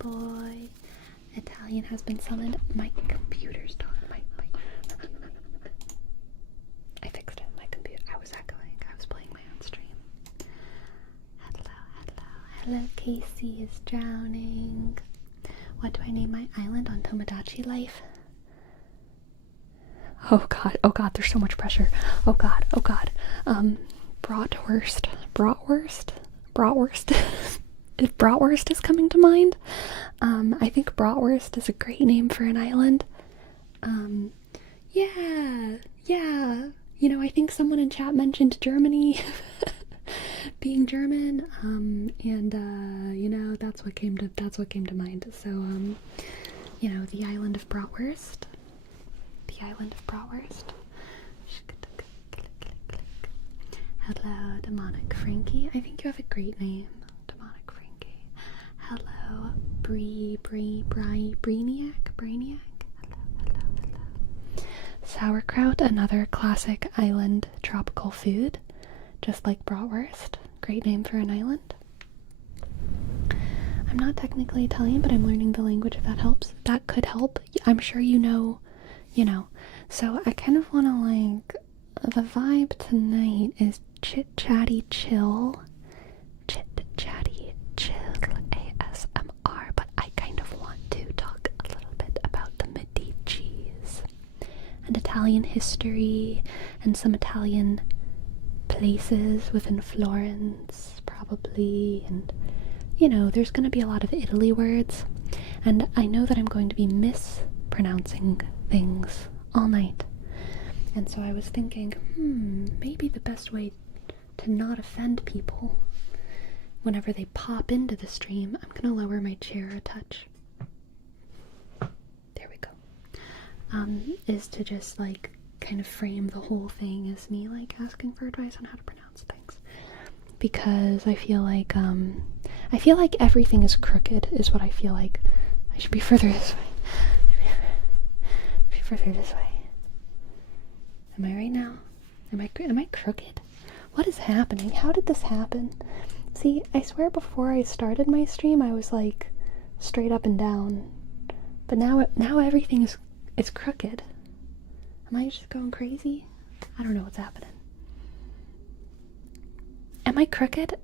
boy. Italian has been summoned. My computer's talking. I fixed it. My computer. I was echoing. I was playing my own stream. Hello. Casey is drowning. What do I name my island on Tomodachi Life? Oh god, there's so much pressure. Oh god. Bratwurst. If Bratwurst is coming to mind, I think Bratwurst is a great name for an island. Yeah. You know, I think someone in chat mentioned Germany being German, and you know, that's what came to mind. So, you know, the island of Bratwurst. Hello, Demonic Frankie. I think you have a great name, Demonic Frankie. Hello, Brainiac. Hello. Sauerkraut, another classic island tropical food, just like bratwurst. Great name for an island. I'm not technically Italian, but I'm learning the language if that helps. That could help. I'm sure you know. So I kind of want to, like, the vibe tonight is chit-chatty chill ASMR, but I kind of want to talk a little bit about the Medicis and Italian history and some Italian places within Florence, probably, and, you know, there's going to be a lot of Italy words, and I know that I'm going to be mispronouncing things all night. And so I was thinking, maybe the best way to not offend people whenever they pop into the stream, I'm gonna lower my chair a touch. There we go. Is to just, like, kind of frame the whole thing as me, like, asking for advice on how to pronounce things. Because I feel like everything is crooked, is what I feel like. I should be further this way. Am I right now? Am I crooked? What is happening? How did this happen? See, I swear before I started my stream I was, like, straight up and down. But now everything is crooked. Am I just going crazy? I don't know what's happening. Am I crooked?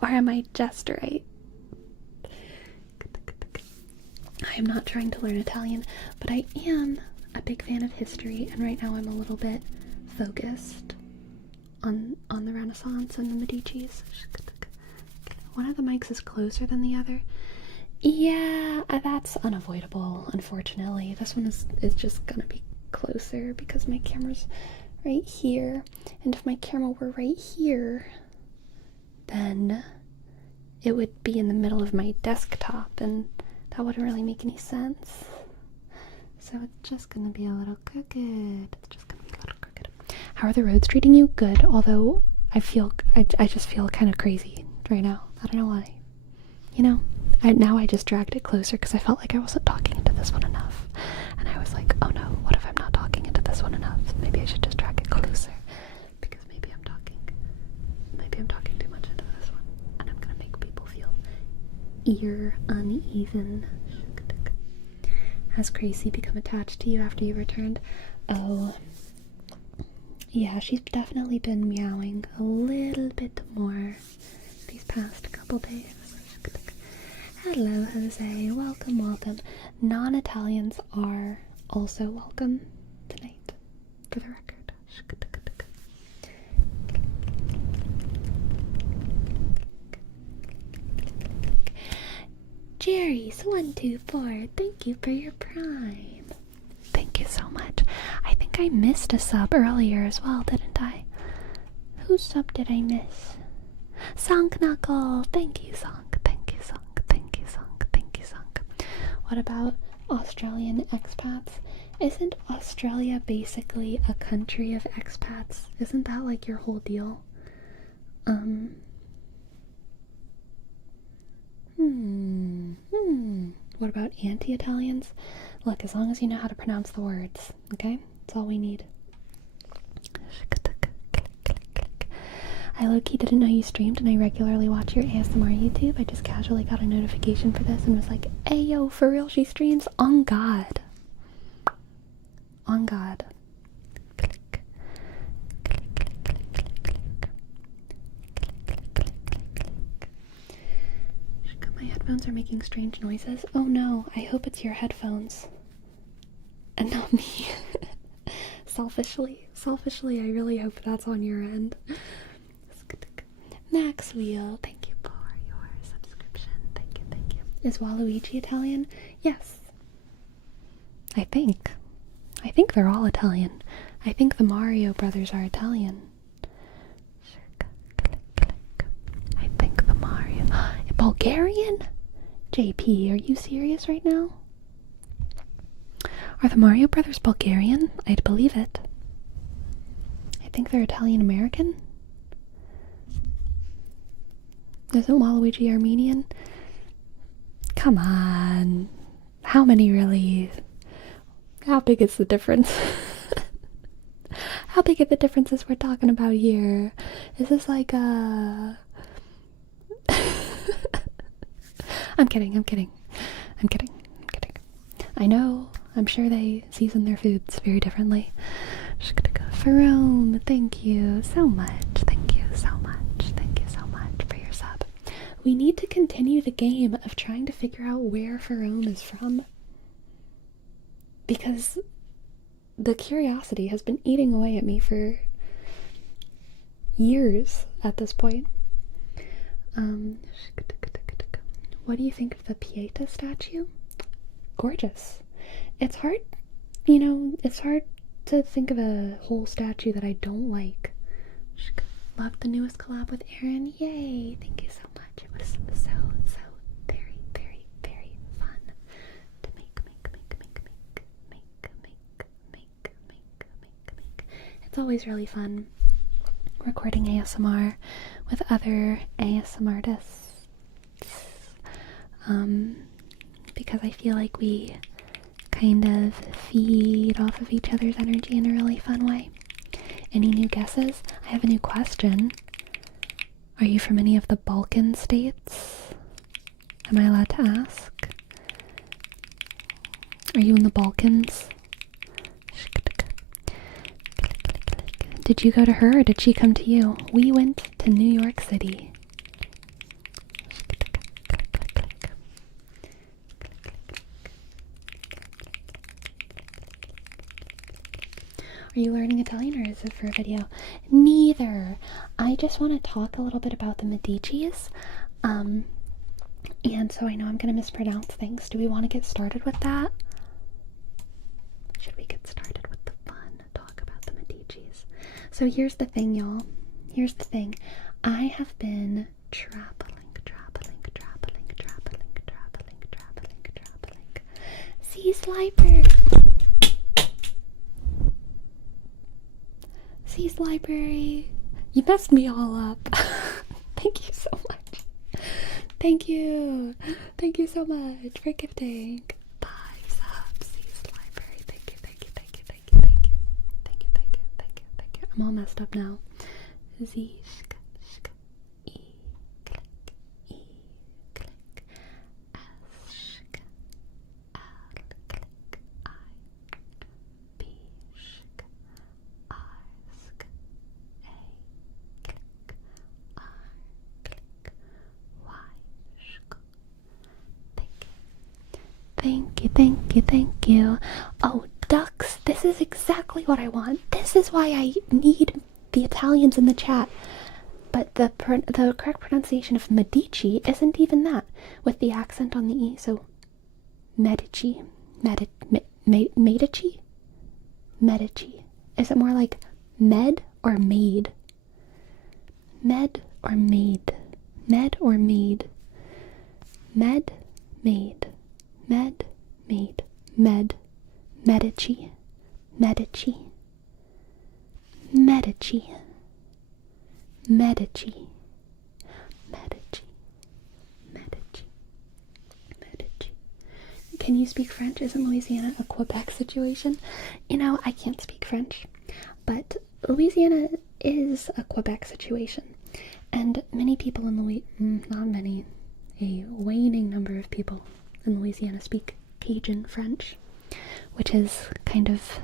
Or am I just right? I am not trying to learn Italian, but I am a big fan of history, and right now I'm a little bit focused on the Renaissance and the Medicis. One of the mics is closer than the other. Yeah, that's unavoidable, unfortunately. This one is just gonna be closer because my camera's right here, and if my camera were right here, then it would be in the middle of my desktop, and that wouldn't really make any sense. So it's just gonna be a little crooked. How are the roads treating you? Good, although I just feel kind of crazy right now. I don't know why. You know, now I just dragged it closer because I felt like I wasn't talking into this one enough. And I was like, oh no, what if I'm not talking into this one enough? Maybe I should just drag it closer. Because maybe I'm talking too much into this one. And I'm gonna make people feel ear uneven. Has Gracie become attached to you after you returned? Oh, yeah, she's definitely been meowing a little bit more these past couple days. Hello, Jose. Welcome. Non-Italians are also welcome tonight, for the record. Jerry's124, thank you for your prime. Thank you so much. I think I missed a sub earlier as well, didn't I? Whose sub did I miss? Sonk Knuckle, thank you, Sonk. What about Australian expats? Isn't Australia basically a country of expats? Isn't that like your whole deal? What about anti-Italians? Look, as long as you know how to pronounce the words, okay? That's all we need. I low-key didn't know you streamed, and I regularly watch your ASMR YouTube. I just casually got a notification for this and was like, "Ayo, for real, she streams? On God. On God." Click, click, click, click, click, click, click. My headphones are making strange noises. Oh no, I hope it's your headphones and not me. Selfishly, I really hope that's on your end. Max Wheel, thank you for your subscription. Thank you. Is Waluigi Italian? Yes. I think they're all Italian. I think the Mario brothers are Italian. I think the Mario... Bulgarian? JP, are you serious right now? Are the Mario brothers Bulgarian? I'd believe it. I think they're Italian American. Isn't Waluigi Armenian? Come on. How many really? How big is the difference? How big are the differences we're talking about here? Is this like a... I'm kidding. I know, I'm sure they season their foods very differently. Just gonna go. Ferome, thank you so much. Thank you so much for your sub. We need to continue the game of trying to figure out where Ferome is from. Because the curiosity has been eating away at me for years at this point. What do you think of the Pieta statue? Gorgeous. It's hard, it's hard to think of a whole statue that I don't like. Love the newest collab with Aaron. Yay! Thank you so much. It was so very, very, very fun to make. It's always really fun recording ASMR with other ASMR artists. Because I feel like we kind of feed off of each other's energy in a really fun way. Any new guesses? I have a new question. Are you from any of the Balkan states? Am I allowed to ask? Are you in the Balkans? Did you go to her or did she come to you? We went to New York City. Are you learning Italian or is it for a video? Neither. I just want to talk a little bit about the Medicis. And so I know I'm going to mispronounce things. Do we want to get started with that? Should we get started with the fun talk about the Medicis? So here's the thing, y'all. Here's the thing. I have been traveling. See, Sliper. C's Library. You messed me all up. Thank you so much. Thank you so much for gifting 5 subs. C's Library. Thank you. I'm all messed up now. Z sk sk E click E click S sk L click I B sk I sk A click R click Y sk. Thank you. Oh, ducks. This is exactly what I want. This is why I need the Italians in the chat. But the correct pronunciation of Medici isn't even that, with the accent on the E. So, Medici. Medici? Medici. Is it more like med or maid? Med or maid? Med or maid? Med, maid. Med, maid. Med. Medici. Medici. Medici. Medici. Medici. Medici. Medici. Can you speak French? Isn't Louisiana a Quebec situation? I can't speak French, but Louisiana is a Quebec situation. And many people in not many, a waning number of people in Louisiana speak Cajun French, which is kind of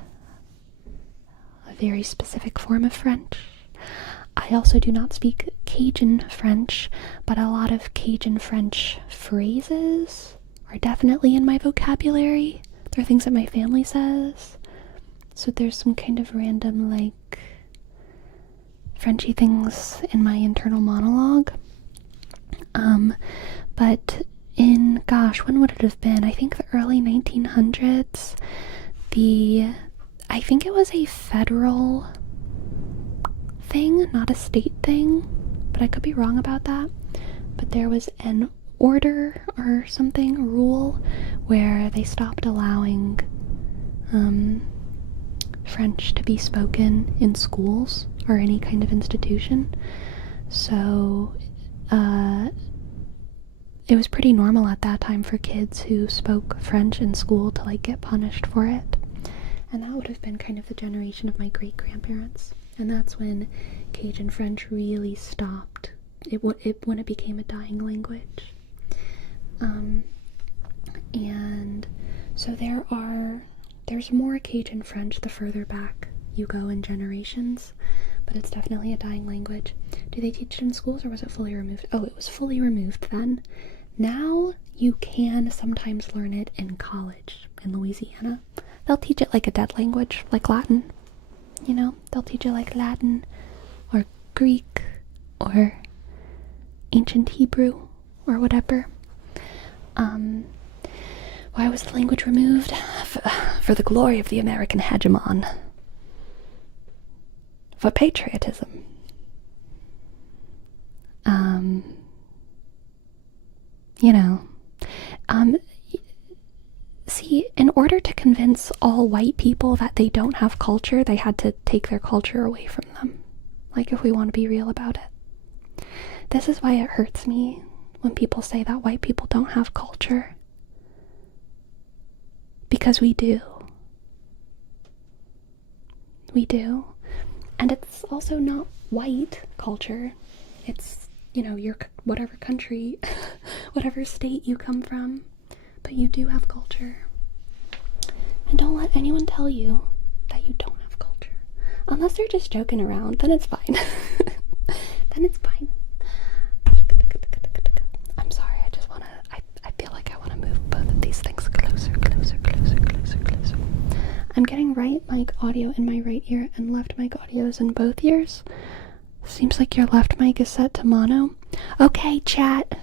a very specific form of French. I also do not speak Cajun French, but a lot of Cajun French phrases are definitely in my vocabulary. They're things that my family says. So there's some kind of random, like, Frenchy things in my internal monologue. But in, when would it have been? I think the early 1900s. I think it was a federal thing, not a state thing, but I could be wrong about that. But there was an order or something, a rule, where they stopped allowing French to be spoken in schools or any kind of institution. So it was pretty normal at that time for kids who spoke French in school to, like, get punished for it. And that would have been kind of the generation of my great-grandparents. And that's when Cajun French really stopped. When it became a dying language. And so there's more Cajun French the further back you go in generations, but it's definitely a dying language. Do they teach it in schools, or was it fully removed? Oh, it was fully removed then. Now you can sometimes learn it in college in Louisiana. They'll teach it like a dead language, like Latin. You know, they'll teach it like Latin or Greek or ancient Hebrew or whatever. Why was the language removed? For the glory of the American hegemon. For patriotism. See, in order to convince all white people that they don't have culture, they had to take their culture away from them. Like, if we want to be real about it. This is why it hurts me when people say that white people don't have culture. Because we do. We do. And it's also not white culture. It's, your whatever country, whatever state you come from. But you do have culture. And don't let anyone tell you that you don't have culture. Unless they're just joking around, then it's fine. Then it's fine. I'm sorry, I feel like I want to move both of these things closer. I'm getting right mic audio in my right ear and left mic audio is in both ears. Seems like your left mic is set to mono. Okay, chat.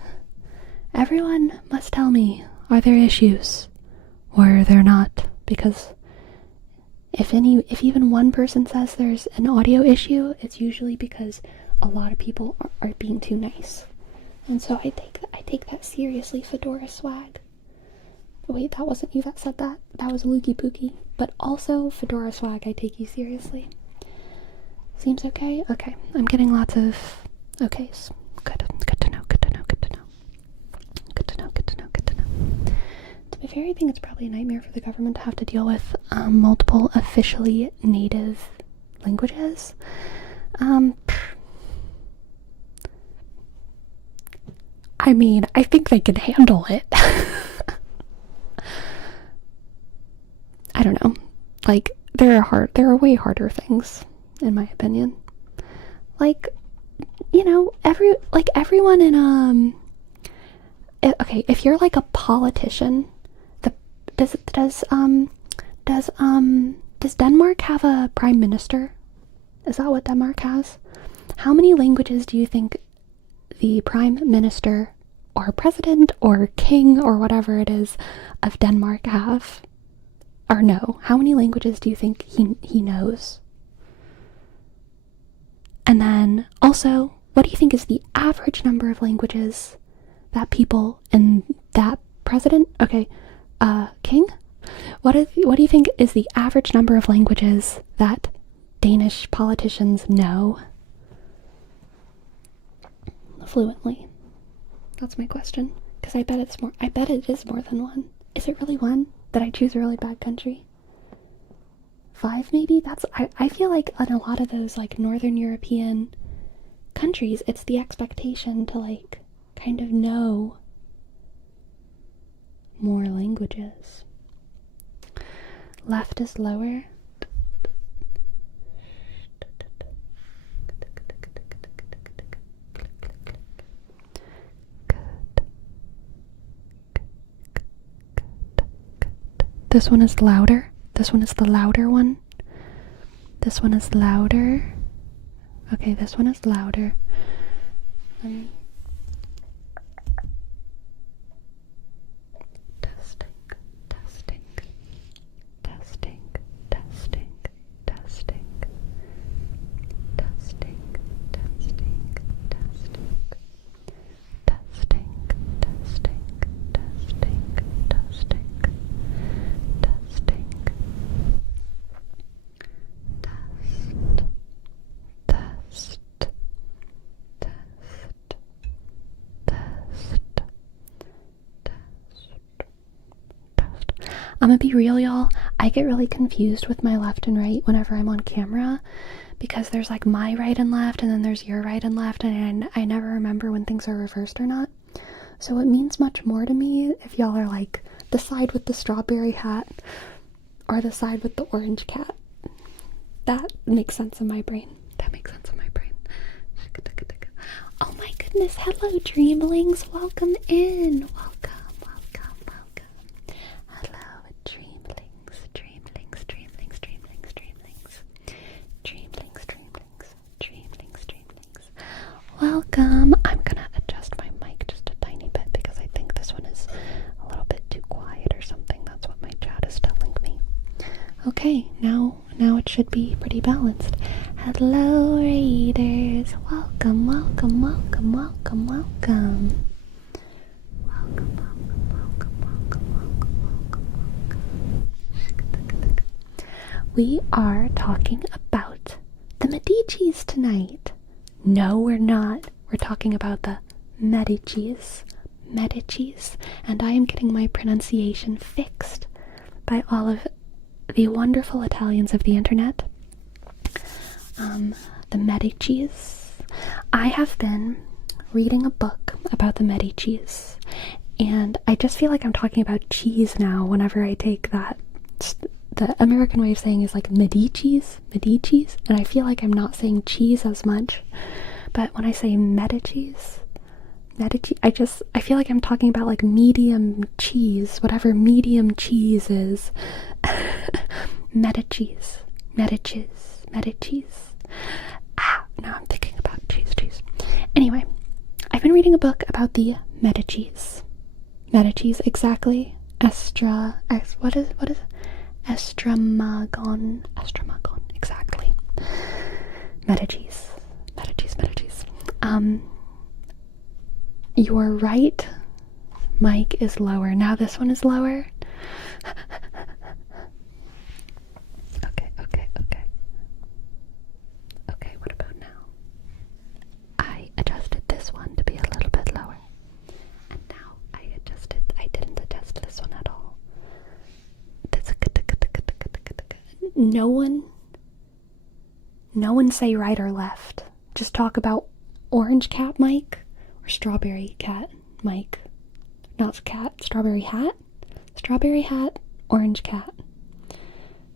Everyone must tell me, are there issues? Or are there not? Because if even one person says there's an audio issue, it's usually because a lot of people are being too nice. And so I take that seriously, Fedora Swag. Wait, that wasn't you that said that. That was Loogie Pookie. But also, Fedora Swag, I take you seriously. Seems okay? Okay. I'm getting lots of okays. Good to know. To be fair, I think it's probably a nightmare for the government to have to deal with multiple officially native languages. I mean, I think they can handle it. I don't know. Like, there are way harder things, in my opinion. Like, everyone in, okay, if you're like a politician, does Denmark have a prime minister? Is that what Denmark has? How many languages do you think the prime minister or president or king or whatever it is of Denmark have? Or no, how many languages do you think he knows? And then also, what do you think is the average number of languages that people and that president, king? What do you think is the average number of languages that Danish politicians know fluently? That's my question. Because I bet it is more than one. Is it really one? Did I choose a really bad country? 5 maybe? I feel like in a lot of those like Northern European countries, it's the expectation to like kind of know more languages. Left is lower. This one is louder. This one is the louder one. This one is louder. Okay, this one is louder. Testing, testing, testing, testing, testing, testing, testing, testing, testing, testing, testing, testing, testing, test, I'm gonna be real, y'all. I get really confused with my left and right whenever I'm on camera because there's like my right and left and then there's your right and left, and I never remember when things are reversed or not. So it means much more to me if y'all are like the side with the strawberry hat or the side with the orange cat. That makes sense in my brain. That makes sense in my brain. Oh my goodness. Hello, Dreamlings. Welcome in. Welcome, welcome, welcome. Hello, Dreamlings, Dreamlings, Dreamlings, Dreamlings, Dreamlings, Dreamlings, Dreamlings, Dreamlings, Dreamlings. Welcome. I'm gonna adjust my mic just a tiny bit because I think this one is a little bit too quiet or something. That's what my chat is telling me. Okay, now it should be pretty balanced. Hello, Raiders. Welcome, welcome, welcome, welcome, welcome. Welcome, welcome, welcome, welcome, welcome, welcome, welcome. We are talking about the Medicis tonight. No, we're not. We're talking about the Medicis. Medicis. And I am getting my pronunciation fixed by all of the wonderful Italians of the internet. The Medicis. I have been reading a book about the Medicis, and I just feel like I'm talking about cheese now whenever I take that. The American way of saying is like Medicis, and I feel like I'm not saying cheese as much, but when I say Medicis, I feel like I'm talking about like medium cheese, whatever medium cheese is. Medicis. Now I'm thinking about cheese. Anyway, I've been reading a book about the Medicis. Medicis, exactly. What is it? Estramagon, exactly. Medicis. Your right mic is lower. Now this one is lower. Okay, what about now? I adjusted this one to be a little bit lower. And now I didn't adjust this one at all. No one say right or left. Just talk about orange cat mic or strawberry cat mic. Not cat, strawberry hat. Strawberry hat, orange cat.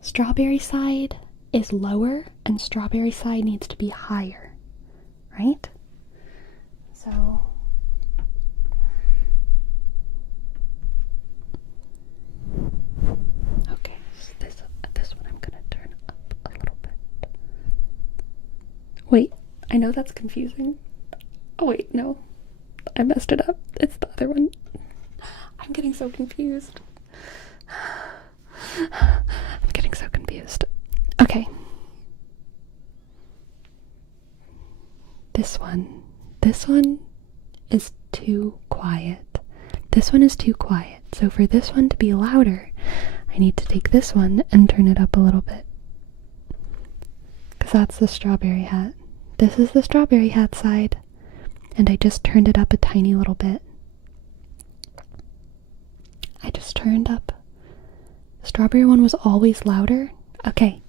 Strawberry side is lower and strawberry side needs to be higher, right? So okay, so this one I'm gonna turn up a little bit. Wait, I know that's confusing. Oh wait, no, I messed it up. It's the other one. I'm getting so confused. Okay. This one is too quiet. So for this one to be louder, I need to take this one and turn it up a little bit. Because that's the strawberry hat. This is the strawberry hat side. And I just turned it up a tiny little bit. I just turned up. The strawberry one was always louder. Okay,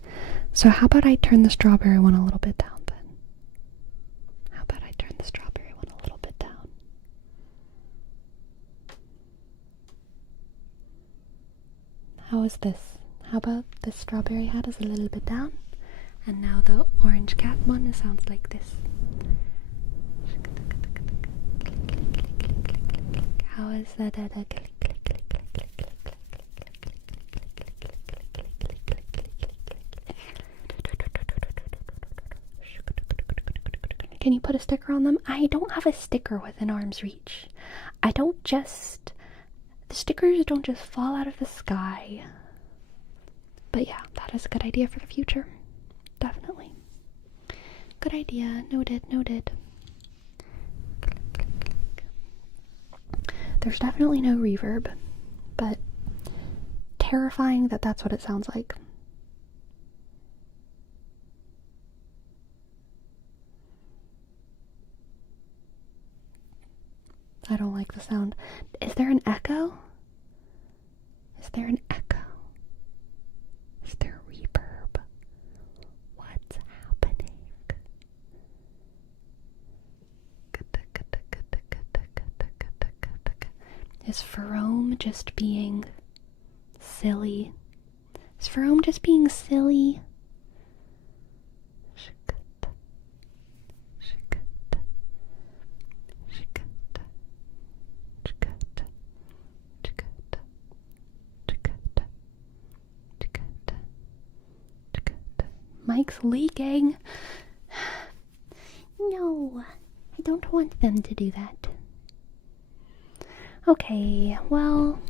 so how about I turn the strawberry one a little bit down then? How about I How is this? How about the strawberry hat is a little bit down? And now the orange cat one sounds like this. How is that? Can you put a sticker on them? I don't have a sticker within arm's reach. The stickers don't just fall out of the sky. But yeah, that is a good idea for the future. Definitely. Good idea. Noted. There's definitely no reverb, but terrifying that that's what it sounds like. I don't like the sound. Is there an echo? Is there an echo? Is there reverb? What's happening? Is Ferome just being silly? Is Ferome just being silly? Mike's leaking. No, I don't want them to do that. Okay, well,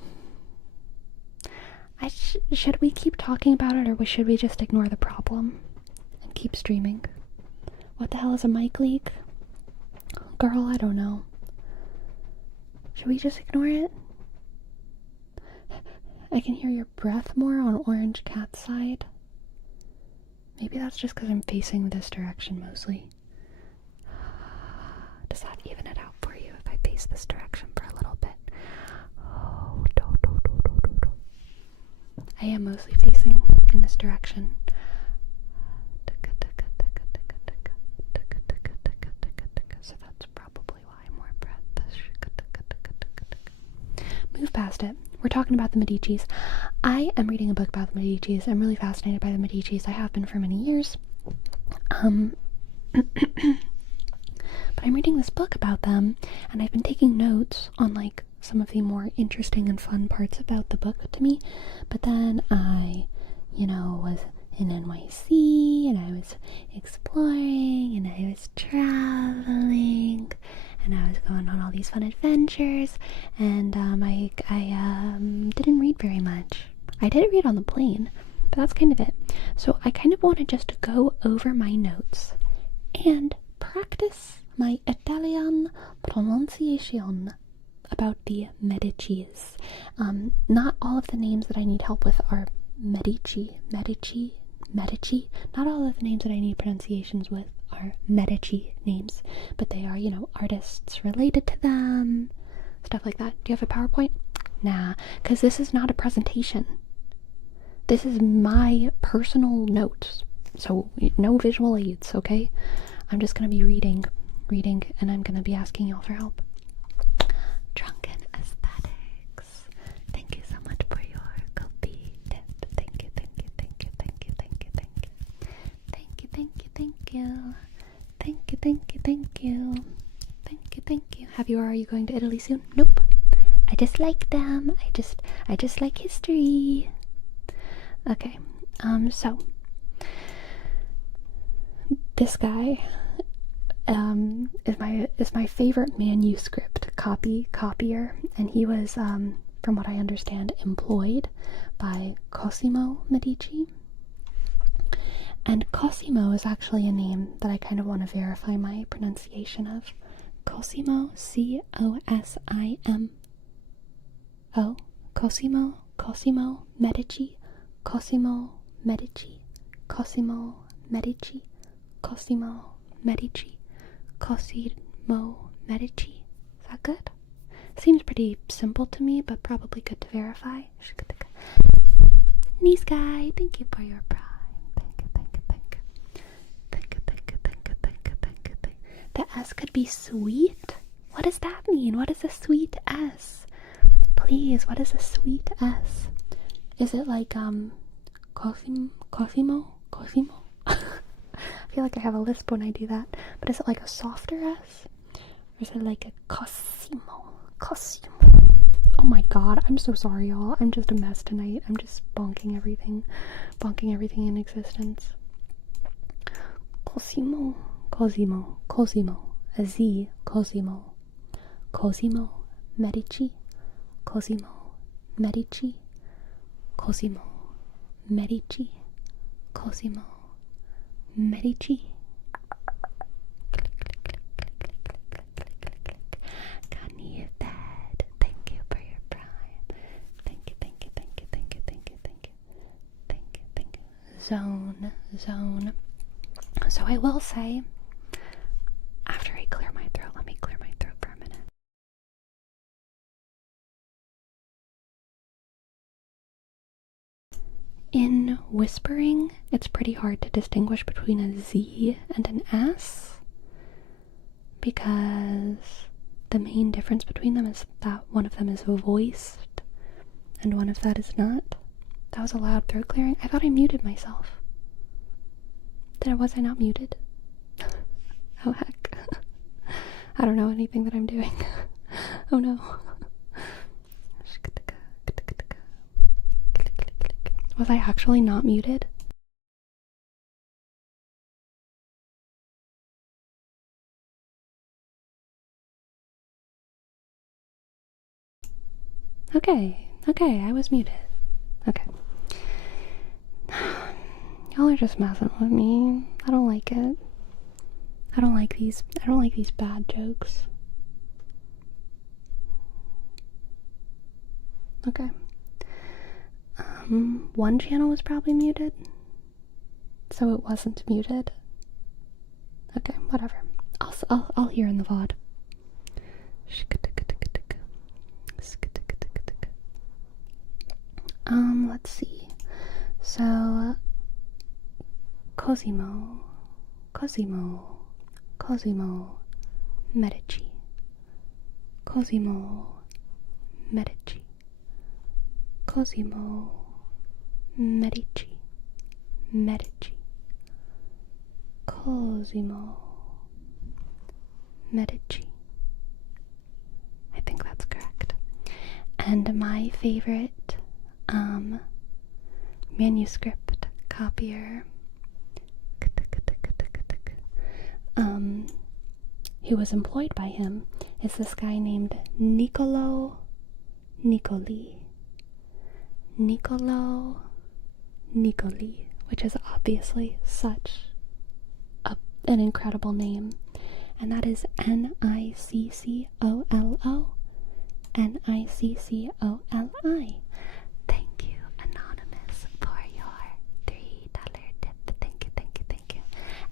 should we keep talking about it, or should we just ignore the problem and keep streaming? What the hell is a mic leak? Girl, I don't know. Should we just ignore it? I can hear your breath more on Orange Cat's side. Maybe that's just because I'm facing this direction mostly. Does that even it out for you if I face this direction for a little bit? Oh, I am mostly facing in this direction. So that's probably why more breath. Move past it. We're talking about the Medicis. I am reading a book about the Medicis. I'm really fascinated by the Medicis. I have been for many years. But I'm reading this book about them, and I've been taking notes on like some of the more interesting and fun parts about the book to me. But then I, was in NYC, and I was exploring, and I was traveling, and I was going on all these fun adventures, and I didn't read very much. I did read on the plane, but that's kind of it. So I kind of want to just go over my notes and practice my Italian pronunciation about the Medicis. Not all of the names that I need help with are Medici. Not all of the names that I need pronunciations with are Medici names, but they are, artists related to them, stuff like that. Do you have a PowerPoint? Nah, because this is not a presentation. This is my personal notes, so no visual aids, okay? I'm just going to be reading, and I'm going to be asking y'all for help. Drunken Aesthetics. Thank you so much for your coffee tip. Thank you. Are you going to Italy soon? Nope. I just like them. I just like history. Okay. So this guy is my favorite manuscript copier, and he was from what I understand employed by Cosimo Medici. And Cosimo is actually a name that I kind of want to verify my pronunciation of. Cosimo, C-O-S-I-M-O. Cosimo Medici. Cosimo Medici. Cosimo Medici. Cosimo Medici. Cosimo Medici. Is that good? Seems pretty simple to me, but probably good to verify. Nice guy, thank you for your prime. The S could be sweet? What does that mean? What is a sweet S? Please, what is a sweet S? Is it like, Cosimo? I feel like I have a lisp when I do that. But is it like a softer S? Or is it like a Cosimo? Oh my god, I'm so sorry, y'all. I'm just a mess tonight. I'm just bonking everything in existence. Cosimo. A Z, Cosimo. Medici. Medici. Medici. Connie Bed, thank you for your prime. Thank you. Zone. So I will say, after I clear my throat, let me clear my throat for a minute. In whispering, it's pretty hard to distinguish between a Z and an S, because the main difference between them is that one of them is voiced and one of that is not. That was a loud throat clearing. I thought I muted myself. Was I not muted? Oh heck. I don't know anything that I'm doing. Oh no. Was I actually not muted? Okay, I was muted. Okay. Y'all are just messing with me. I don't like it. I don't like these bad jokes. Okay. One channel was probably muted, so it wasn't muted. Okay, whatever. I'll hear in the VOD. Let's see. So, Cosimo, Medici, Cosimo, Medici, Cosimo, Medici, Cosimo, Medici. I think that's correct. And my favorite manuscript copier, who was employed by him, is this guy named Niccolò Nicoli, which is obviously such an incredible name, and that is Niccolo. Thank you, Anonymous, for your $3 tip. Thank you.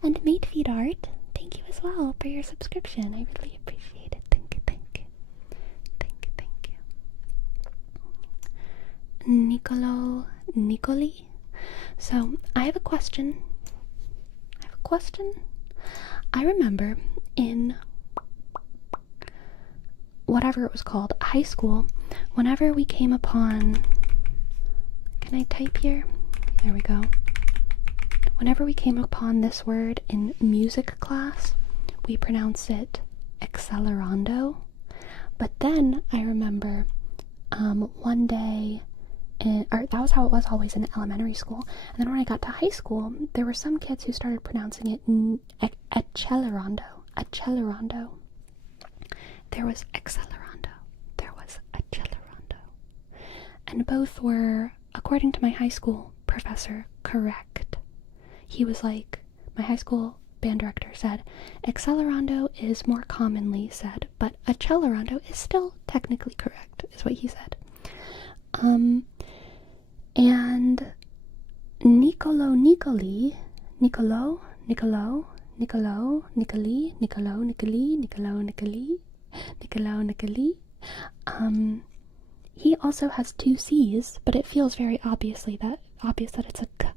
And Matefeed Art, thank you as well for your subscription. I really appreciate it. Thank you. Niccolò Nicoli. So, I have a question. I remember in whatever it was called, high school, whenever we came upon... Can I type here? There we go. Whenever we came upon this word in music class, we pronounced it accelerando. But then I remember one day, or that was how it was always in elementary school, and then when I got to high school, there were some kids who started pronouncing it accelerando. There was accelerando. There was accelerando. And both were, according to my high school professor, correct. He was like, my high school band director said, accelerando is more commonly said, but accelerando is still technically correct, is what he said. And Niccolò Nicoli, he also has two C's, but it feels very obvious that it's a k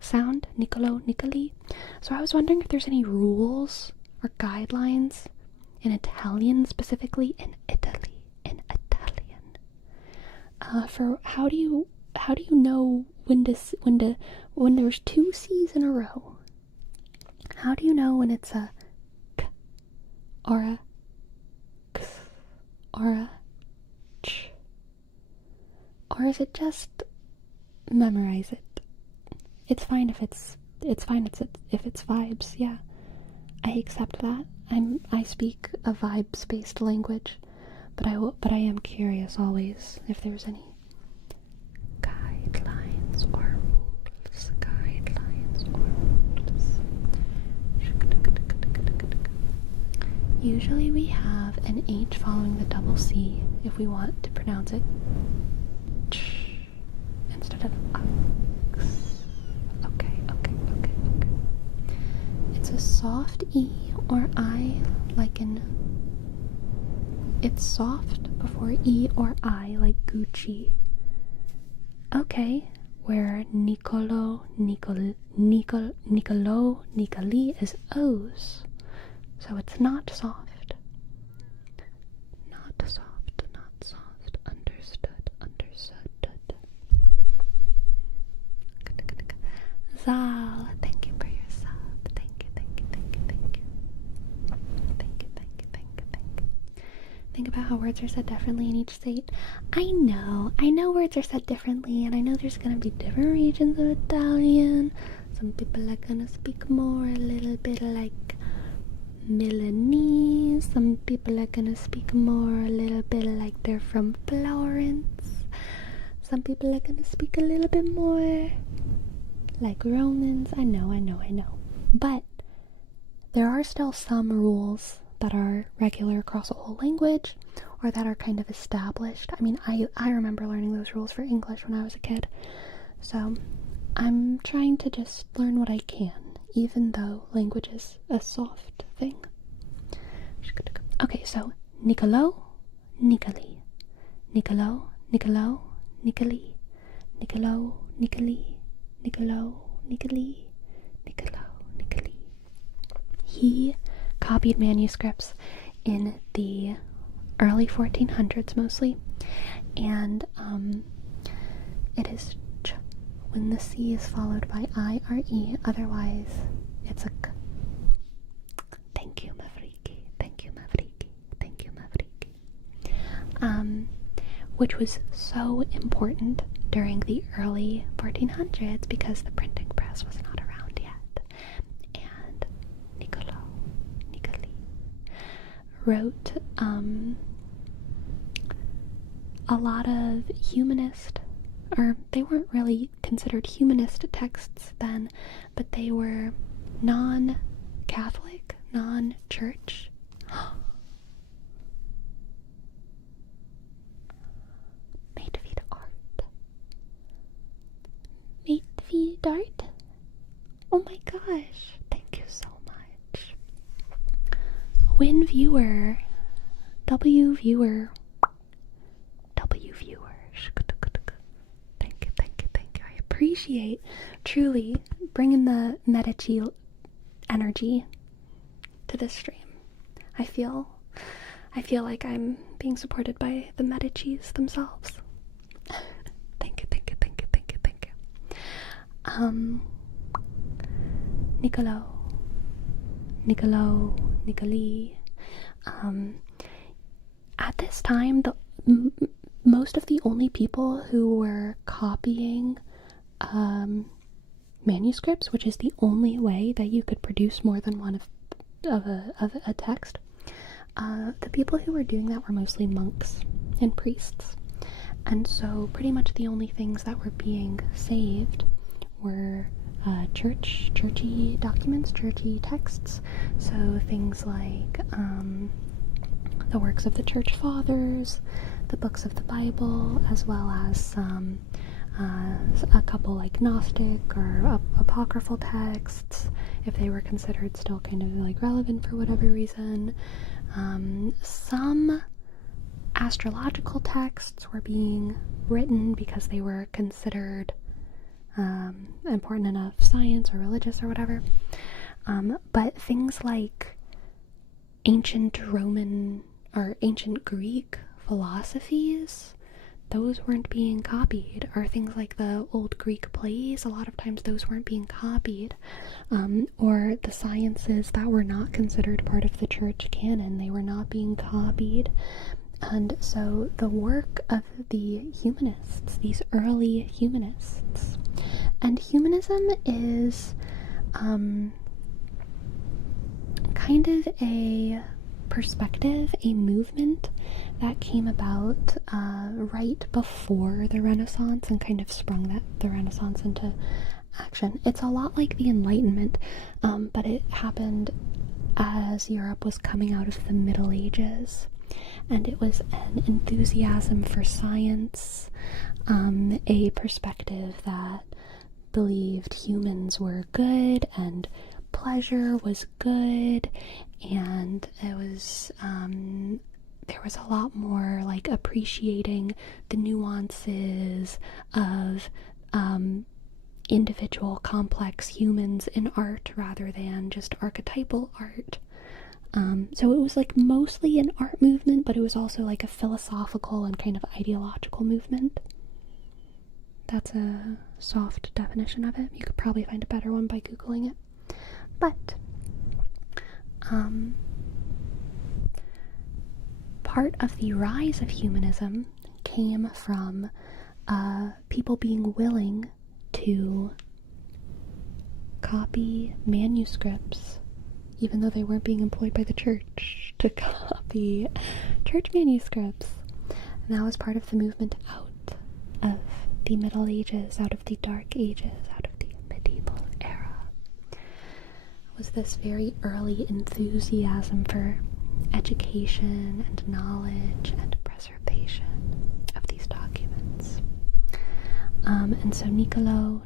sound, Niccolò Nicoli. So I was wondering if there's any rules or guidelines in Italian, specifically in Italy, For how do you know when there's two C's in a row? How do you know when it's a k or a k or a ch? Or is it just memorize it? It's fine if it's vibes, yeah. I accept that. I speak a vibes-based language, but I am curious always if there's any guidelines or rules. Usually we have an H following the double C if we want to pronounce it instead of X. Okay. It's a soft E or I, like in... It's soft before E or I, like Gucci. Okay, where Nicolo, Nicoli is O's. So it's not soft. Not soft. Understood. Zal, thank you for your sub. Thank you. Think about how words are said differently in each state. I know words are said differently, and I know there's gonna be different regions of Italian. Some people are gonna speak more a little bit like Milanese. Some people are gonna speak more a little bit like they're from Florence. Some people are gonna speak a little bit more like Romans. I know. But there are still some rules that are regular across a whole language, or that are kind of established. I mean, I remember learning those rules for English when I was a kid. So I'm trying to just learn what I can, even though language is a soft thing. Okay, so Niccolò, Nicoli. Niccolò, Niccolò, Nicoli. Niccolò, Nicoli. Niccolò, Nicoli. Niccolò, Nicoli. He copied manuscripts in the early 1400s mostly, and it is ch when the C is followed by I or E, otherwise it's a k. Thank you, Mavriki. Which was so important during the early 1400s because the printing press was not around yet. And Niccolò wrote a lot of humanist, or they weren't really considered humanist texts then, but they were non-Catholic, non-church. Mate art? Oh my gosh, thank you so much. Win viewer, W viewer. Thank you. I appreciate truly bringing the Medici energy to this stream. I feel like I'm being supported by the Medicis themselves. Thank you. Nicoli. At this time, most of the only people who were copying manuscripts, which is the only way that you could produce more than one of a text, the people who were doing that were mostly monks and priests. And so pretty much the only things that were being saved were churchy documents, churchy texts. So things like the works of the church fathers, the books of the Bible, as well as a couple like Gnostic or apocryphal texts, if they were considered still kind of like relevant for whatever reason. Some astrological texts were being written because they were considered important enough, science or religious or whatever. But things like ancient Roman or ancient Greek philosophies, those weren't being copied, or things like the old Greek plays, a lot of times those weren't being copied, or the sciences that were not considered part of the church canon, they were not being copied. And so the work of the humanists, these early humanists, and humanism is kind of a perspective, a movement that came about right before the Renaissance and kind of sprung the Renaissance into action. It's a lot like the Enlightenment, but it happened as Europe was coming out of the Middle Ages. And it was an enthusiasm for science, a perspective that believed humans were good and pleasure was good, and it was there was a lot more like appreciating the nuances of individual complex humans in art rather than just archetypal art. So it was like mostly an art movement, but it was also like a philosophical and kind of ideological movement. That's a soft definition of it. You could probably find a better one by Googling it. But part of the rise of humanism came from people being willing to copy manuscripts, even though they weren't being employed by the church to copy church manuscripts. And that was part of the movement out of the Middle Ages, out of the Dark Ages, out of the medieval era. It was this very early enthusiasm for education and knowledge and preservation of these documents. And so Niccolò,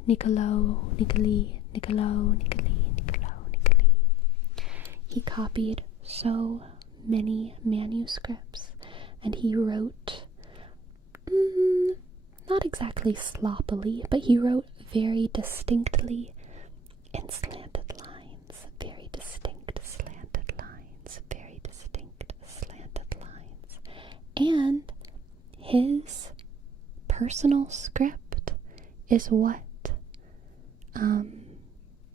he copied so many manuscripts, and he wrote, not exactly sloppily, but he wrote very distinctly in slanted lines, very distinct slanted lines, very distinct slanted lines. And his personal script is what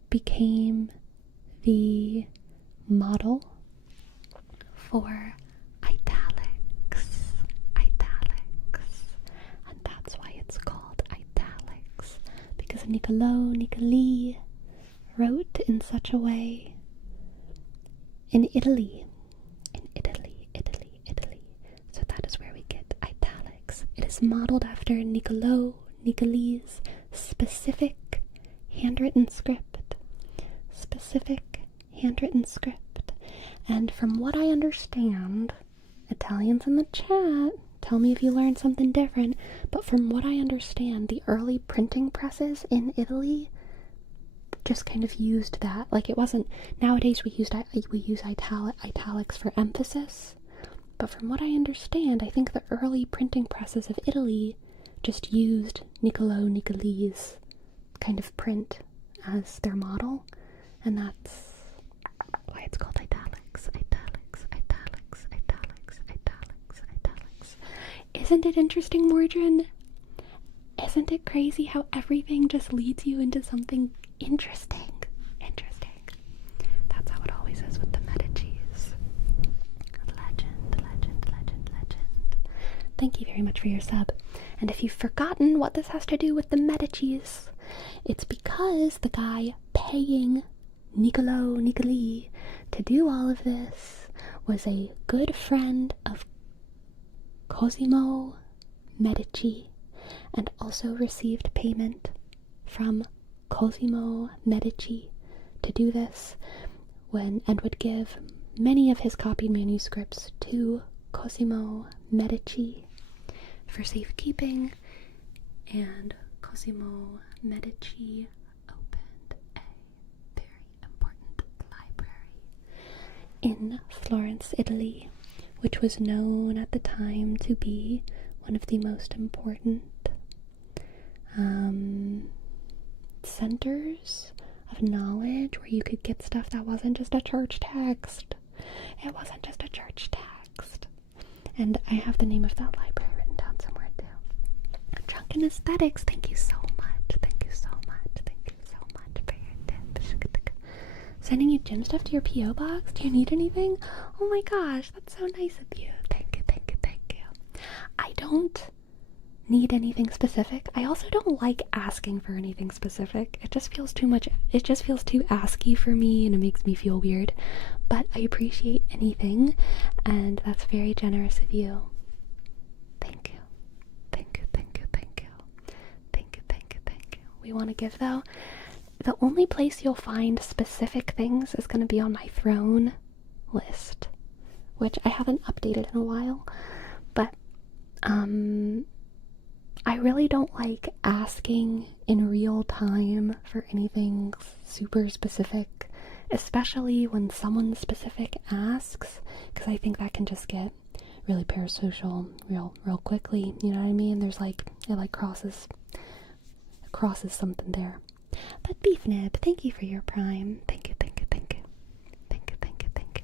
became the model for italics, and that's why it's called italics, because Niccolò wrote in such a way in Italy, so that is where we get italics. It is modeled after Niccoli's specific handwritten script, and from what I understand, Italians in the chat, tell me if you learned something different, but from what I understand, the early printing presses in Italy just kind of used that. Like, it wasn't, nowadays we use italics for emphasis, but from what I understand, I think the early printing presses of Italy just used Niccoli's kind of print as their model, and that's why it's called italics. Isn't it interesting, Mordrin? Isn't it crazy how everything just leads you into something interesting? That's how it always is with the Medicis. Legend. Thank you very much for your sub. And if you've forgotten what this has to do with the Medicis, it's because the guy paying Niccoli to do all of this was a good friend of Cosimo Medici, and also received payment from Cosimo Medici to do this, and would give many of his copied manuscripts to Cosimo Medici for safekeeping, and Cosimo Medici opened a very important library in Florence, Italy, which was known at the time to be one of the most important centers of knowledge, where you could get stuff that wasn't just a church text. It wasn't just a church text. And I have the name of that library written down somewhere too. and aesthetics. Thank you so much. Thank you so much. Thank you so much for your tips. Sending you gym stuff to your P.O. box? Do you need anything? Oh my gosh, that's so nice of you. Thank you, thank you, thank you. I don't need anything specific. I also don't like asking for anything specific. It just feels too much. It just feels too asky for me, and it makes me feel weird. But I appreciate anything, and that's very generous of you. Thank you. Thank you, thank you, thank you. Thank you, thank you, thank you. We want to give, though. The only place you'll find specific things is going to be on my throne list, which I haven't updated in a while. But, I really don't like asking in real time for anything super specific, especially when someone specific asks, because I think that can just get really parasocial real quickly. You know what I mean? There's like, it like crosses something there. But Beef Nib, thank you for your prime. Thank you, thank you, thank you. Thank you, thank you, thank you.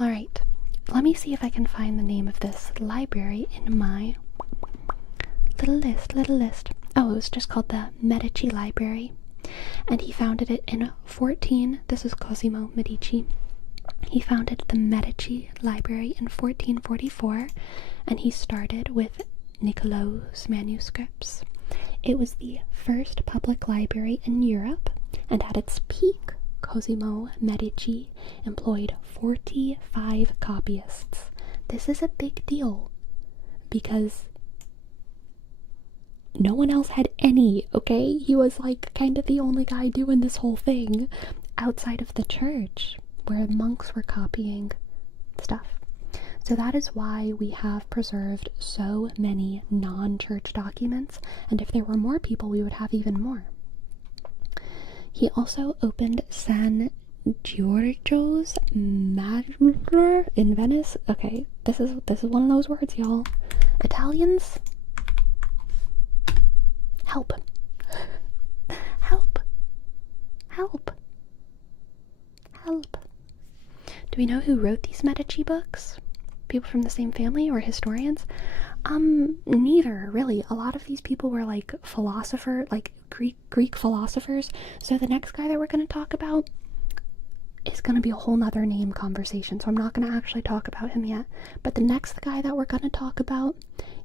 Alright, let me see if I can find the name of this library in my little list. Oh, it was just called the Medici Library. And he founded it in this is Cosimo Medici. He founded the Medici Library in 1444, and he started with Niccolò's manuscripts. It was the first public library in Europe, and at its peak, Cosimo Medici employed 45 copyists. This is a big deal because no one else had any, okay? He was like kind of the only guy doing this whole thing outside of the church where monks were copying stuff. So that is why we have preserved so many non-church documents, and if there were more people, we would have even more. He also opened San Giorgio's Maggiore in Venice. Okay, this is one of those words, y'all. Italians, help. Help. Help. Help. Do we know who wrote these Medici books? People from the same family or historians? Neither, really. A lot of these people were like Greek philosophers. So the next guy that we're going to talk about is going to be a whole nother name conversation. So I'm not going to actually talk about him yet. But the next guy that we're going to talk about,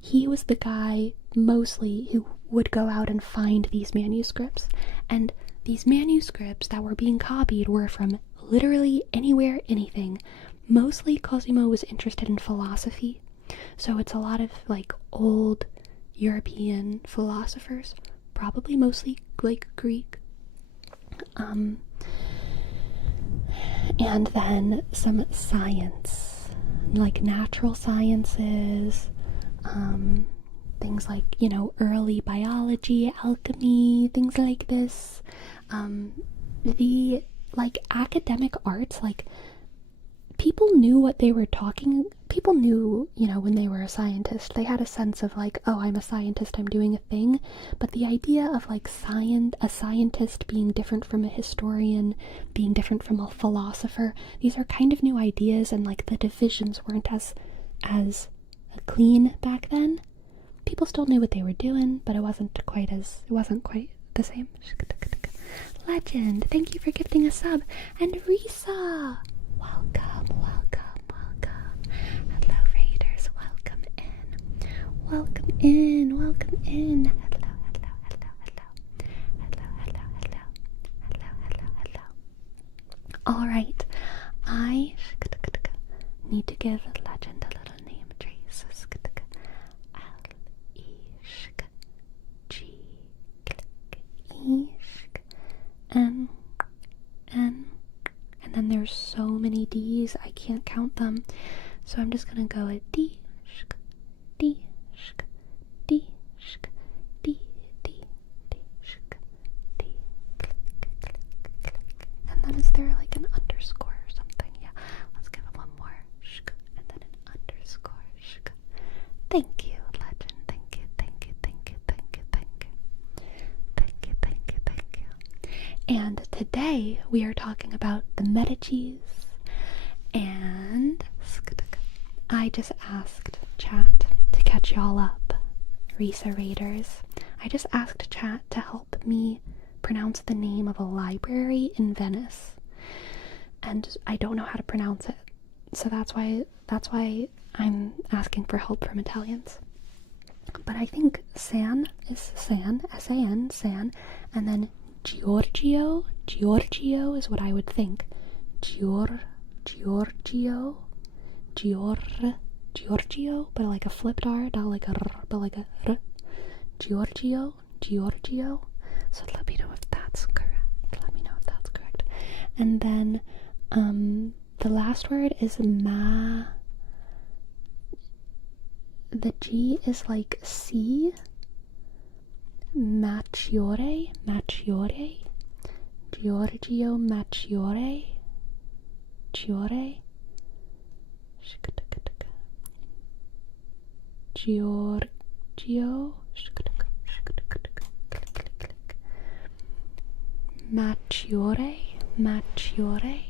he was the guy mostly who would go out and find these manuscripts. And these manuscripts that were being copied were from literally anywhere, anything. Mostly Cosimo was interested in philosophy. So it's a lot of like old European philosophers, probably mostly like Greek. And then some science, like natural sciences, things like, you know, early biology, alchemy, things like this. The like academic arts, like people knew what they were people knew, you know, when they were a scientist, they had a sense of like, oh, I'm a scientist, I'm doing a thing. But the idea of like a scientist being different from a historian, being different from a philosopher, these are kind of new ideas, and like the divisions weren't as clean back then. People still knew what they were doing, but it wasn't quite the same. Legend, thank you for gifting a sub. And Risa, welcome. Hello, Raiders, welcome in. Hello. Alright, I need to give Legend a little name trace. N, and then there's so many D's, I can't count them. So I'm just gonna go at D, D, D, D, D, D, and then is there like an underscore or something? Yeah, let's give it one more. And today we are talking about the Medicis, and I just asked chat to catch y'all up, Risa Raiders. I just asked chat to help me pronounce the name of a library in Venice, and I don't know how to pronounce it, so that's why I'm asking for help from Italians. But I think San is San, S-A-N, San, and then Giorgio is what I would think. Giorgio, but like a flipped R, not like a R, but like a R. Giorgio. So let me know if that's correct. And then the last word is ma. The G is like C. Maggiore. Giorgio Maggiore.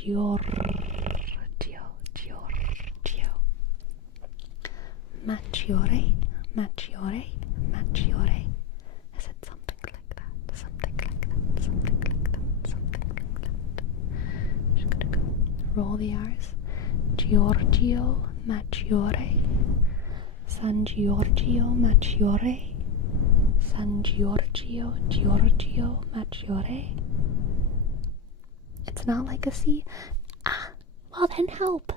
Giorgio Maggiore. Maggiore. Is it something like that? Roll the R's. Giorgio Maggiore. San Giorgio Maggiore. Giorgio Maggiore. It's not like a C. Well then help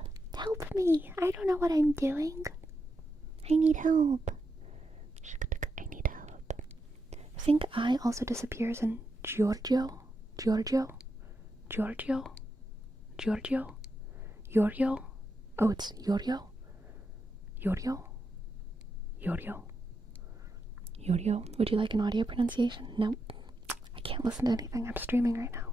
me. I don't know what I'm doing. I need help. I think I also disappears in Giorgio. Oh, it's Yorio. Would you like an audio pronunciation? No. I can't listen to anything. I'm streaming right now.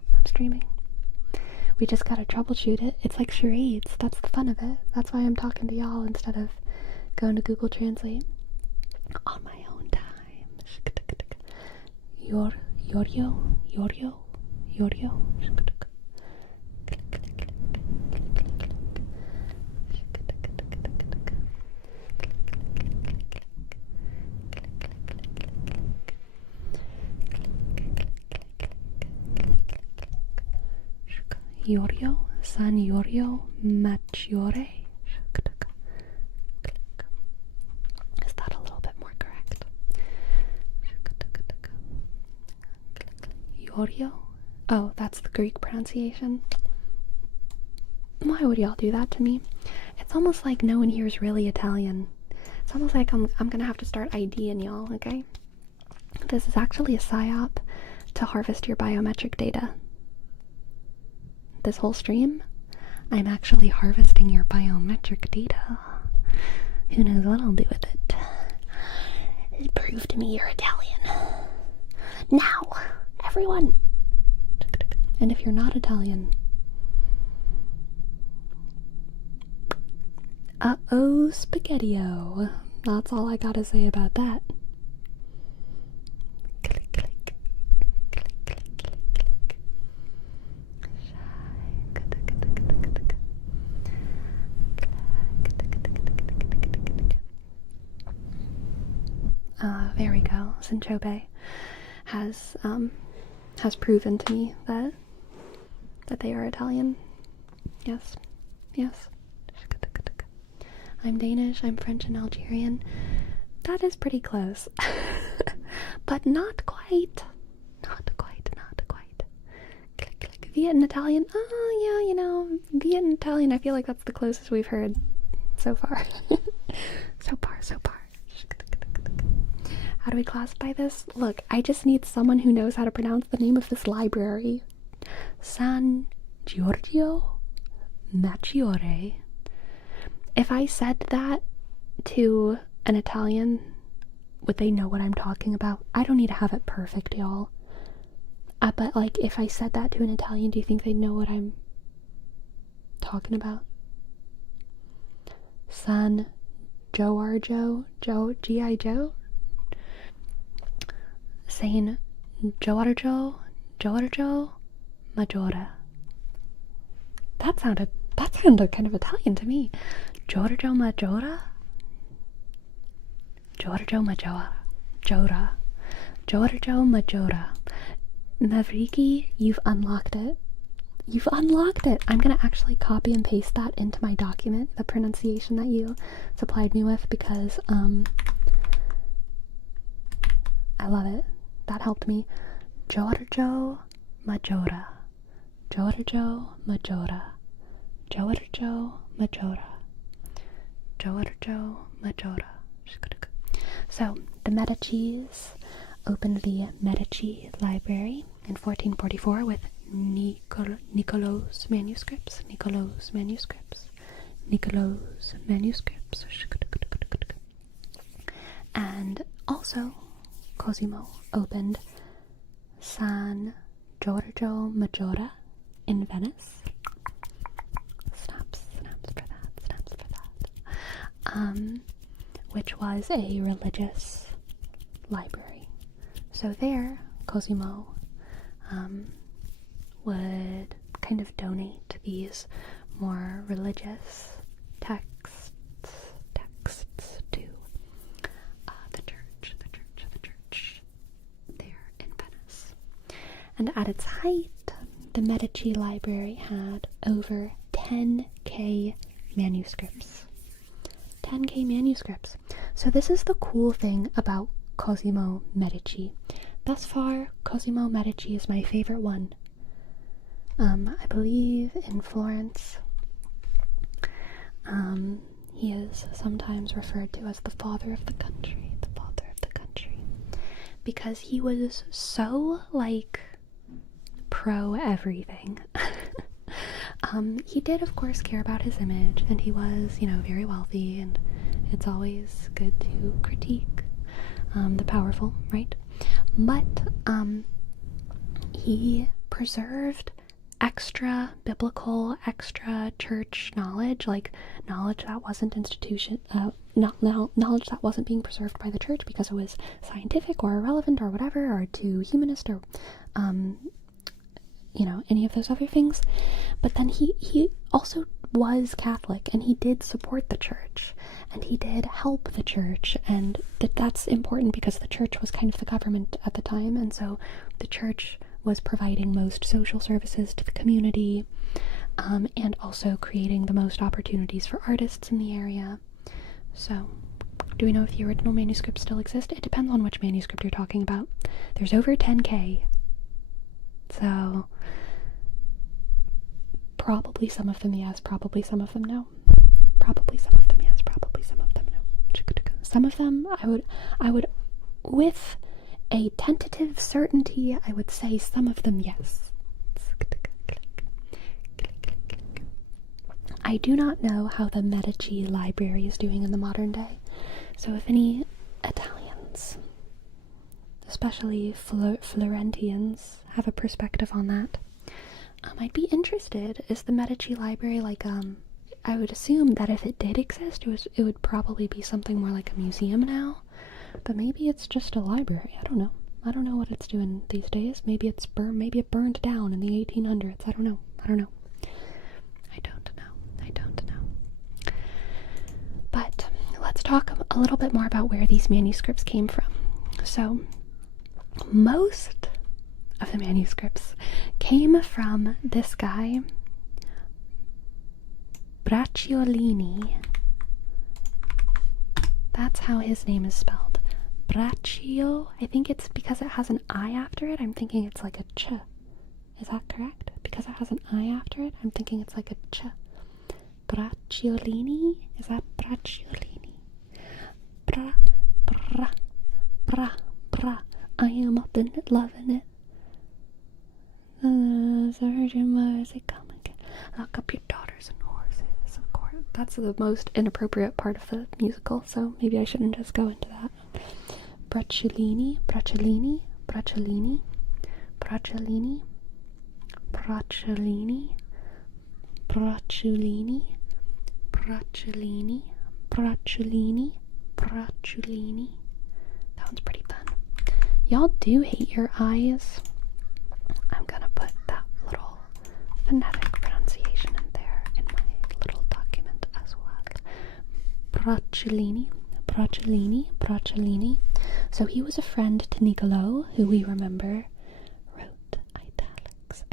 We just gotta troubleshoot it. It's like charades. That's the fun of it. That's why I'm talking to y'all instead of going to Google Translate on my own time. Yorio. Yorio, San Yorio Maggiore. Is that a little bit more correct? Yorio? Oh, that's the Greek pronunciation. Why would y'all do that to me? It's almost like no one here is really Italian. It's almost like I'm gonna have to start IDing y'all, okay? This is actually a psyop to harvest your biometric data. This whole stream, I'm actually harvesting your biometric data. Who knows what I'll do with it? Prove to me you're Italian. Now, everyone! And if you're not Italian, uh-oh, spaghetti-o. That's all I gotta say about that. There we go. Sinchobe has proven to me that they are Italian. Yes. I'm Danish, I'm French and Algerian. That is pretty close. But not quite. Click. Viet and Italian. Oh yeah, Viet and Italian, I feel like that's the closest we've heard so far. So far. How do we classify this? Look, I just need someone who knows how to pronounce the name of this library. San Giorgio Maggiore. If I said that to an Italian, would they know what I'm talking about? I don't need to have it perfect, y'all. But like, if I said that to an Italian, do you think they'd know what I'm talking about? San Giorgio, G.I. Joe? saying Giorgio Maggiore. That sounded kind of Italian to me. Giorgio Maggiore? Giorgio Maggiore. Giorgio Maggiore. Mavriki, you've unlocked it. You've unlocked it! I'm gonna actually copy and paste that into my document, the pronunciation that you supplied me with, because, I love it. That helped me. Giorgio Maggiore. Giorgio Maggiore. Giorgio Maggiore. Giorgio Maggiore. So, the Medicis opened the Medici Library in 1444 with Niccolò's manuscripts. And also, Cosimo opened San Giorgio Maggiore in Venice. Snaps for that. Which was a religious library. So there, Cosimo would kind of donate these more religious texts to the church there in Venice. And at its height, the Medici Library had over 10,000 manuscripts. 10,000 manuscripts. So this is the cool thing about Cosimo Medici. Thus far, Cosimo Medici is my favorite one. I believe in Florence, he is sometimes referred to as the father of the country, because he was so, like, pro everything. He did, of course, care about his image, and he was, very wealthy, and it's always good to critique the powerful, right? But he preserved extra biblical, extra church knowledge, like knowledge that wasn't knowledge that wasn't being preserved by the church because it was scientific or irrelevant or whatever, or too humanist, or any of those other things. But then he also was Catholic, and he did support the church, and he did help the church, and that's important because the church was kind of the government at the time, and so the church was providing most social services to the community, and also creating the most opportunities for artists in the area. So, do we know if the original manuscripts still exist? It depends on which manuscript you're talking about. There's over 10,000. So, probably some of them yes, probably some of them no. Probably some of them yes, probably some of them no. Some of them, I would, with a tentative certainty, I would say some of them yes. I do not know how the Medici Library is doing in the modern day, so if any Italians, especially Florentians, have a perspective on that, I'd be interested. Is the Medici Library like, I would assume that if it did exist, it would probably be something more like a museum now, but maybe it's just a library. I don't know what it's doing these days. Maybe it burned down in the 1800s. I don't know. But let's talk a little bit more about where these manuscripts came from. So, most of the manuscripts came from this guy, Bracciolini. That's how his name is spelled. Braccio. I think it's because it has an I after it. I'm thinking it's like a ch. Is that correct? Because it has an I after it, I'm thinking it's like a ch. Bracciolini? Is that Bracciolini? Bra. I am up in it, loving it. Virgin Mercy, come again. Lock up your daughters and horses, of course. That's the most inappropriate part of the musical, so maybe I shouldn't just go into that. Bracciolini. That one's pretty fun. Y'all do hate your eyes. I'm gonna put that little phonetic pronunciation in there in my little document as well. Bracciolini. So he was a friend to Niccolo, who we remember wrote italics.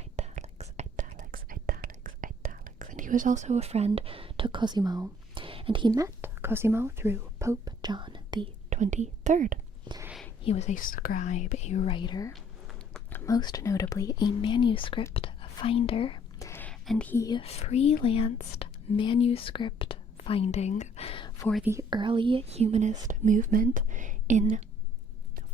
And he was also a friend to Cosimo. And he met Cosimo through Pope John the 23rd. He was a scribe, a writer, most notably a manuscript finder, and he freelanced manuscript finding for the early humanist movement in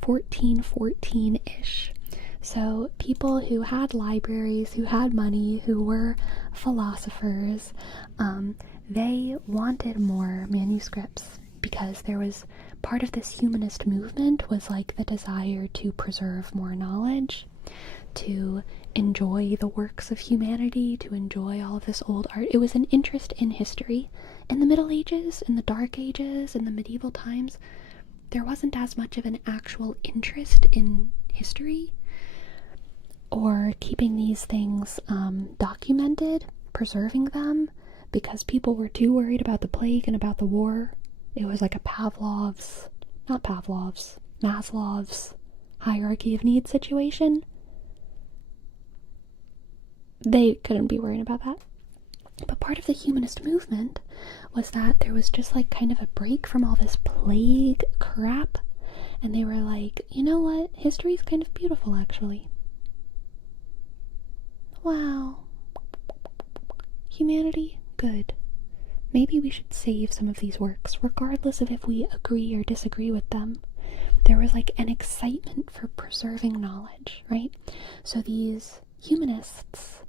1414-ish. So people who had libraries, who had money, who were philosophers, they wanted more manuscripts because there was part of this humanist movement was like the desire to preserve more knowledge, to enjoy the works of humanity, to enjoy all of this old art. It was an interest in history. In the Middle Ages, in the Dark Ages, in the medieval times, there wasn't as much of an actual interest in history or keeping these things documented, preserving them, because people were too worried about the plague and about the war. It was like a Maslow's hierarchy of needs situation. They couldn't be worried about that. But part of the humanist movement was that there was just like kind of a break from all this plague crap. And they were like, you know what? History's kind of beautiful, actually. Wow. Humanity? Good. Maybe we should save some of these works, regardless of if we agree or disagree with them. There was like an excitement for preserving knowledge, right? So these humanists,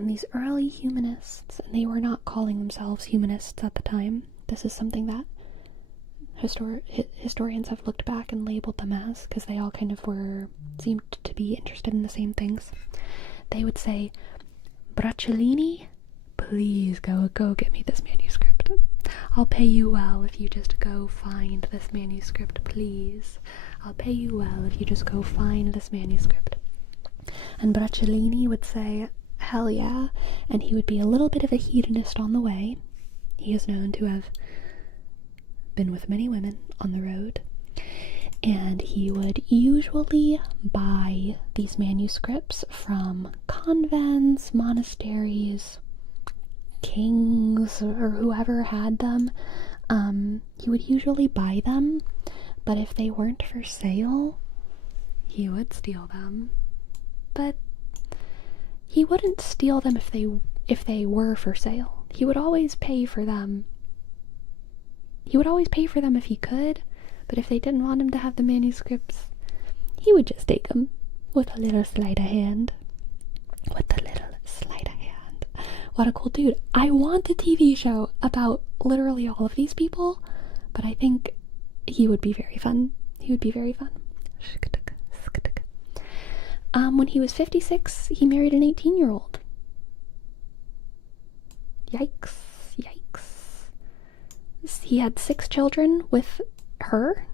these early humanists, and they were not calling themselves humanists at the time. This is something that historians have looked back and labeled them as, because they all kind of seemed to be interested in the same things. They would say, Bracciolini, please go get me this manuscript. I'll pay you well if you just go find this manuscript, please. I'll pay you well if you just go find this manuscript. And Bracciolini would say, hell yeah, and he would be a little bit of a hedonist on the way. He is known to have been with many women on the road, and he would usually buy these manuscripts from convents, monasteries, kings, or whoever had them. He would usually buy them, but if they weren't for sale, he would steal them. But he wouldn't steal them if they were for sale. He would always pay for them. He would always pay for them if he could, but if they didn't want him to have the manuscripts, he would just take them with a little sleight of hand. What a cool dude. I want a TV show about literally all of these people, but I think he would be very fun. When he was 56, he married an 18-year-old. Yikes. He had 6 children with her,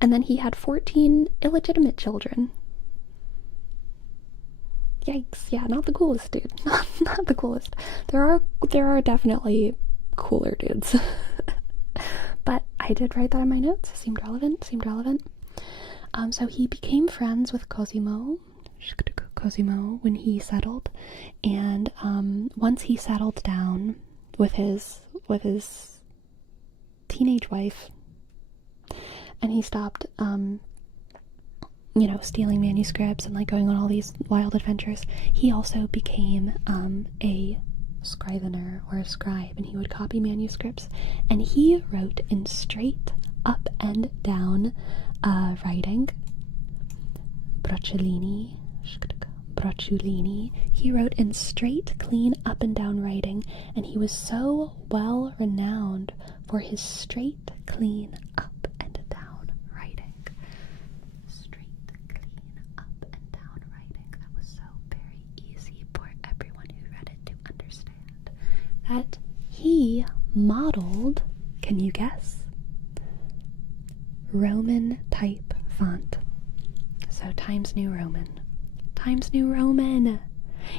and then he had 14 illegitimate children. Yikes. Yeah, not the coolest dude. Not the coolest. There are definitely cooler dudes. But I did write that in my notes. It seemed relevant. So he became friends with Cosimo when he settled, and once he settled down with his teenage wife, and he stopped stealing manuscripts and like going on all these wild adventures, he also became a scrivener or a scribe, and he would copy manuscripts, and he wrote in straight up and down writing. Bracciolini, he wrote in straight, clean, up and down writing, and he was so well renowned for his straight, clean, up and down writing. Straight, clean, up and down writing. That was so very easy for everyone who read it to understand. That he modeled, can you guess? Roman type font. So Times New Roman. Times New Roman!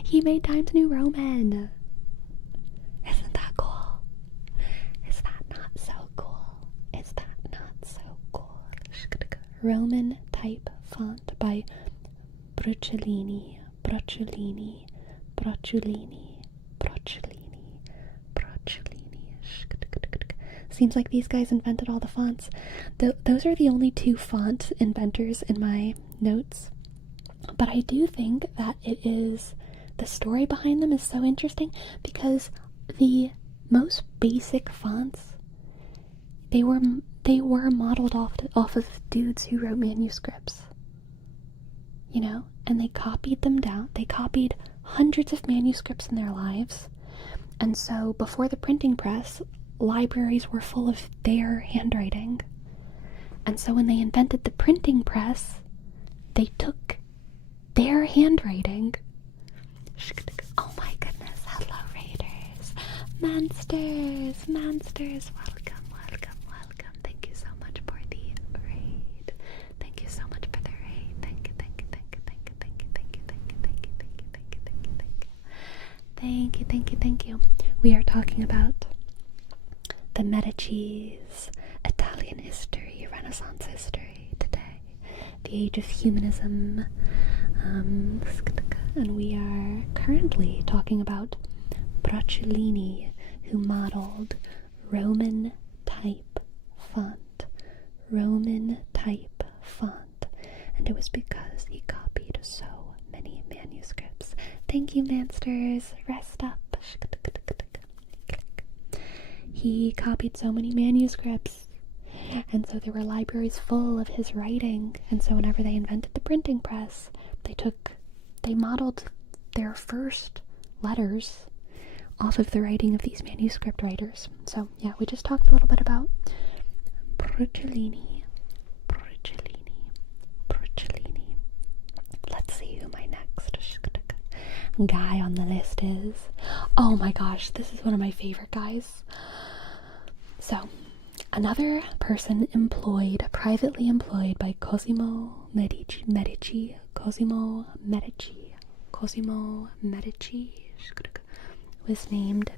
He made Times New Roman! Isn't that cool? Is that not so cool? Is that not so cool? Roman type font by Brocellini. Seems like these guys invented all the fonts. Those are the only two font inventors in my notes. But I do think that the story behind them is so interesting because the most basic fonts, they were modeled off of dudes who wrote manuscripts. You know? And they copied them down. They copied hundreds of manuscripts in their lives. And so before the printing press, libraries were full of their handwriting. And so when they invented the printing press, they took their handwriting. Oh my goodness, hello Raiders. Mansters, welcome. Thank you so much for the raid. Thank you so much for the raid. Thank you. We are talking about the Medicis, Italian history, Renaissance history today, the age of humanism, and we are currently talking about Brocellini, who modeled Roman type font, and it was because he copied so many manuscripts. Thank you, Mansters. Rest up. He copied so many manuscripts, and so there were libraries full of his writing, and so whenever they invented the printing press, they modeled their first letters off of the writing of these manuscript writers. So yeah, we just talked a little bit about Brocellini. Let's see who my next guy on the list is. Oh my gosh, this is one of my favorite guys. So, another person privately employed by Cosimo Medici was named.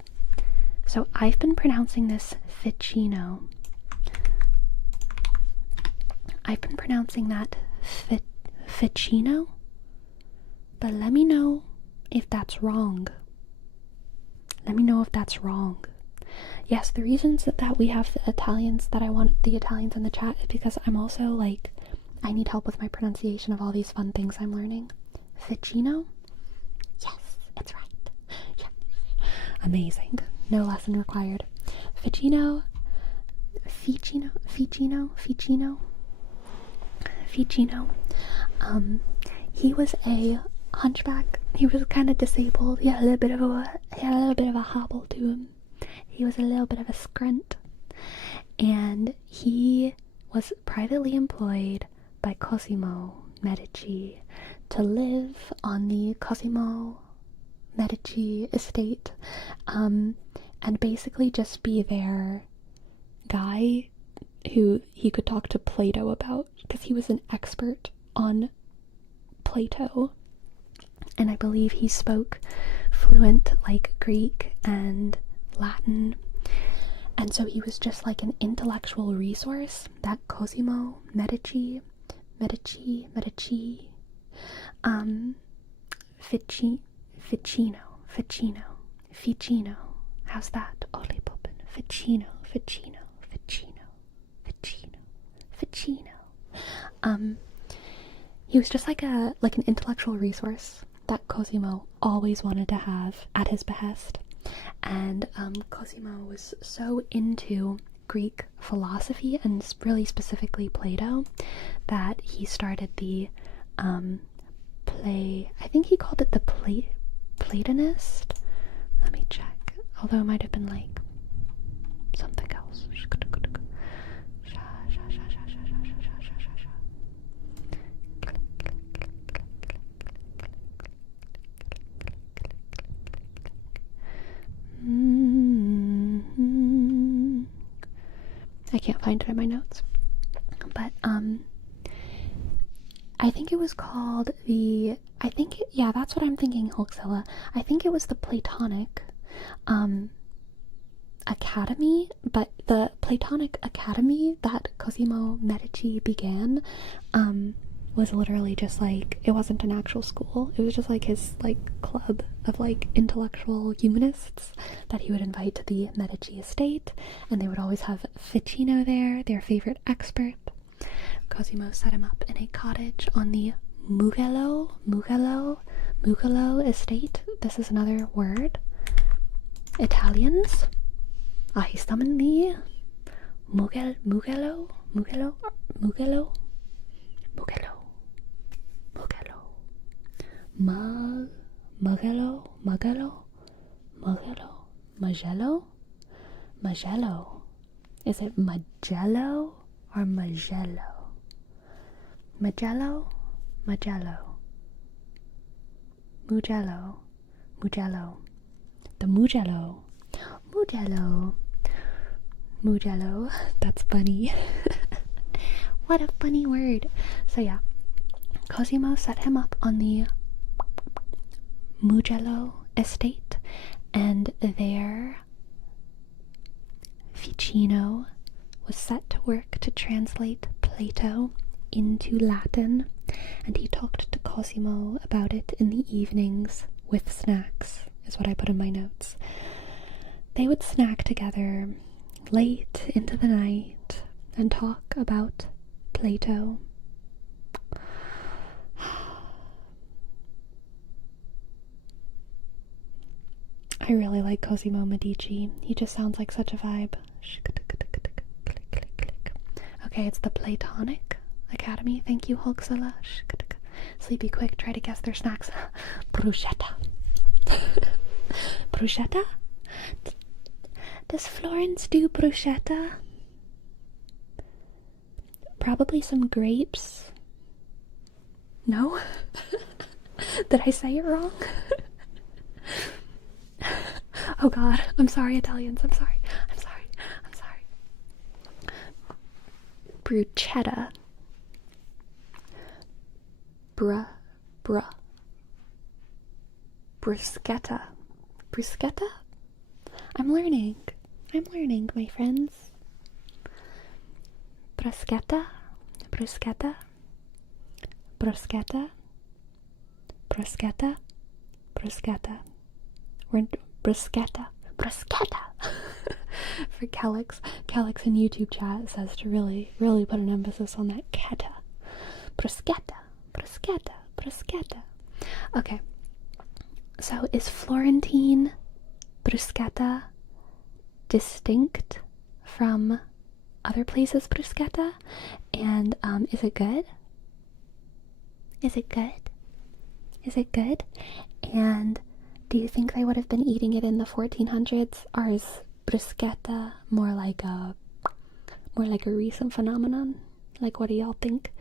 So I've been pronouncing this Ficino. I've been pronouncing that Ficino, but let me know if that's wrong. Yes, the reasons that we have the Italians, that I want the Italians in the chat, is because I'm also I need help with my pronunciation of all these fun things I'm learning. Ficino? Yes, it's right. Yes. Amazing. No lesson required. Ficino. He was a hunchback. He was kind of disabled. He had a little bit of a hobble to him. He was a little bit of a scrunt. And he was privately employed by Cosimo Medici to live on the Cosimo Medici estate, and basically just be their guy who he could talk to Plato about, because he was an expert on Plato, and I believe he spoke fluent Greek and Latin, and so he was just an intellectual resource that Cosimo Medici, Ficino, how's that? Ole Poppen, Ficino. He was just an intellectual resource that Cosimo always wanted to have at his behest. And Cosimo was so into Greek philosophy, and really specifically Plato, that he started the I think he called it the Platonist. Let me check. Although it might have been something else. I can't find it in my notes. But I think it was called yeah, that's what I'm thinking, Hulkzilla. I think it was the Platonic Academy, but the Platonic Academy that Cosimo Medici began was literally just like, it wasn't an actual school. It was just like his like club of like intellectual humanists that he would invite to the Medici estate, and they would always have Ficino there, their favorite expert. Cosimo set him up in a cottage on the Mugello estate. This is another word. Italians. Ahistamenni Mugello Magello. Is it Magello or Magello? Mugello. The Mugello. That's funny. What a funny word. So yeah, Cosimo set him up on the Mugello estate, and there Ficino was set to work to translate Plato into Latin, and he talked to Cosimo about it in the evenings with snacks, is what I put in my notes. They would snack together late into the night and talk about Plato. I really like Cosimo Medici. He just sounds like such a vibe. Okay, it's the Platonic Academy. Thank you, Hulkzilla. Sleepy quick, try to guess their snacks. Bruschetta. Bruschetta? Does Florence do bruschetta? Probably some grapes. No? Did I say it wrong? Oh god, I'm sorry, Italians. I'm sorry. Bruschetta. Bruschetta. I'm learning, my friends. Bruschetta. We're bruschetta. For Calix in YouTube chat says to really put an emphasis on that keta. Bruschetta. Okay, so is Florentine bruschetta distinct from other places bruschetta? And is it good? And do you think they would have been eating it in the 1400s, or is bruschetta more like a recent phenomenon? Like, what do y'all think?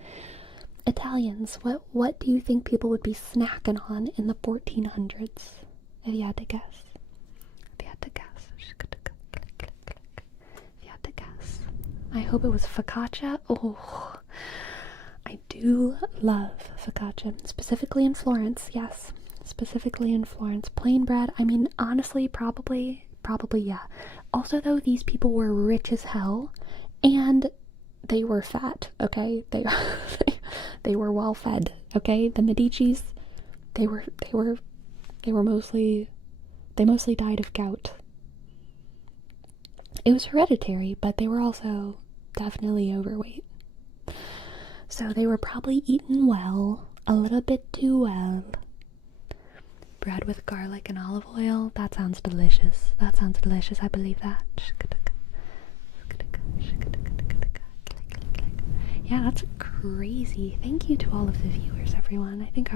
Italians, what do you think people would be snacking on in the 1400s? If you had to guess. I hope it was focaccia. Oh, I do love focaccia, specifically in Florence. Yes, specifically in Florence. Plain bread. I mean, honestly, probably, yeah. Also, though, these people were rich as hell, and they were fat. Okay, they were well fed. Okay, the Medicis, they mostly died of gout. It was hereditary, but they were also definitely overweight. So they were probably eaten well, a little bit too well. Bread with garlic and olive oil, that sounds delicious. I believe that. Yeah, that's crazy. Thank you to all of the viewers, everyone. I think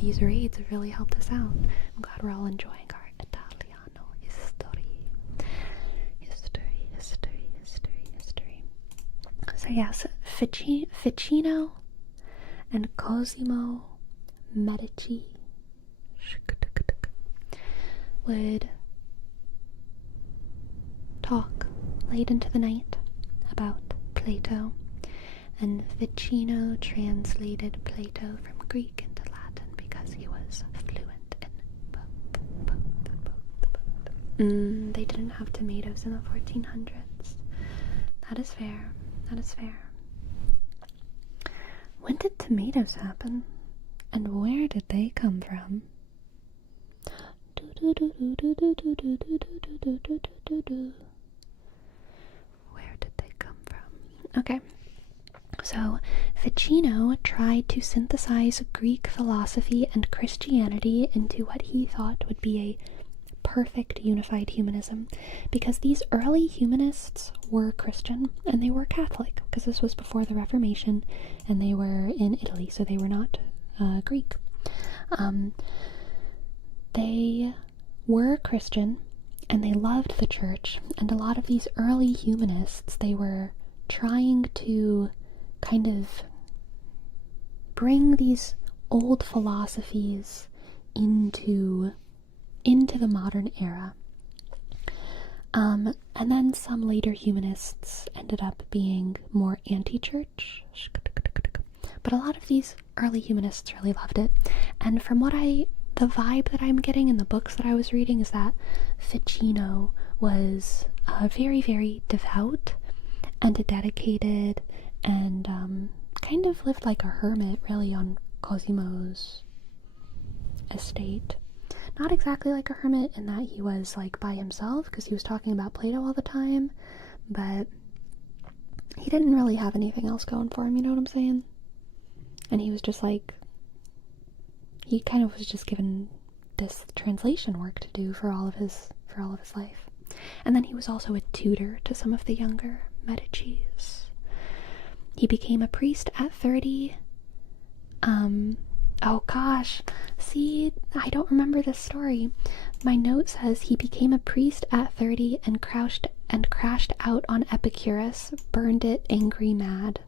these raids have really helped us out. I'm glad we're all enjoying our Italiano history. So yes, Ficino and Cosimo Medici would talk late into the night about Plato, and Ficino translated Plato from Greek into Latin because he was fluent in both. They didn't have tomatoes in the 1400s. That is fair. That is fair. When did tomatoes happen? And where did they come from? Where did they come from? Okay. So, Ficino tried to synthesize Greek philosophy and Christianity into what he thought would be a perfect unified humanism, because these early humanists were Christian and they were Catholic, because this was before the Reformation and they were in Italy, so they were not Greek. They were Christian and they loved the church, and a lot of these early humanists, they were trying to kind of bring these old philosophies into the modern era. And then some later humanists ended up being more anti-church. But a lot of these early humanists really loved it. And from the vibe that I'm getting in the books that I was reading is that Ficino was very, very devout and dedicated and kind of lived like a hermit, really, on Cosimo's estate. Not exactly like a hermit in that he was like by himself, because he was talking about Plato all the time, but he didn't really have anything else going for him, you know what I'm saying? And he was just like, he kind of was just given this translation work to do for all of his life. And then he was also a tutor to some of the younger Medicis. He became a priest at 30. Oh gosh, see, I don't remember this story. My note says he became a priest at 30 and crashed out on Epicurus, burned it angry mad.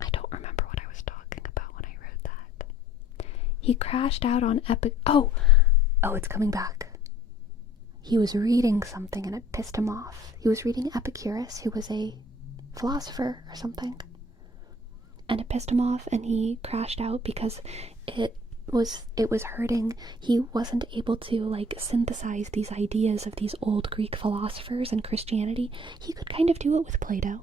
I don't remember what I was talking about when I wrote that. He crashed out on Oh, it's coming back. He was reading something and it pissed him off. He was reading Epicurus, who was a philosopher or something. And it pissed him off and he crashed out because it was hurting. He wasn't able to like synthesize these ideas of these old Greek philosophers and Christianity. He could kind of do it with Plato.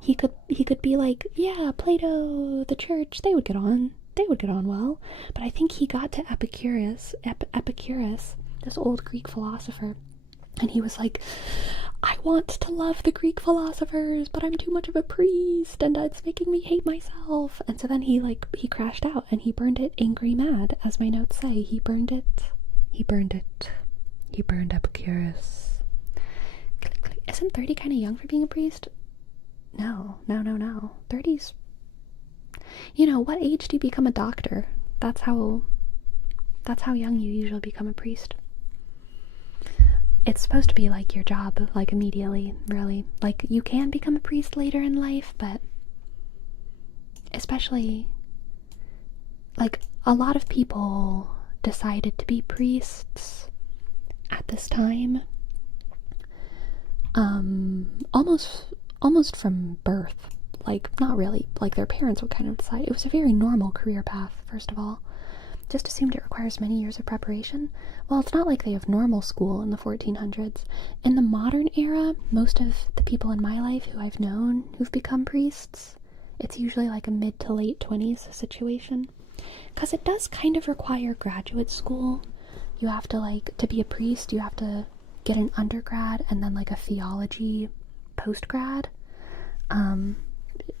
He could be like, yeah, Plato, the church, they would get on well. But I think he got to Epicurus, this old Greek philosopher, and he was like, I want to love the Greek philosophers, but I'm too much of a priest, and it's making me hate myself. And so then he crashed out, and he burned it angry mad, as my notes say. He burned Epicurus. Isn't 30 kind of young for being a priest? No. 30's... You know, what age do you become a doctor? That's how young you usually become a priest. It's supposed to be like your job, like immediately, really. Like, you can become a priest later in life, but especially, like, a lot of people decided to be priests at this time, almost from birth. Like, not really, like their parents would kind of decide. It was a very normal career path, first of all. Just assumed it requires many years of preparation. Well, it's not like they have normal school in the 1400s. In the modern era, most of the people in my life who I've known who've become priests, it's usually like a mid to late 20s situation. Because it does kind of require graduate school. You have to, like, to be a priest, you have to get an undergrad and then like a theology postgrad.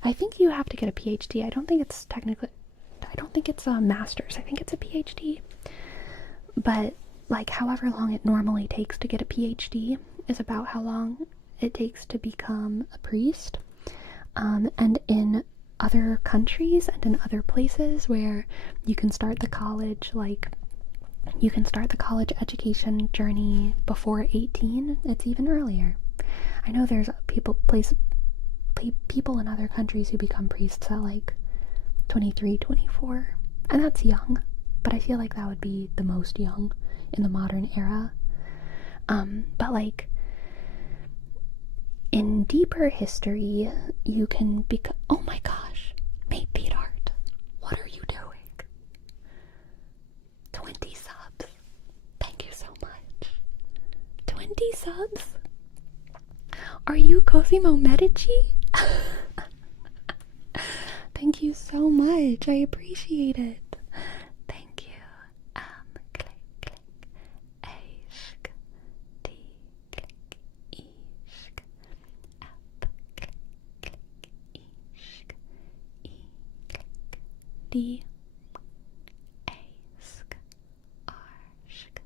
I think you have to get a PhD. I don't think it's a master's. I think it's a PhD. But, like, however long it normally takes to get a PhD is about how long it takes to become a priest. And in other countries and in other places where you can start the college, like, you can start the college education journey before 18, it's even earlier. I know there's people in other countries who become priests at, like, 23, 24, and that's young, but I feel like that would be the most young in the modern era. But, like, in deeper history, you can become, oh my gosh, Mate Beat Art, what are you doing? 20 subs. Thank you so much. 20 subs? Are you Cosimo Medici? Thank you so much. I appreciate it. Thank you. Click, click. Ishk. D, click. Ishk. Up, click, click. Ishk. E, click. D. Ask. Arshk.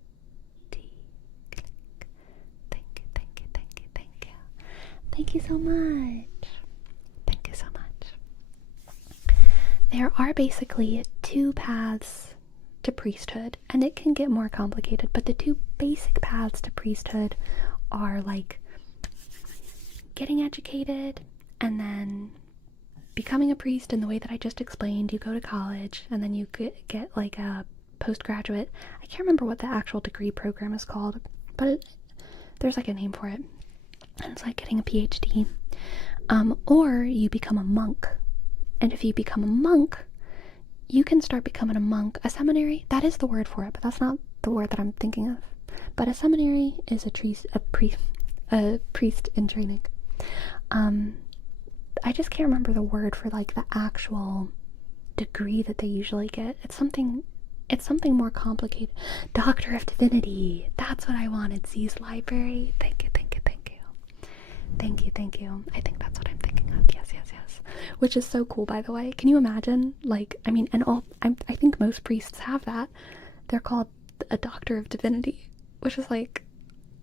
D, click. Thank you, thank you, thank you, thank you. Thank you so much. Thank you so much. There are basically 2 paths to priesthood, and it can get more complicated, but the 2 basic paths to priesthood are like getting educated and then becoming a priest in the way that I just explained. You go to college and then you get like a postgraduate. I can't remember what the actual degree program is called, but there's like a name for it. And it's like getting a PhD. Or you become a monk. And if you become a monk, you can start becoming a monk. A seminary, that is the word for it, but that's not the word that I'm thinking of. But a seminary is a priest in training. I just can't remember the word for like the actual degree that they usually get. It's something more complicated. Doctor of Divinity. That's what I wanted. Z's Library. Thank you, thank you, thank you. Thank you, thank you. I think that's what I'm thinking of. Yes, yes, yes. Which is so cool, by the way. Can you imagine? Like, I mean, I think most priests have that. They're called a Doctor of Divinity, which is like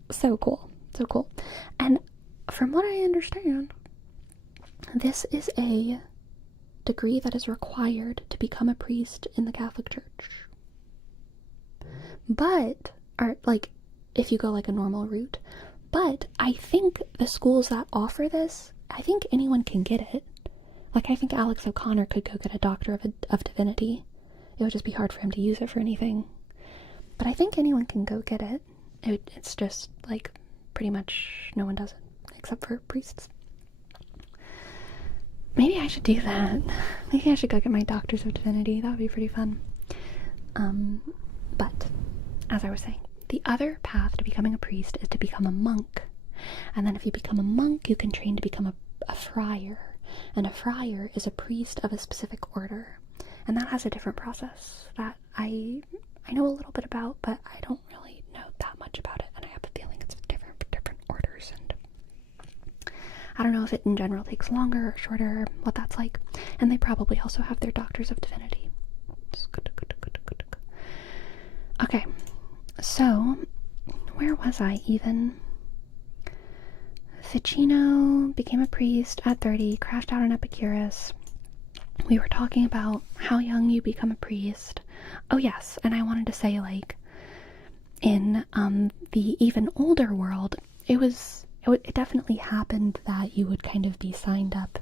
so cool. So cool. And from what I understand, this is a degree that is required to become a priest in the Catholic Church. But, or like, if you go like a normal route. But I think the schools that offer this, I think anyone can get it. Like, I think Alex O'Connor could go get a Doctor of Divinity. It would just be hard for him to use it for anything. But I think anyone can go get it. It's just, like, pretty much no one does it, except for priests. Maybe I should do that. Maybe I should go get my Doctors of Divinity. That would be pretty fun. But, as I was saying, the other path to becoming a priest is to become a monk. And then if you become a monk, you can train to become a friar. And a friar is a priest of a specific order. And that has a different process that I know a little bit about, but I don't really know that much about it. And I have a feeling it's different for different orders. And I don't know if it in general takes longer or shorter, what that's like. And they probably also have their Doctors of Divinity. Okay. So, where was I even? Ficino became a priest at 30, crashed out on Epicurus. We were talking about how young you become a priest. Oh yes, and I wanted to say, like, in the even older world, it definitely happened that you would kind of be signed up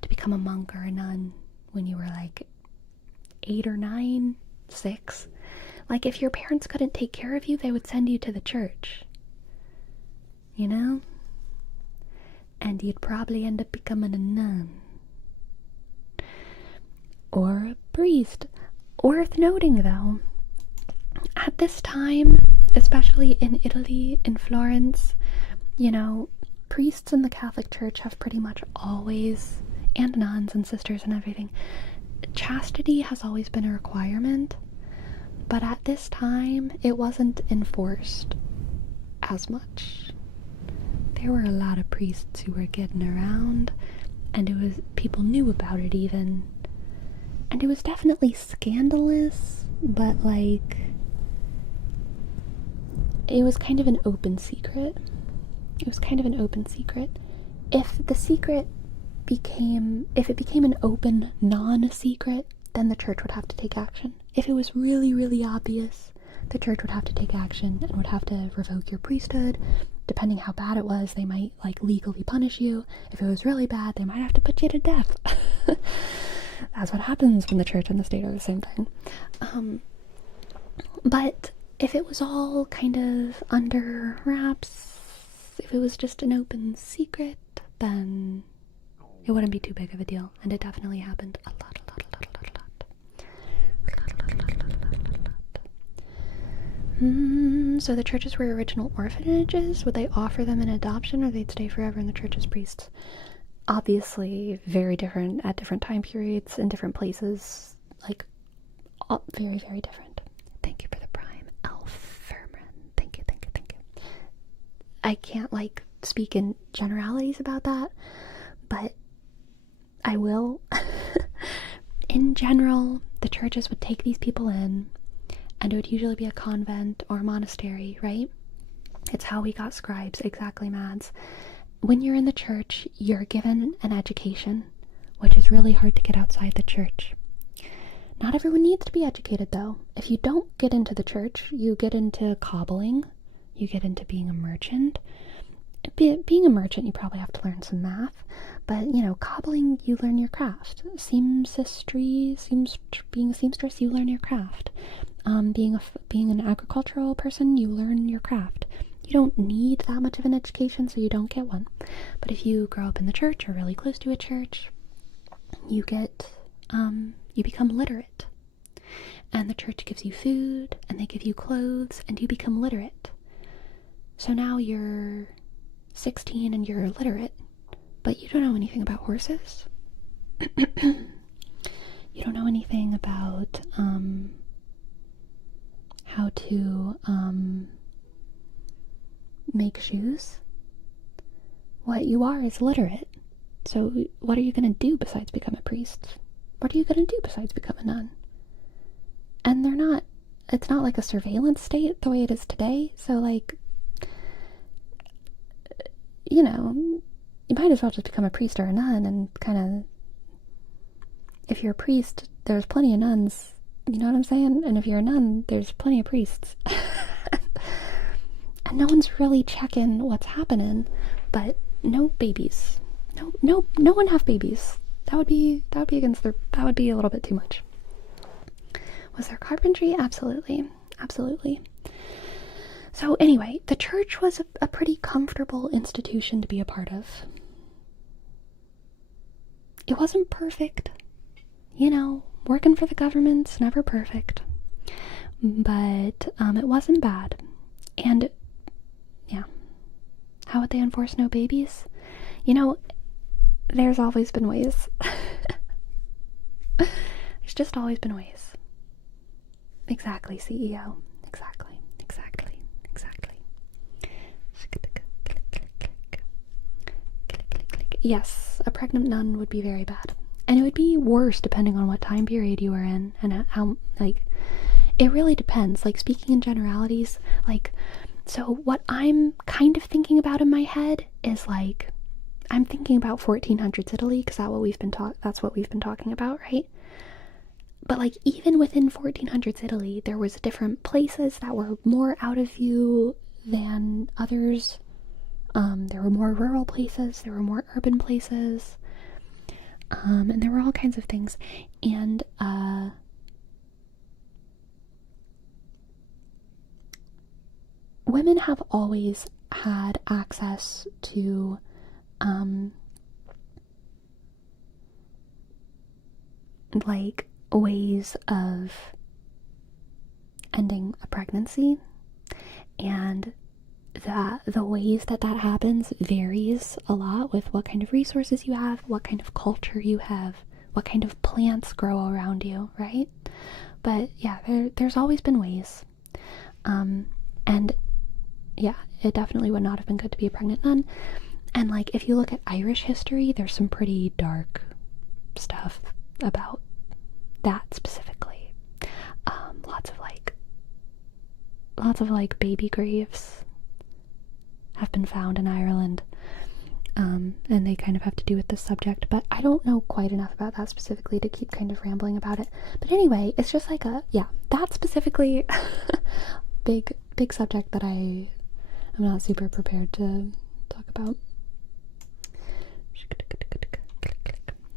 to become a monk or a nun when you were like 8 or 9, 6. Like, if your parents couldn't take care of you, they would send you to the church. You know? And you'd probably end up becoming a nun. Or a priest. Worth noting, though, at this time, especially in Italy, in Florence, you know, priests in the Catholic Church have pretty much always, and nuns and sisters and everything, chastity has always been a requirement. But at this time, it wasn't enforced as much. There were a lot of priests who were getting around, and people knew about it even. And it was definitely scandalous, but like, it was kind of an open secret. It was kind of an open secret. If it became an open non-secret, then the church would have to take action. If it was really, really obvious, the church would have to take action and would have to revoke your priesthood. Depending how bad it was, they might, like, legally punish you. If it was really bad, they might have to put you to death. That's what happens when the church and the state are the same thing. But if it was all kind of under wraps, if it was just an open secret, then It wouldn't be too big of a deal, and it definitely happened a lot. So the churches were original orphanages? Would they offer them an adoption, or they'd stay forever in the church as priests? Obviously, very different at different time periods in different places. Like, very, very different. Thank you for the prime. Elferman. Thank you. I can't, like, speak in generalities about that, but I will. In general, the churches would take these people in, and it would usually be a convent or a monastery, right? It's how we got scribes, exactly, Mads. When you're in the church, you're given an education, which is really hard to get outside the church. Not everyone needs to be educated, though. If you don't get into the church, you get into cobbling, you get into being a merchant. Being a merchant, you probably have to learn some math, but, you know, cobbling, you learn your craft. Being a seamstress, you learn your craft. Being an agricultural person, you learn your craft. You don't need that much of an education, so you don't get one. But if you grow up in the church or really close to a church, you become literate. And the church gives you food, and they give you clothes, and you become literate. So now you're 16 and you're literate, but you don't know anything about horses. You don't know anything about how to make shoes. What you are is literate. So what are you going to do besides become a priest? What are you going to do besides become a nun? And it's not like a surveillance state the way it is today. So, like, you know, you might as well just become a priest or a nun and kind of, if you're a priest, there's plenty of nuns, you know what I'm saying? And if you're a nun, there's plenty of priests. And no one's really checking what's happening, but no babies. No one have babies. That would be that would be a little bit too much. Was there carpentry? Absolutely. So anyway, the church was a pretty comfortable institution to be a part of. It wasn't perfect. You know, working for the government's never perfect. But it wasn't bad. And yeah. How would they enforce no babies? You know, there's always been ways. There's just always been ways. Exactly, CEO. Exactly. Yes, a pregnant nun would be very bad. And it would be worse depending on what time period you were in and how, like, it really depends. Like, speaking in generalities, like, so what I'm kind of thinking about in my head is, like, I'm thinking about 1400s Italy, because that's what we've been talking about, right? But, like, even within 1400s Italy, there was different places that were more out of view than others. There were more rural places, there were more urban places, and there were all kinds of things. And women have always had access to like ways of ending a pregnancy, and the ways that happens varies a lot with what kind of resources you have, what kind of culture you have, what kind of plants grow around you, right? But yeah, there's always been ways. And yeah, it definitely would not have been good to be a pregnant nun. And, like, if you look at Irish history, there's some pretty dark stuff about that specifically. Lots of baby graves have been found in Ireland, and they kind of have to do with this subject, but I don't know quite enough about that specifically to keep kind of rambling about it. But anyway, it's just like that specifically big subject that I'm not super prepared to talk about.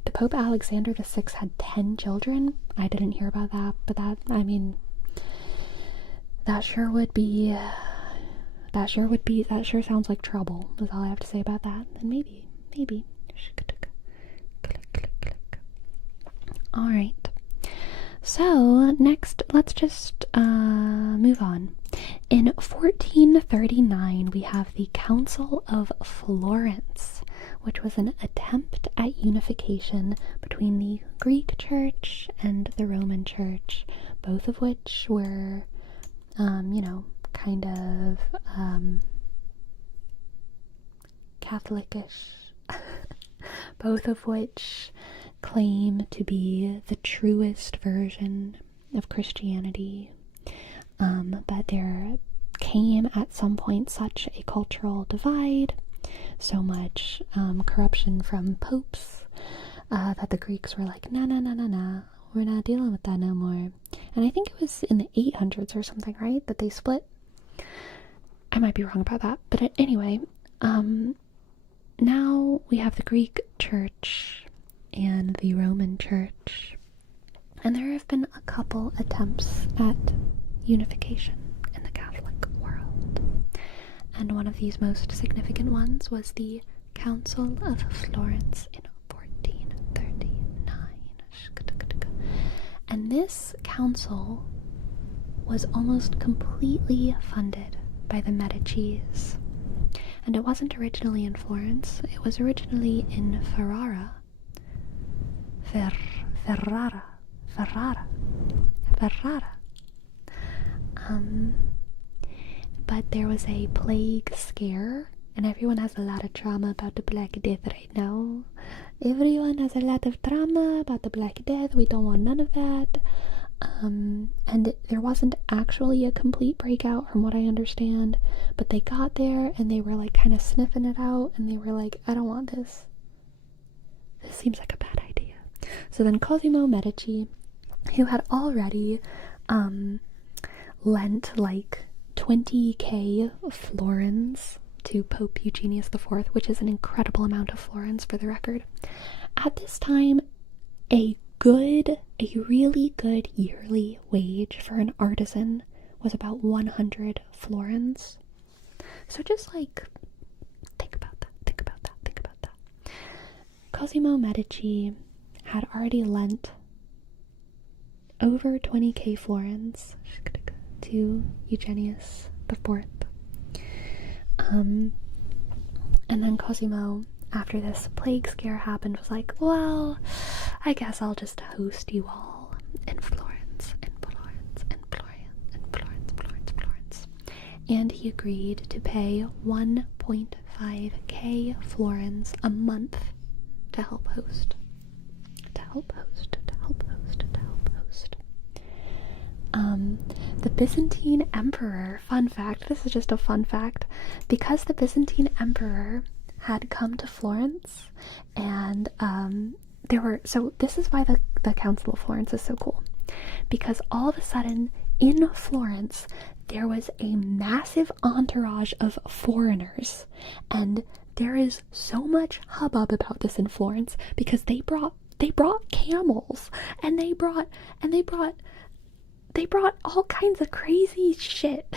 The Pope Alexander VI had 10 children. I didn't hear about that, but that sure sounds like trouble, is all I have to say about that. And maybe. All right. So next, let's just move on. In 1439, we have the Council of Florence, which was an attempt at unification between the Greek Church and the Roman Church, both of which were, kind of Catholicish, both of which claim to be the truest version of Christianity. But there came at some point such a cultural divide, so much corruption from popes, that the Greeks were like, nah, we're not dealing with that no more. And I think it was in the 800s or something, right, that they split. I might be wrong about that, but anyway, now we have the Greek Church and the Roman Church, and there have been a couple attempts at unification in the Catholic world, and one of these most significant ones was the Council of Florence in 1439. And this council was almost completely funded by the Medicis, and it wasn't originally in Florence, it was originally in Ferrara. But there was a plague scare, and everyone has a lot of trauma about the Black Death right now. Everyone has a lot of trauma about the Black Death. We don't want none of that. And there wasn't actually a complete breakout from what I understand, but they got there and they were like kind of sniffing it out, and they were like, I don't want this. This seems like a bad idea. So then Cosimo Medici, who had already lent like 20k florins to Pope Eugenius IV, which is an incredible amount of florins for the record. At this time, a really good yearly wage for an artisan was about 100 florins. So just like, think about that. Cosimo Medici had already lent over 20k florins to Eugenius IV. And then Cosimo, after this plague scare happened, was like, well, I guess I'll just host you all in Florence. And he agreed to pay 1.5k florins a month to help host. The Byzantine Emperor, fun fact, this is just a fun fact, because the Byzantine Emperor had come to Florence, and this is why the Council of Florence is so cool, because all of a sudden in Florence there was a massive entourage of foreigners, and there is so much hubbub about this in Florence because they brought camels, and they brought all kinds of crazy shit.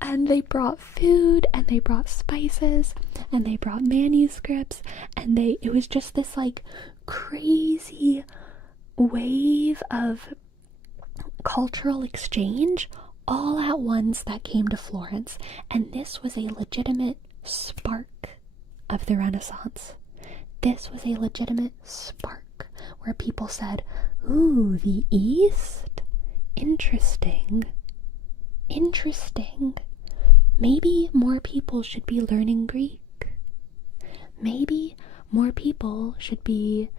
And they brought food, and they brought spices, and they brought manuscripts, and it was just this like crazy wave of cultural exchange all at once that came to Florence. And this was a legitimate spark of the Renaissance. This was a legitimate spark where people said, ooh, the East? Interesting. Maybe more people should be learning Greek. Maybe more people should be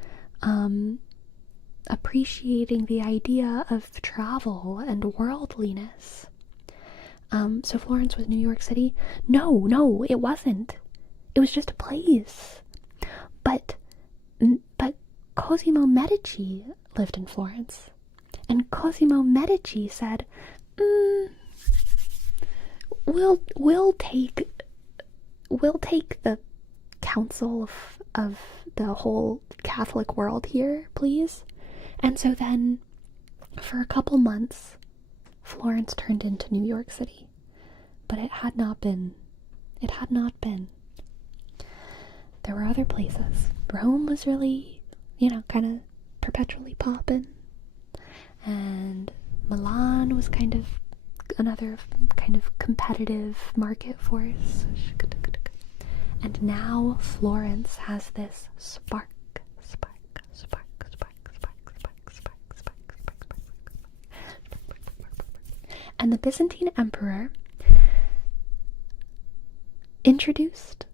appreciating the idea of travel and worldliness. So Florence was New York City? No, it wasn't. It was just a place. But Cosimo Medici lived in Florence, and Cosimo Medici said, we'll take the council of the whole Catholic world here, please. And so then, for a couple months, Florence turned into New York City, but it had not been. There were other places. Rome was really kind of perpetually popping. And Milan was kind of another kind of competitive market force. And now Florence has this spark. And the Byzantine emperor introduced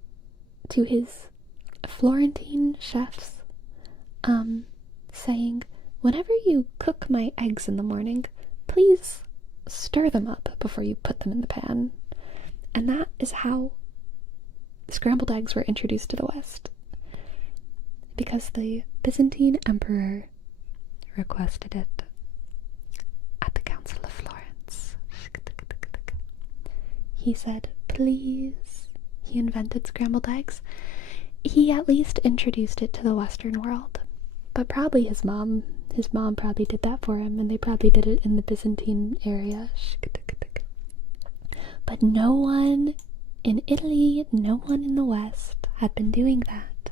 to his Florentine chefs, saying, whenever you cook my eggs in the morning, please stir them up before you put them in the pan. And that is how scrambled eggs were introduced to the West, because the Byzantine emperor requested it at the Council of Florence. He said, please. He invented scrambled eggs. He at least introduced it to the Western world, but probably his mom probably did that for him, and they probably did it in the Byzantine area. But no one in Italy, no one in the West had been doing that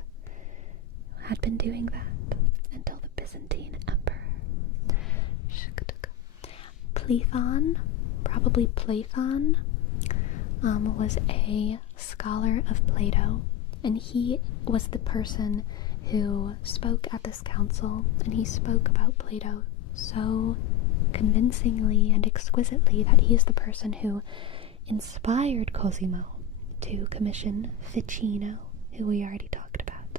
until the Byzantine emperor. Platon, probably Platon, was a scholar of Plato, and he was the person who spoke at this council, and he spoke about Plato so convincingly and exquisitely that he is the person who inspired Cosimo to commission Ficino, who we already talked about,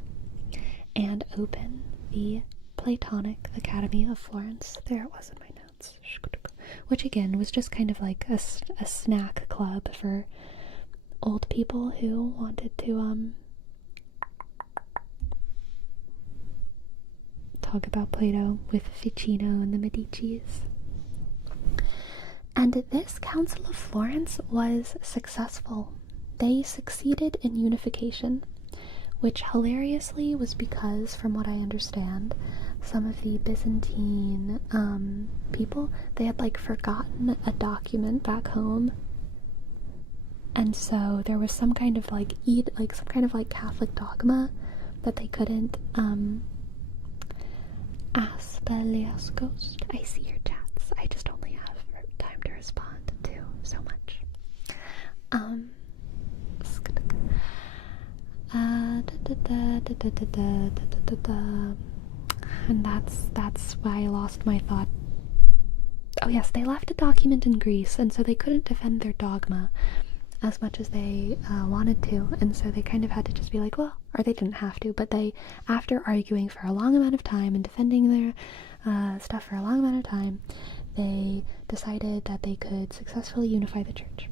and open the Platonic Academy of Florence. There it was in my notes. Which again was just kind of like a snack club for old people who wanted to talk about Plato with Ficino and the Medicis. And this Council of Florence was successful. They succeeded in unification, which hilariously was because, from what I understand, some of the Byzantine people, they had like forgotten a document back home, and so there was some kind of like Catholic dogma that they couldn't Aspeliascos. I see your chats. I just only have time to respond to so much. And that's why I lost my thought. Oh yes, they left a document in Greece, and so they couldn't defend their dogma as much as they wanted to, and so they kind of had to just be like, well, or they didn't have to, but they, after arguing for a long amount of time and defending their stuff for a long amount of time, they decided that they could successfully unify the church.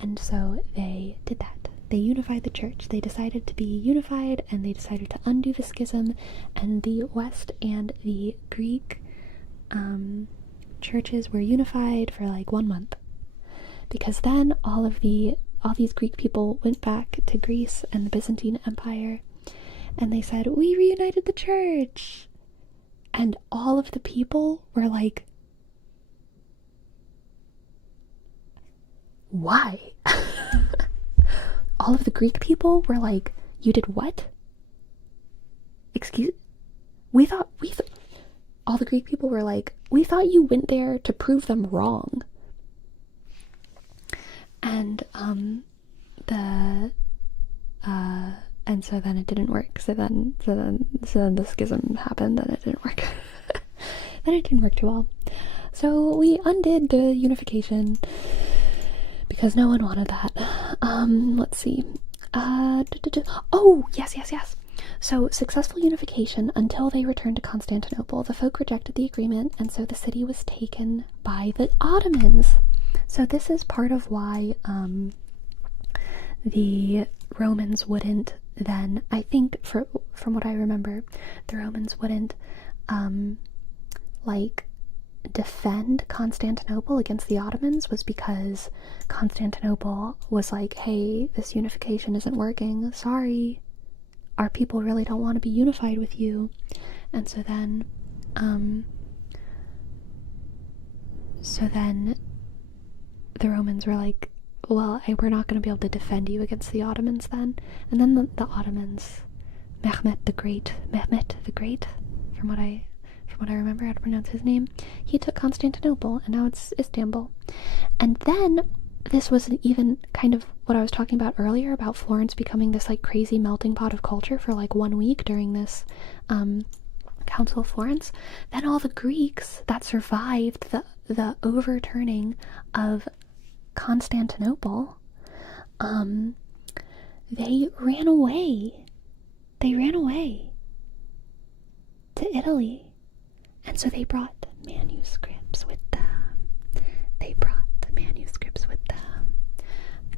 And so they did that. They unified the church. They decided to be unified, and they decided to undo the schism, and the West and the Greek churches were unified for like 1 month. Because then all these Greek people went back to Greece and the Byzantine Empire, and they said, we reunited the church. And all of the people were like, why? All of the Greek people were like, you did what? All the Greek people were like, we thought you went there to prove them wrong. And and so then it didn't work. So then the schism happened, and it didn't work. Then it didn't work too well. So we undid the unification because no one wanted that. Let's see. Oh, yes. So, successful unification until they returned to Constantinople. The folk rejected the agreement, and so the city was taken by the Ottomans. So this is part of why the Romans wouldn't then, I think, from what I remember, the Romans wouldn't defend Constantinople against the Ottomans, was because Constantinople was like, hey, this unification isn't working, sorry, our people really don't want to be unified with you. And so then the Romans were like, well, we're not going to be able to defend you against the Ottomans then. And then the Ottomans Mehmet the Great, from what I remember how to pronounce his name, he took Constantinople, and now it's Istanbul. And then this was even kind of what I was talking about earlier about Florence becoming this like crazy melting pot of culture for like 1 week during this Council of Florence. Then all the Greeks that survived the overturning of Constantinople, they ran away. They ran away to Italy. And so they brought manuscripts with them.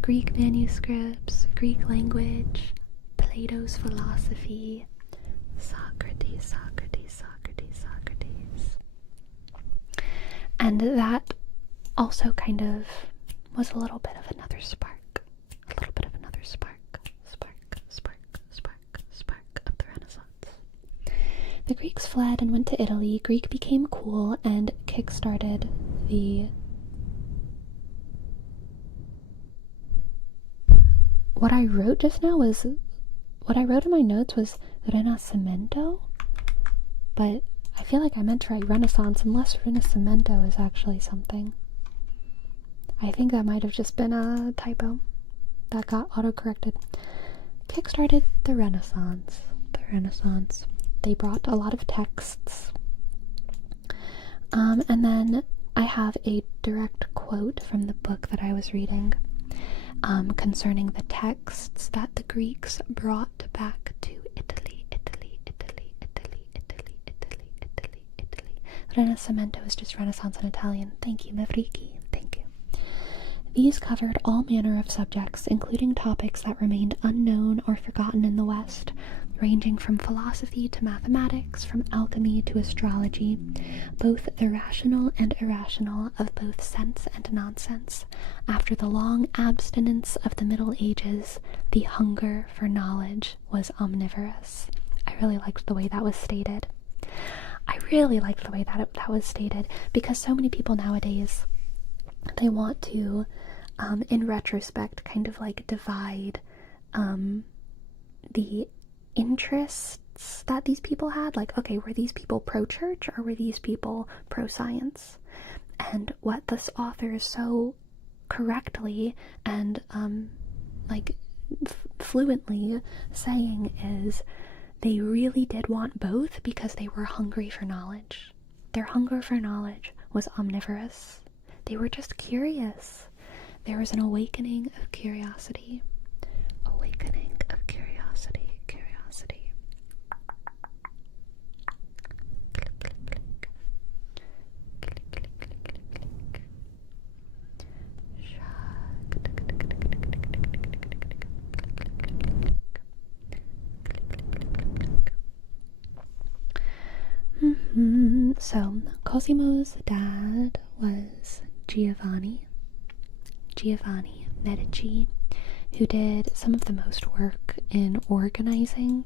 Greek manuscripts, Greek language, Plato's philosophy, Socrates. And that also kind of was a little bit of another spark. Spark of the Renaissance. The Greeks fled and went to Italy. Greek became cool and kickstarted the... What I wrote in my notes was Rinascimento, but I feel like I meant to write Renaissance unless Rinascimento is actually something. I think that might have just been a typo that got auto-corrected. Kickstarted the Renaissance. They brought a lot of texts. And then I have a direct quote from the book that I was reading concerning the texts that the Greeks brought back to Italy. Rinascimento is just Renaissance in Italian. Thank you, Mavriki. Thank you. These covered all manner of subjects, including topics that remained unknown or forgotten in the West, ranging from philosophy to mathematics, from alchemy to astrology, both the rational and irrational, of both sense and nonsense. After the long abstinence of the Middle Ages, the hunger for knowledge was omnivorous. I really liked the way that was stated. That was stated, because so many people nowadays, they want to, in retrospect, kind of like divide the interests that these people had. Like, okay, were these people pro-church or were these people pro-science? And what this author is so correctly and fluently saying is they really did want both because they were hungry for knowledge. Their hunger for knowledge was omnivorous. They were just curious. There was an awakening of curiosity. So, Cosimo's dad was Giovanni Medici, who did some of the most work in organizing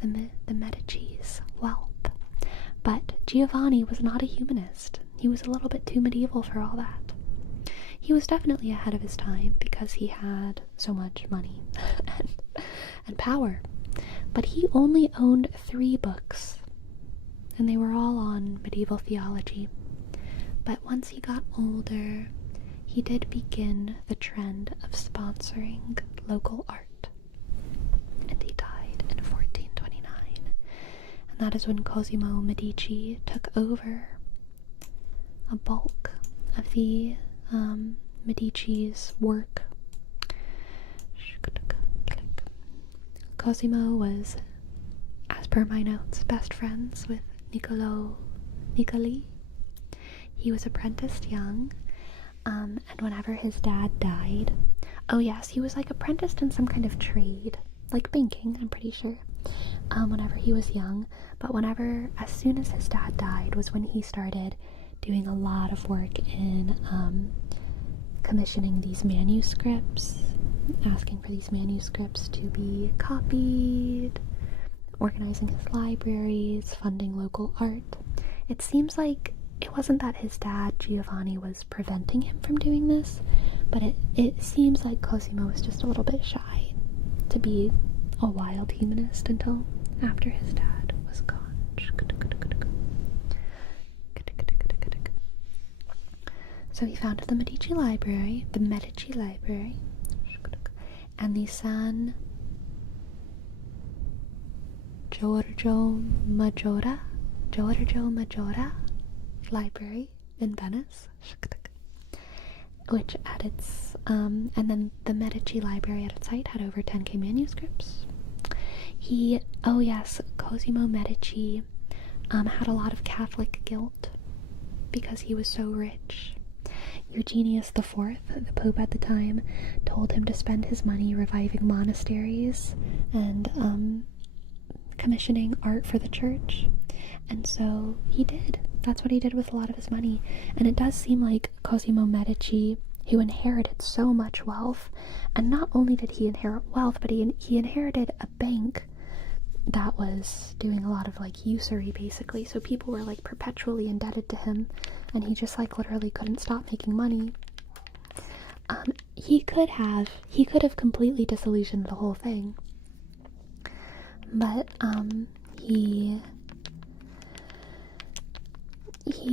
the Medicis' wealth. But Giovanni was not a humanist. He was a little bit too medieval for all that. He was definitely ahead of his time because he had so much money and power. But he only owned 3 books, and they were all on medieval theology. But once he got older, he did begin the trend of sponsoring local art. And he died in 1429. And that is when Cosimo Medici took over a bulk of the Medici's work. Cosimo was, as per my notes, best friends with Niccoli. He was apprenticed young, and whenever his dad died, oh yes, he was like apprenticed in some kind of trade, like banking, I'm pretty sure, whenever he was young. But as soon as his dad died was when he started doing a lot of work in commissioning these manuscripts, asking for these manuscripts to be copied, organizing his libraries, funding local art. It seems like it wasn't that his dad, Giovanni, was preventing him from doing this, but it seems like Cosimo was just a little bit shy to be a wild humanist until after his dad was gone. So he founded the Medici Library, and the San Giorgio Maggiore Library in Venice, which at its, and then the Medici Library at its height had over 10K manuscripts. Cosimo Medici had a lot of Catholic guilt because he was so rich. Eugenius IV, the Pope at the time, told him to spend his money reviving monasteries and commissioning art for the church. And so he did. That's what he did with a lot of his money. And it does seem like Cosimo Medici, who inherited so much wealth, and not only did he inherit wealth, but he inherited a bank that was doing a lot of like usury, basically. So people were like perpetually indebted to him, and he just like literally couldn't stop making money. He could have completely disillusioned the whole thing, but he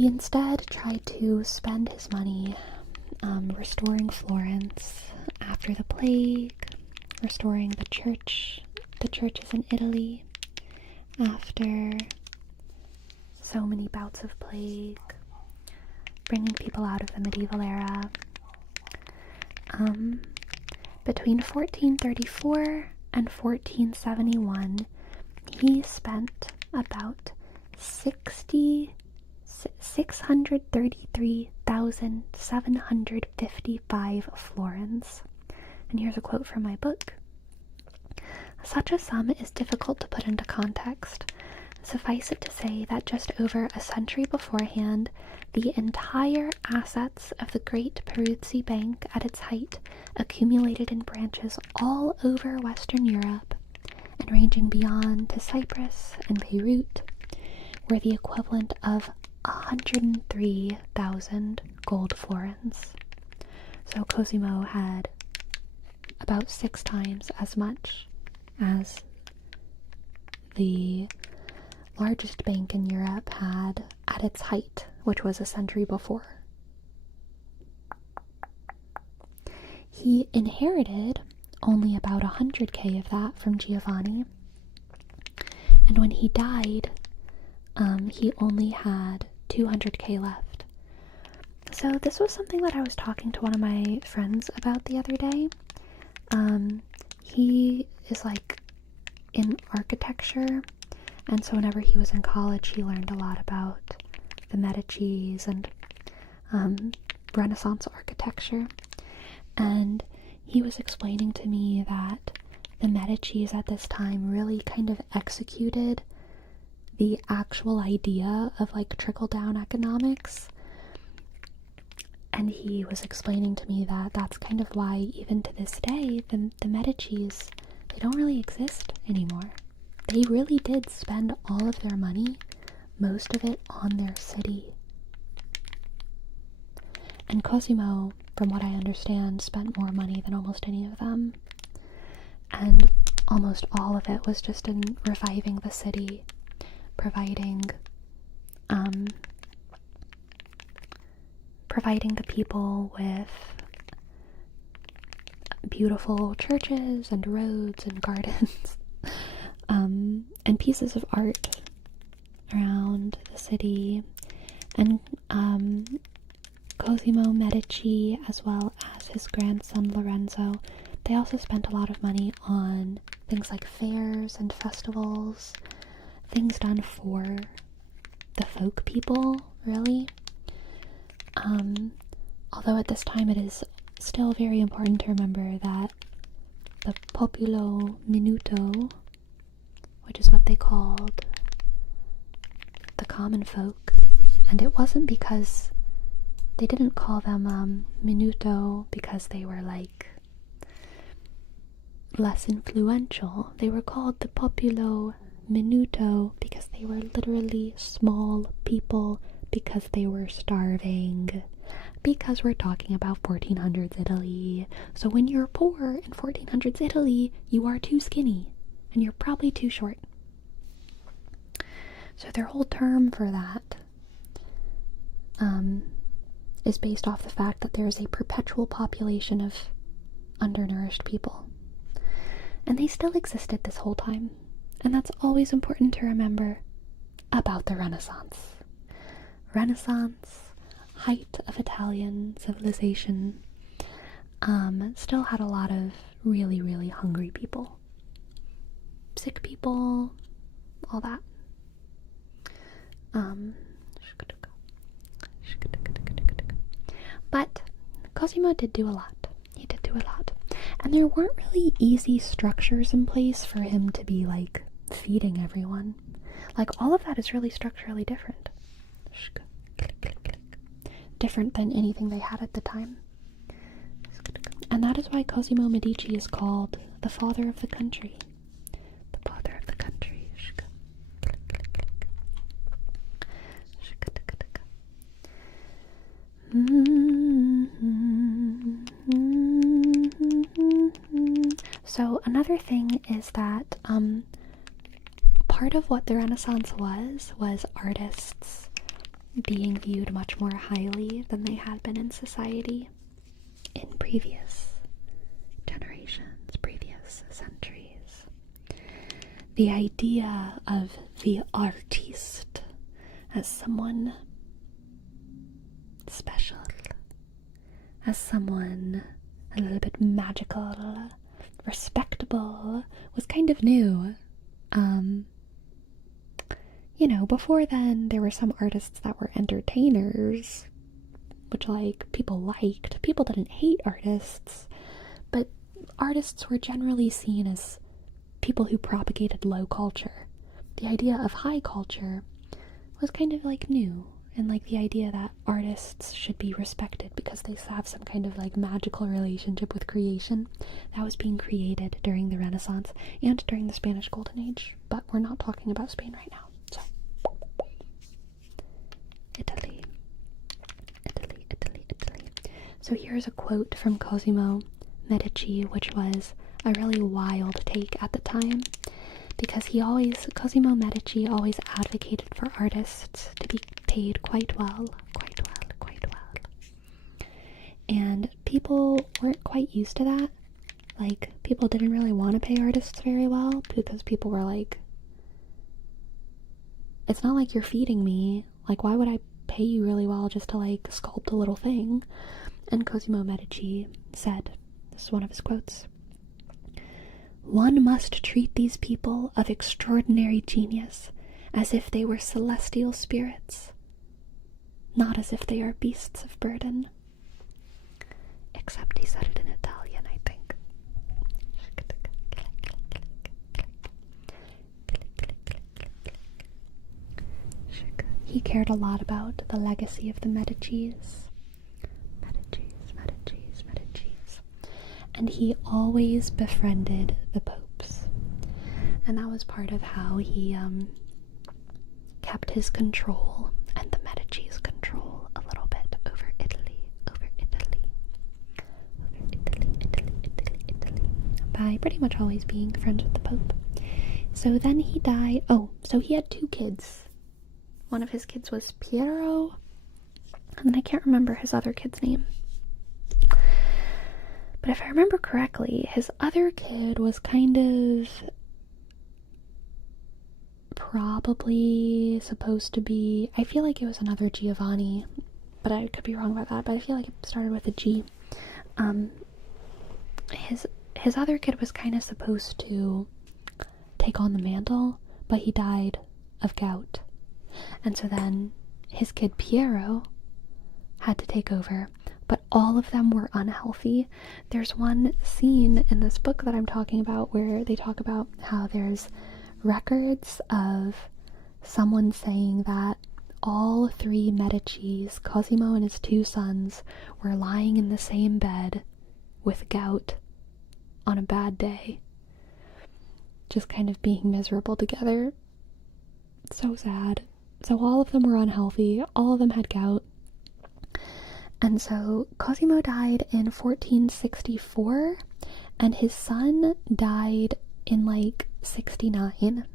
instead tried to spend his money restoring Florence after the plague, restoring the churches in Italy after so many bouts of plague, bringing people out of the medieval era. Between 1434 and 1471, he spent about 633,755 florins. And here's a quote from my book. Such a sum is difficult to put into context. Suffice it to say that just over a century beforehand, the entire assets of the great Peruzzi Bank at its height, accumulated in branches all over Western Europe, and ranging beyond to Cyprus and Beirut, were the equivalent of 103,000 gold florins. So Cosimo had about 6 times as much as the largest bank in Europe had at its height, which was a century before. He inherited only about 100K of that from Giovanni, and when he died, he only had 200K left. So this was something that I was talking to one of my friends about the other day. He is like in architecture, and so whenever he was in college, he learned a lot about the Medicis and Renaissance architecture. And he was explaining to me that the Medicis at this time really kind of executed the actual idea of like trickle-down economics. And he was explaining to me that that's kind of why even to this day, the Medicis, they don't really exist anymore. They really did spend all of their money, most of it on their city. And Cosimo, from what I understand, spent more money than almost any of them. And almost all of it was just in reviving the city, providing the people with beautiful churches and roads and gardens, and pieces of art around the city. And Cosimo Medici, as well as his grandson Lorenzo, they also spent a lot of money on things like fairs and festivals, things done for the folk people, really. Although at this time it is still very important to remember that the populo minuto, which is what they called the common folk, and it wasn't because they didn't call them minuto because they were like less influential. They were called the populo minuto because they were literally small people, because they were starving, because we're talking about 1400s Italy. So when you're poor in 1400s Italy, you are too skinny. and you're probably too short. So their whole term for that is based off the fact that there is a perpetual population of undernourished people. And they still existed this whole time. And that's always important to remember about the Renaissance. Renaissance, height of Italian civilization, still had a lot of really, really hungry people. Sick people, all that. But Cosimo did do a lot. He did do a lot. And there weren't really easy structures in place for him to be, like, feeding everyone. Like, all of that is really structurally different. Different than anything they had at the time. And that is why Cosimo Medici is called the father of the country. The father of the country. So another thing is that part of what the Renaissance was artists being viewed much more highly than they had been in society in previous generations, previous centuries. The idea of the artiste as someone special, as someone a little bit magical, respectable, was kind of new. You know, before then, there were some artists that were entertainers, which, like, people liked. People didn't hate artists, but artists were generally seen as people who propagated low culture. The idea of high culture was kind of, like, new, and, like, the idea that artists should be respected because they have some kind of, like, magical relationship with creation, that was being created during the Renaissance and during the Spanish Golden Age, but we're not talking about Spain right now. So, Italy. So here's a quote from Cosimo Medici, which was a really wild take at the time, because Cosimo Medici always advocated for artists to be paid quite well. And people weren't quite used to that. Like, people didn't really want to pay artists very well, because people were like, it's not like you're feeding me. Like, why would I pay you really well just to, like, sculpt a little thing? And Cosimo Medici said, this is one of his quotes, "One must treat these people of extraordinary genius as if they were celestial spirits, not as if they are beasts of burden." Except he said it in Italian, I think. He cared a lot about the legacy of the Medicis. And he always befriended the popes. And that was part of how he kept his control and the Medicis' control a little bit over Italy. By pretty much always being friends with the Pope. So then he died. Oh, so he had 2 kids. One of his kids was Piero, and then I can't remember his other kid's name. But if I remember correctly, his other kid was kind of probably supposed to be, I feel like it was another Giovanni, but I could be wrong about that, but I feel like it started with a G. His other kid was kind of supposed to take on the mantle, but he died of gout. And so then his kid Piero had to take over, but all of them were unhealthy. There's one scene in this book that I'm talking about where they talk about how there's records of someone saying that all 3 Medicis, Cosimo and his 2 sons, were lying in the same bed with gout on a bad day, just kind of being miserable together. So sad. So all of them were unhealthy, all of them had gout. And so Cosimo died in 1464, and his son died in like 69.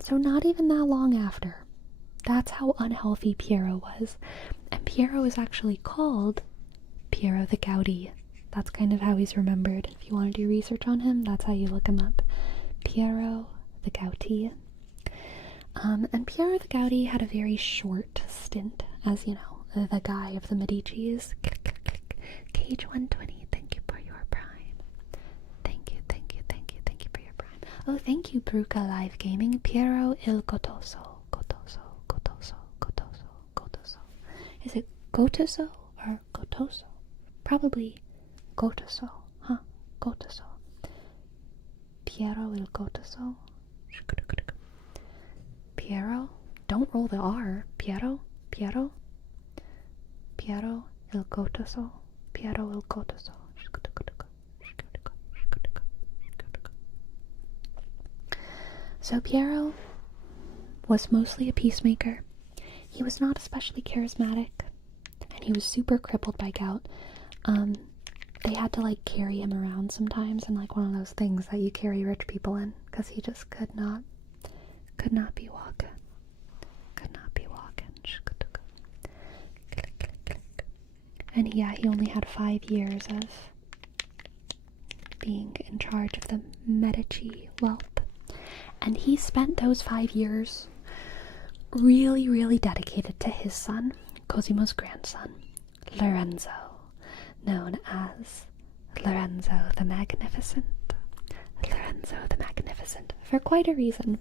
So not even that long after. That's how unhealthy Piero was. And Piero is actually called Piero the Gouty. That's kind of how he's remembered. If you want to do research on him, that's how you look him up. Piero the Gouty. And Piero the Gouty had a very short stint as, you know, the guy of the Medicis. Cage 120, thank you for your prime. Thank you for your prime. Oh, thank you, Bruca Live Gaming. Piero il Gotoso. Gotoso. Is it Gotoso or Gotoso? Probably Gotoso, huh? Gotoso. Piero il Gotoso. Piero? Don't roll the R. Piero il Gotoso. Piero il Gotoso. So Piero was mostly a peacemaker. He was not especially charismatic, and he was super crippled by gout. They had to like carry him around sometimes in like one of those things that you carry rich people in, because he just could not be walking. And yeah, he only had 5 years of being in charge of the Medici wealth. And he spent those 5 years really, really dedicated to his son, Cosimo's grandson, Lorenzo, known as Lorenzo the Magnificent. Lorenzo the Magnificent, for quite a reason.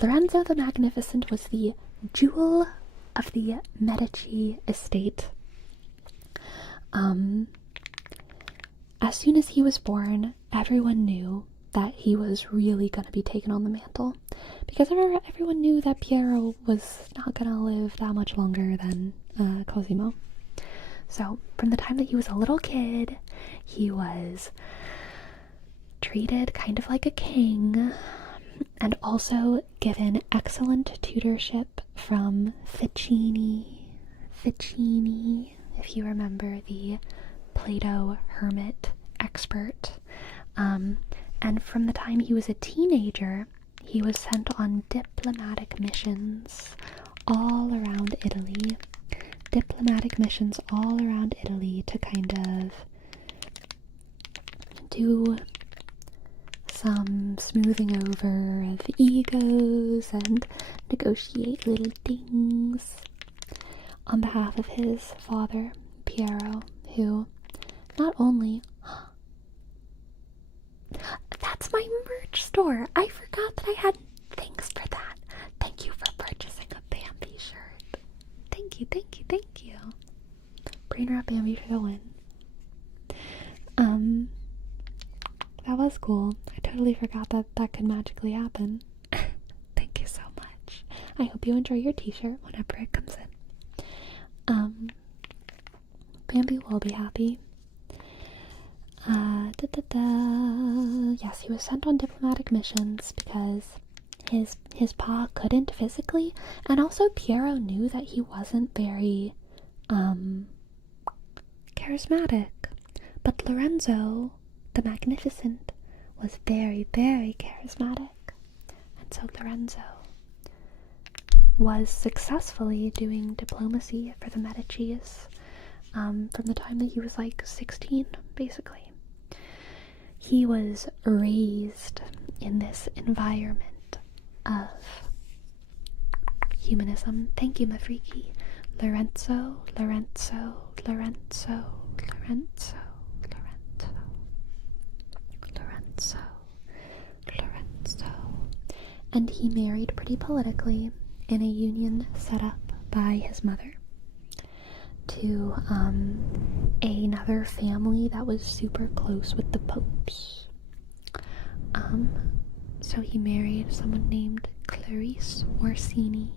Lorenzo the Magnificent was the jewel of the Medici estate. As soon as he was born, everyone knew that he was really going to be taken on the mantle, because everyone knew that Piero was not going to live that much longer than Cosimo. So from the time that he was a little kid, he was treated kind of like a king, and also given excellent tutorship from Ficini, if you remember, the Plato hermit expert. And from the time he was a teenager, he was sent on diplomatic missions all around Italy. To kind of do some smoothing over of egos and negotiate little things on behalf of his father, Piero, who not only... That's my merch store! I forgot that I had things for that. Thank you for purchasing a Bambi shirt. Thank you. Brain Rot Bambi for the win. That was cool. I totally forgot that could magically happen. Thank you so much. I hope you enjoy your t-shirt whenever it comes in. Bambi will be happy. Yes, he was sent on diplomatic missions because his pa couldn't physically, and also Piero knew that he wasn't very charismatic, but Lorenzo the Magnificent was very, very charismatic, and so Lorenzo was successfully doing diplomacy for the Medicis from the time that he was like 16, basically. He was raised in this environment of humanism. Thank you, Mafriki. Lorenzo. And he married pretty politically in a union set up by his mother to another family that was super close with the popes. So he married someone named Clarice Orsini,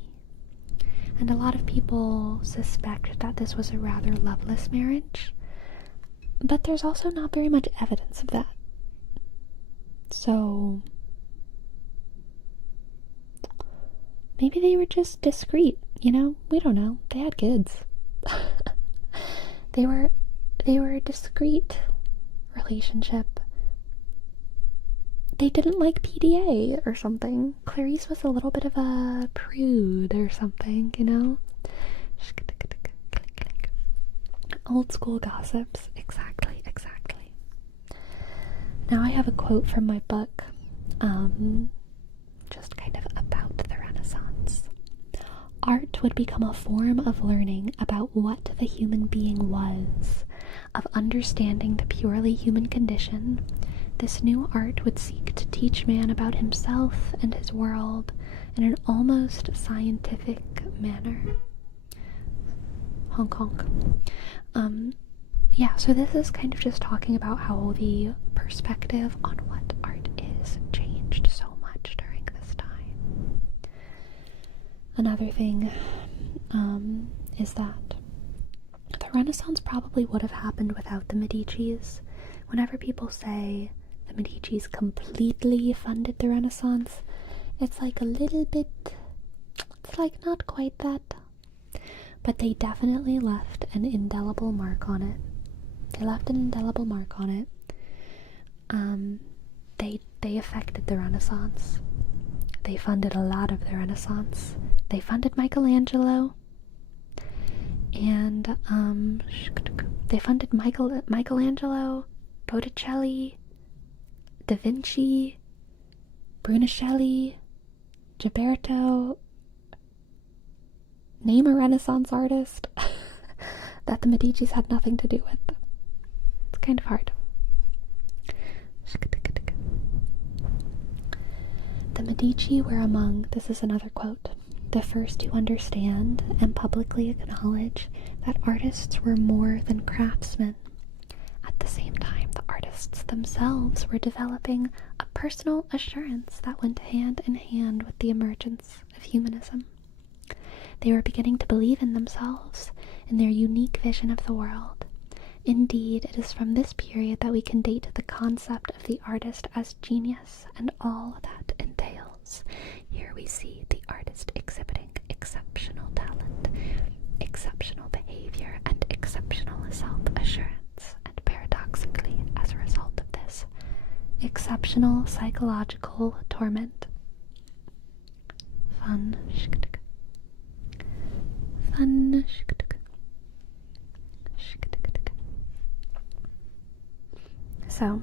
and a lot of people suspect that this was a rather loveless marriage, but there's also not very much evidence of that. So maybe they were just discreet, you know? We don't know. They had kids. They were a discreet relationship they didn't like PDA or something. Clarice was a little bit of a prude or something, you know? Old school gossips. Exactly, exactly. Now I have a quote from my book, just kind of about the Renaissance. Art would become a form of learning about what the human being was, of understanding the purely human condition. This new art would seek to teach man about himself and his world in an almost scientific manner. Honk honk. Yeah, so this is kind of just talking about how the perspective on what art is changed so much during this time. Another thing is that the Renaissance probably would have happened without the Medicis. Whenever people say the Medicis completely funded the Renaissance, it's like a little bit, it's like not quite that. But they definitely left an indelible mark on it. They left an indelible mark on it. They affected the Renaissance. They funded a lot of the Renaissance. They funded Michelangelo. And they funded Michelangelo, Botticelli, Da Vinci, Brunelleschi, Gilberto. Name a Renaissance artist that the Medicis had nothing to do with. It's kind of hard. The Medici were among, this is another quote, the first to understand and publicly acknowledge that artists were more than craftsmen. At the same time, the artists themselves were developing a personal assurance that went hand in hand with the emergence of humanism. They were beginning to believe in themselves, in their unique vision of the world. Indeed, it is from this period that we can date the concept of the artist as genius and all that entails. Here we see the artist exhibiting exceptional talent, exceptional behavior, and exceptional self-assurance, and paradoxically, as a result of this, exceptional psychological torment. Fun. So,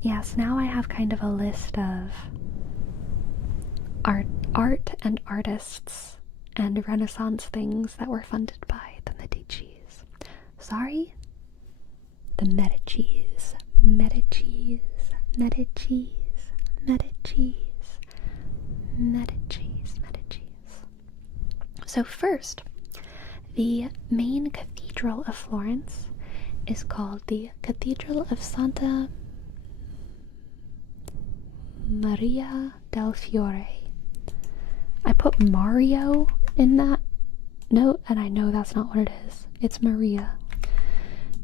yes, now I have kind of a list of art and artists and Renaissance things that were funded by the Medicis. Sorry? The Medicis. Medicis. Medicis. Medicis. Medicis. Medicis. So first, the main cathedral of Florence is called the Cathedral of Santa Maria del Fiore. I put Mario in that note, and I know that's not what it is. It's Maria.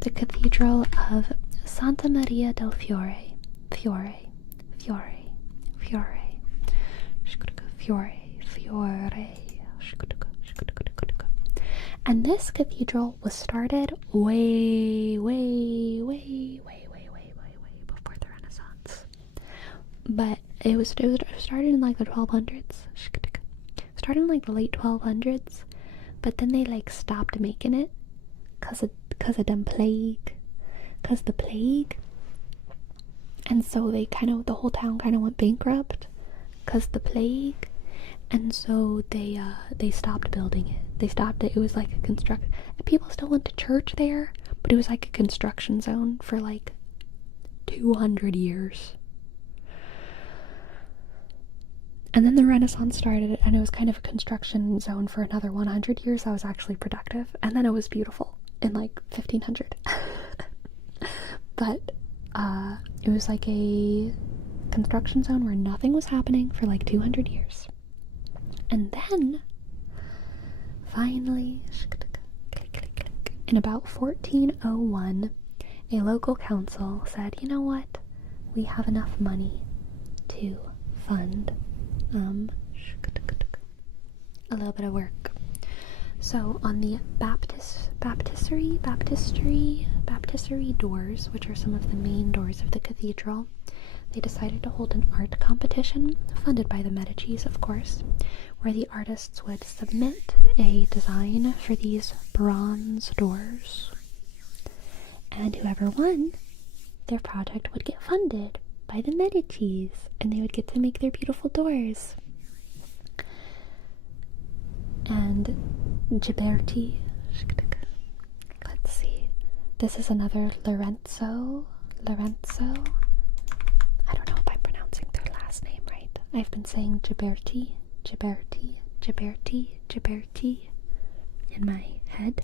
The Cathedral of Santa Maria del Fiore. Fiore. Fiore. Fiore. Fiore. Fiore. And this cathedral was started way before the Renaissance. But it was started in like the 1200s. Started in like the late 1200s. But then they like stopped making it because of the plague. Because the plague. And so they the whole town kind of went bankrupt because the plague. And so they stopped building it. They stopped it. It was like a construction. People still went to church there, but it was like a construction zone for like 200 years. And then the Renaissance started, and it was kind of a construction zone for another 100 years. That was actually productive. And then it was beautiful in like 1500. But it was like a construction zone where nothing was happening for like 200 years. And then, finally, in about 1401, a local council said, you know what, we have enough money to fund a little bit of work. So on the baptistery doors, which are some of the main doors of the cathedral, they decided to hold an art competition, funded by the Medicis, of course, where the artists would submit a design for these bronze doors. And whoever won, their project would get funded by the Medicis, and they would get to make their beautiful doors. And Ghiberti, let's see, this is another Lorenzo, I don't know if I'm pronouncing their last name right. I've been saying Ghiberti in my head.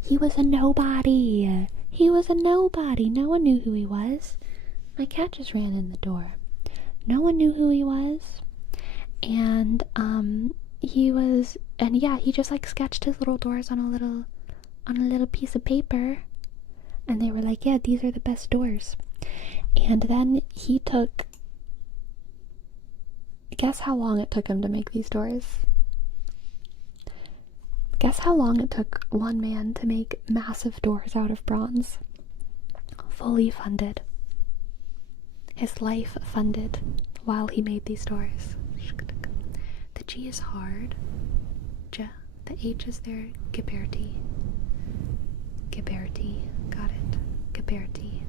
He was a nobody. No one knew who he was. My cat just ran in the door. No one knew who he was. And he just like sketched his little doors on a little piece of paper. And they were like, yeah, these are the best doors. And then he took, guess how long it took him to make these doors? Guess how long it took one man to make massive doors out of bronze? Fully funded. His life funded while he made these doors. The G is hard. J. The H is there. Ghiberti. Got it. Ghiberti.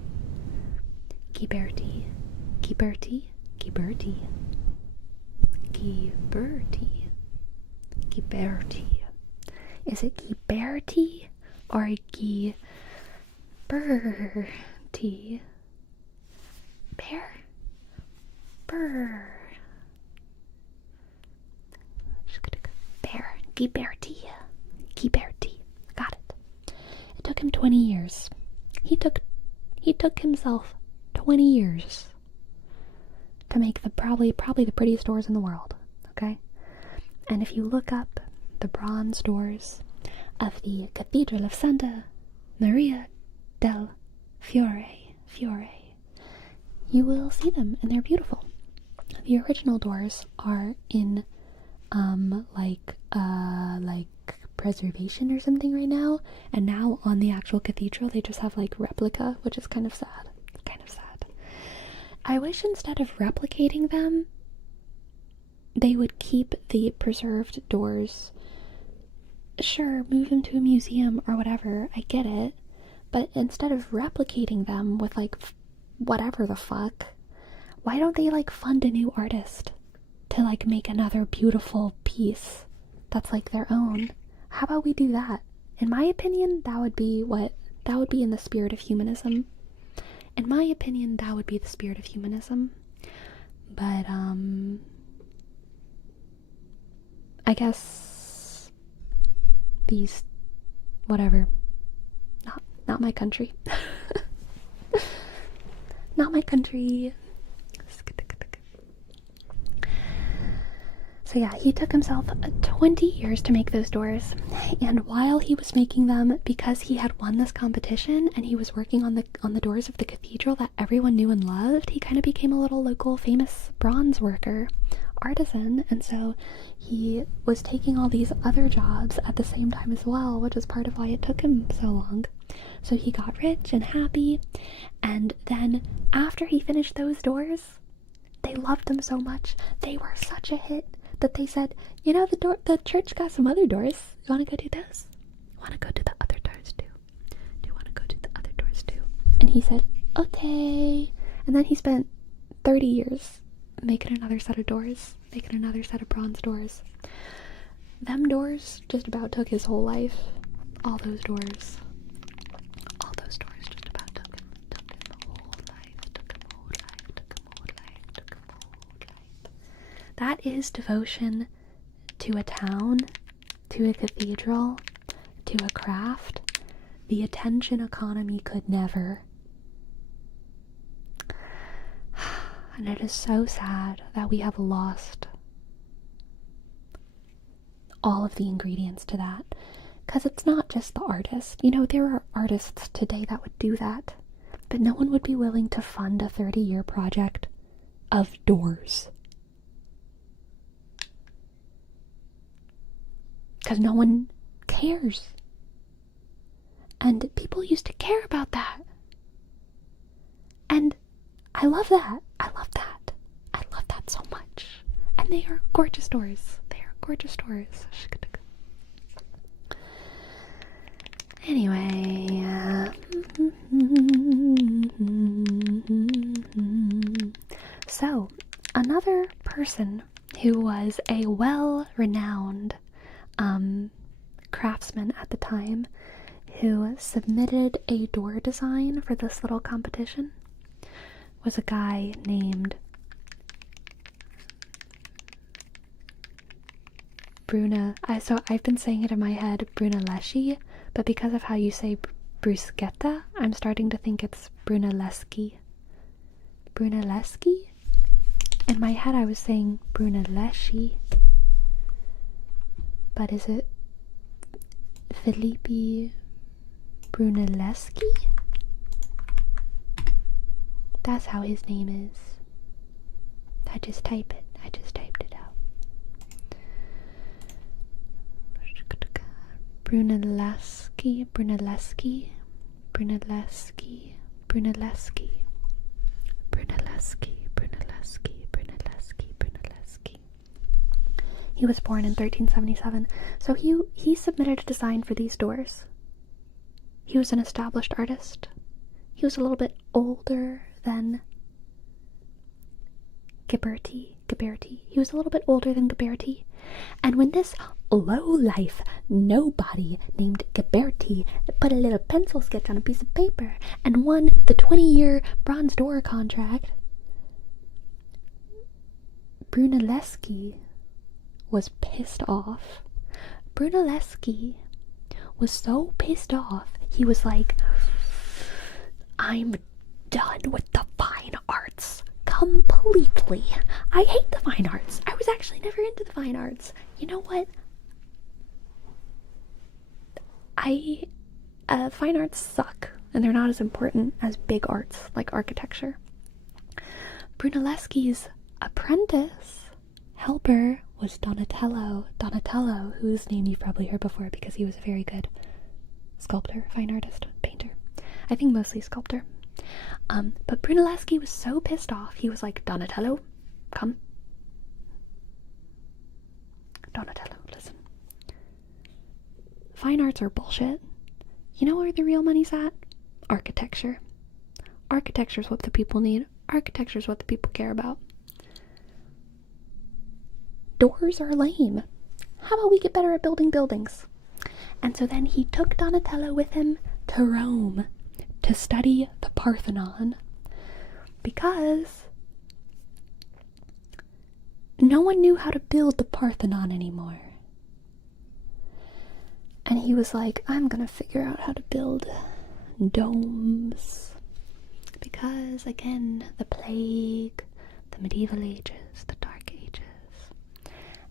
Is it Ghiberti or Ghiberti? Ghiberti. Got it. It took him 20 years. He took himself 20 years to make probably the prettiest doors in the world. Okay? And if you look up the bronze doors of the Cathedral of Santa Maria del Fiore, you will see them, and they're beautiful. The original doors are in like preservation or something right now, and now on the actual cathedral they just have like replica, which is kind of sad. I wish instead of replicating them, they would keep the preserved doors. Sure, move them to a museum or whatever, I get it, but instead of replicating them with like whatever the fuck, why don't they like fund a new artist to like make another beautiful piece that's like their own? How about we do that? In my opinion, that would be in the spirit of humanism. But I guess these, whatever, not my country. Not my country. So yeah, he took himself 20 years to make those doors, and while he was making them, because he had won this competition and he was working on the doors of the cathedral that everyone knew and loved, he kind of became a little local famous bronze worker, artisan, and so he was taking all these other jobs at the same time as well, which is part of why it took him so long. So he got rich and happy, and then after he finished those doors, they loved them so much, they were such a hit, that they said, you know, the church got some other doors. You want to go do those? You want to go to the other doors too? Do you want to go to the other doors too? And he said, okay. And then he spent 30 years making another set of doors, making another set of bronze doors. Them doors just about took his whole life. All those doors just about took him whole life. That is devotion to a town, to a cathedral, to a craft. The attention economy could never. And it is so sad that we have lost all of the ingredients to that. Because it's not just the artist. You know, there are artists today that would do that. But no one would be willing to fund a 30-year project of doors. Because no one cares. And people used to care about that. And I love that. I love that. I love that so much. And they are gorgeous doors. They are gorgeous doors. Anyway, so another person who was a well-renowned craftsman at the time who submitted a door design for this little competition was a guy named so I've been saying it in my head, Brunelleschi, but because of how you say bruschetta, I'm starting to think it's Brunelleschi. Brunelleschi? In my head I was saying Brunelleschi. But is it Filippi Brunelleschi? That's how his name is. I just typed it out. Brunelleschi. He was born in 1377, so he submitted a design for these doors. He was an established artist. He was a little bit older than Ghiberti. He was a little bit older than Ghiberti. And when this low-life nobody named Ghiberti put a little pencil sketch on a piece of paper and won the 20-year bronze door contract, Brunelleschi was pissed off. Brunelleschi was so pissed off, he was like, I'm done with the fine arts. Completely. I hate the fine arts. I was actually never into the fine arts. You know what? Fine arts suck, and they're not as important as big arts like architecture. Brunelleschi's apprentice, helper, was Donatello. Donatello, whose name you've probably heard before because he was a very good sculptor, fine artist, painter. I think mostly sculptor. But Brunelleschi was so pissed off, he was like, Donatello, come. Donatello, listen. Fine arts are bullshit. You know where the real money's at? Architecture. Architecture's what the people need. Architecture's what the people care about. Doors are lame. How about we get better at building buildings? And so then he took Donatello with him to Rome to study the Parthenon, because no one knew how to build the Parthenon anymore. And he was like, I'm gonna figure out how to build domes, because again, the plague, the medieval ages, the dark ages,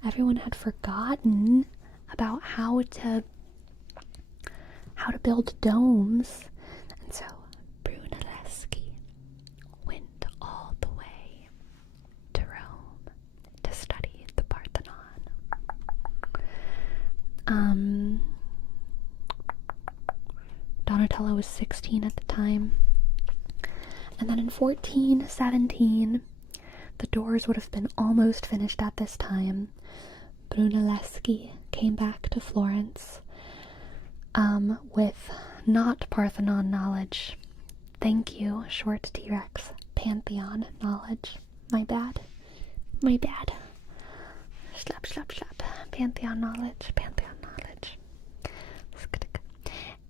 everyone had forgotten about how to build domes. And so Brunelleschi went all the way to Rome to study the Parthenon. Donatello was 16 at the time. And then in 1417, the doors would have been almost finished at this time. Brunelleschi came back to Florence with not Parthenon knowledge. Thank you, short T-Rex. Pantheon knowledge. My bad. Slap. Pantheon knowledge.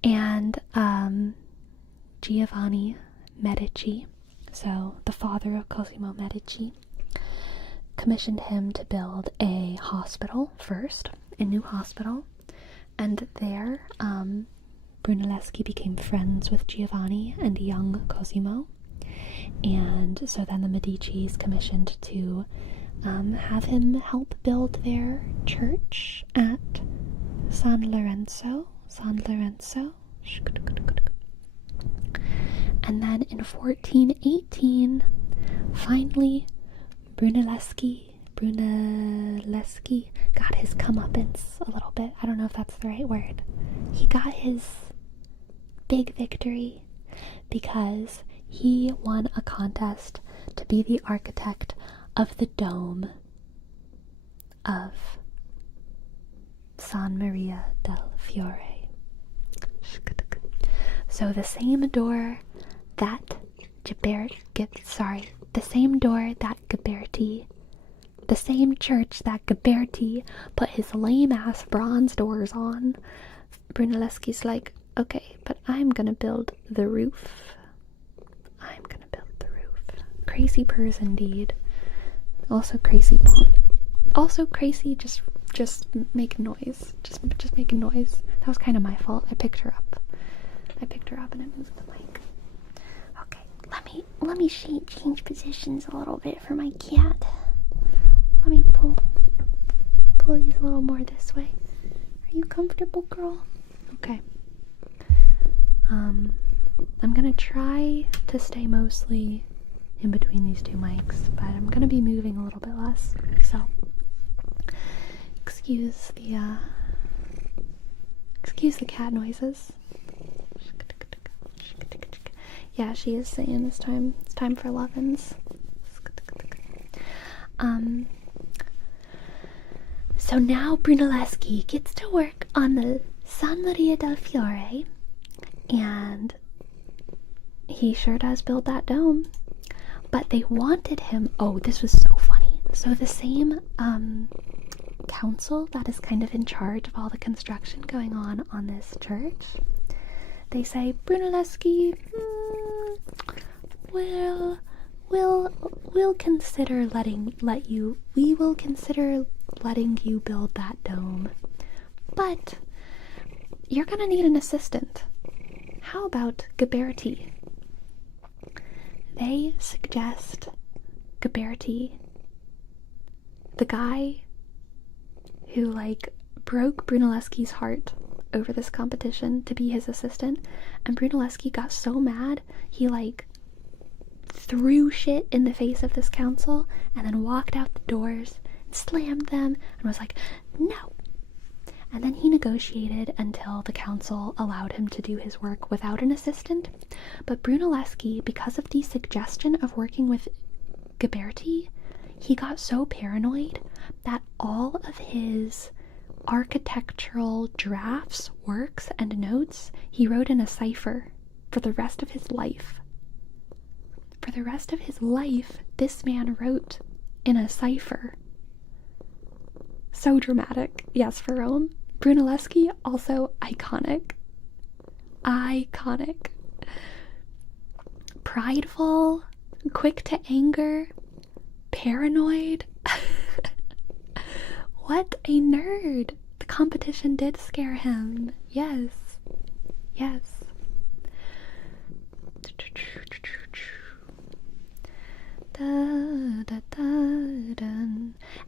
And Giovanni Medici, so the father of Cosimo Medici, commissioned him to build a hospital first, a new hospital, and there Brunelleschi became friends with Giovanni and young Cosimo, and so then the Medicis commissioned to have him help build their church at San Lorenzo. And then in 1418, finally, Brunelleschi got his comeuppance a little bit. I don't know if that's the right word. He got his big victory because he won a contest to be the architect of the dome of San Maria del Fiore. So the same door that the same door that Ghiberti, the same church that Ghiberti put his lame-ass bronze doors on. Brunelleschi's like, okay, but I'm gonna build the roof. I'm gonna build the roof. Crazy purrs indeed. Also crazy bomb. Also crazy just making noise. Just making noise. That was kind of my fault. I picked her up and I moved the mic. Okay, let me change positions a little bit for my cat. Let me pull these a little more this way. Are you comfortable, girl? Okay. I'm gonna try to stay mostly in between these two mics, but I'm gonna be moving a little bit less. So excuse the cat noises. Yeah, she is saying it's time for lovin's. So now Brunelleschi gets to work on the San Maria del Fiore, and he sure does build that dome. But they wanted him. Oh, this was so funny. So the same council that is kind of in charge of all the construction going on this church, they say, Brunelleschi, we'll consider letting you build that dome, but you're gonna need an assistant. How about Ghiberti? They suggest Ghiberti, the guy who broke Brunelleschi's heart over this competition, to be his assistant. And Brunelleschi got so mad he threw shit in the face of this council and then walked out the doors, slammed them, and was like, no. And then he negotiated until the council allowed him to do his work without an assistant. But Brunelleschi, because of the suggestion of working with Ghiberti, he got so paranoid that all of his architectural drafts, works, and notes he wrote in a cipher for the rest of his life. For the rest of his life, this man wrote in a cipher. So dramatic. Yes, for Rome. Brunelleschi, also iconic. Iconic. Prideful, quick to anger, paranoid. What a nerd. The competition did scare him. Yes. Yes. Da, da, da, da.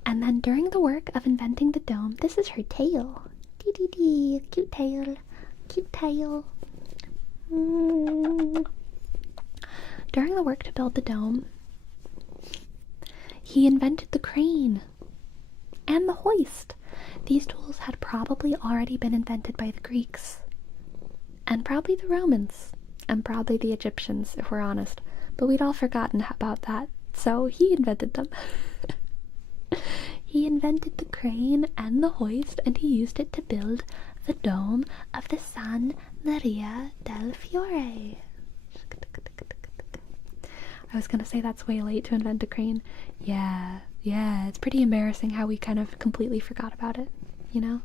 And then during the work of inventing the dome, this is her tail. Dee dee dee, cute tail, cute tail. During the work to build the dome, he invented the crane and the hoist. These tools had probably already been invented by the Greeks, and probably the Romans, and probably the Egyptians, if we're honest, but we'd all forgotten about that, so he invented them. He invented the crane and the hoist, and he used it to build the dome of the San Maria del Fiore. I was gonna say that's way late to invent a crane. Yeah, it's pretty embarrassing how we kind of completely forgot about it, you know?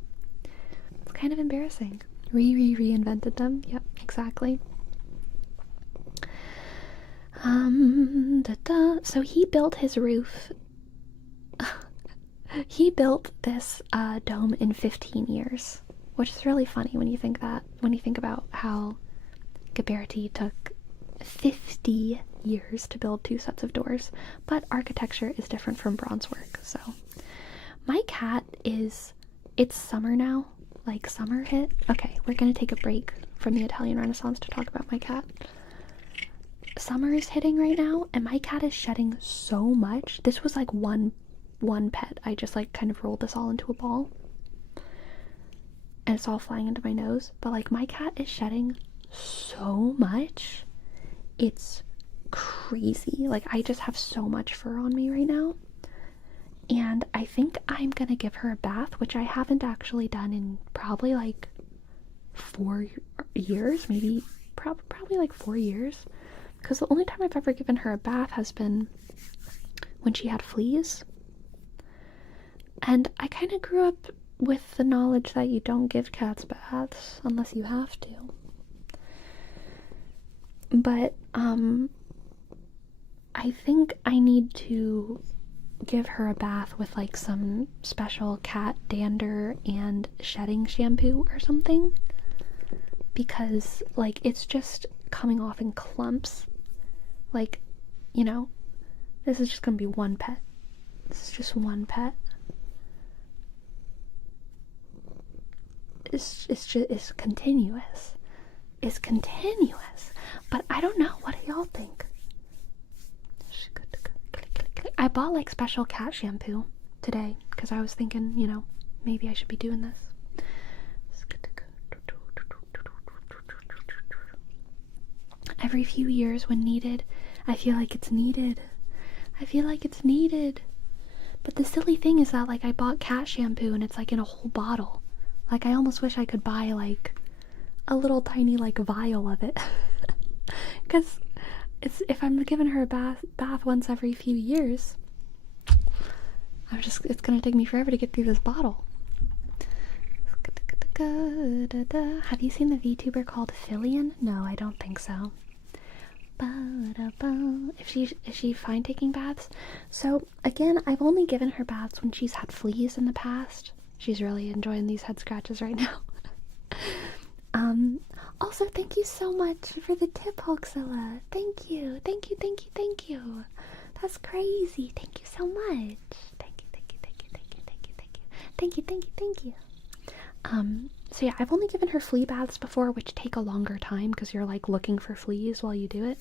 It's kind of embarrassing. Reinvented them. Yep, exactly. So he built his roof. He built this dome in 15 years, which is really funny when you think about how Ghiberti took 50 years to build 2 sets of doors. But architecture is different from bronze work. So my cat it's summer now, summer hit. Okay, we're gonna take a break from the Italian Renaissance to talk about my cat. Summer is hitting right now, and my cat is shedding so much. This was one pet. I just kind of rolled this all into a ball, and it's all flying into my nose. But my cat is shedding so much, it's crazy. Like, I just have so much fur on me right now. And I think I'm gonna give her a bath, which I haven't actually done in probably like 4 years, maybe probably like 4 years. Because the only time I've ever given her a bath has been when she had fleas. And I kind of grew up with the knowledge that you don't give cats baths unless you have to. But, I think I need to give her a bath with like some special cat dander and shedding shampoo or something. Because, like, it's just coming off in clumps. Like, you know, this is just gonna be one pet. This is just one pet. It's continuous. It's continuous. But I don't know. What do y'all think? I bought like special cat shampoo today because I was thinking, you know, maybe I should be doing this. Every few years when needed, I feel like it's needed. I feel like it's needed. But the silly thing is that, like, I bought cat shampoo and it's like in a whole bottle. Like, I almost wish I could buy like a little tiny like vial of it. Because if I'm giving her a bath once every few years, it's gonna take me forever to get through this bottle. Have you seen the VTuber called Fillion? No, I don't think so. Is she fine taking baths? So again, I've only given her baths when she's had fleas in the past. She's really enjoying these head scratches right now. Also, thank you so much for the tip, Hoaxilla. Thank you. That's crazy. Thank you so much. Thank you. So yeah, I've only given her flea baths before, which take a longer time because you're like looking for fleas while you do it.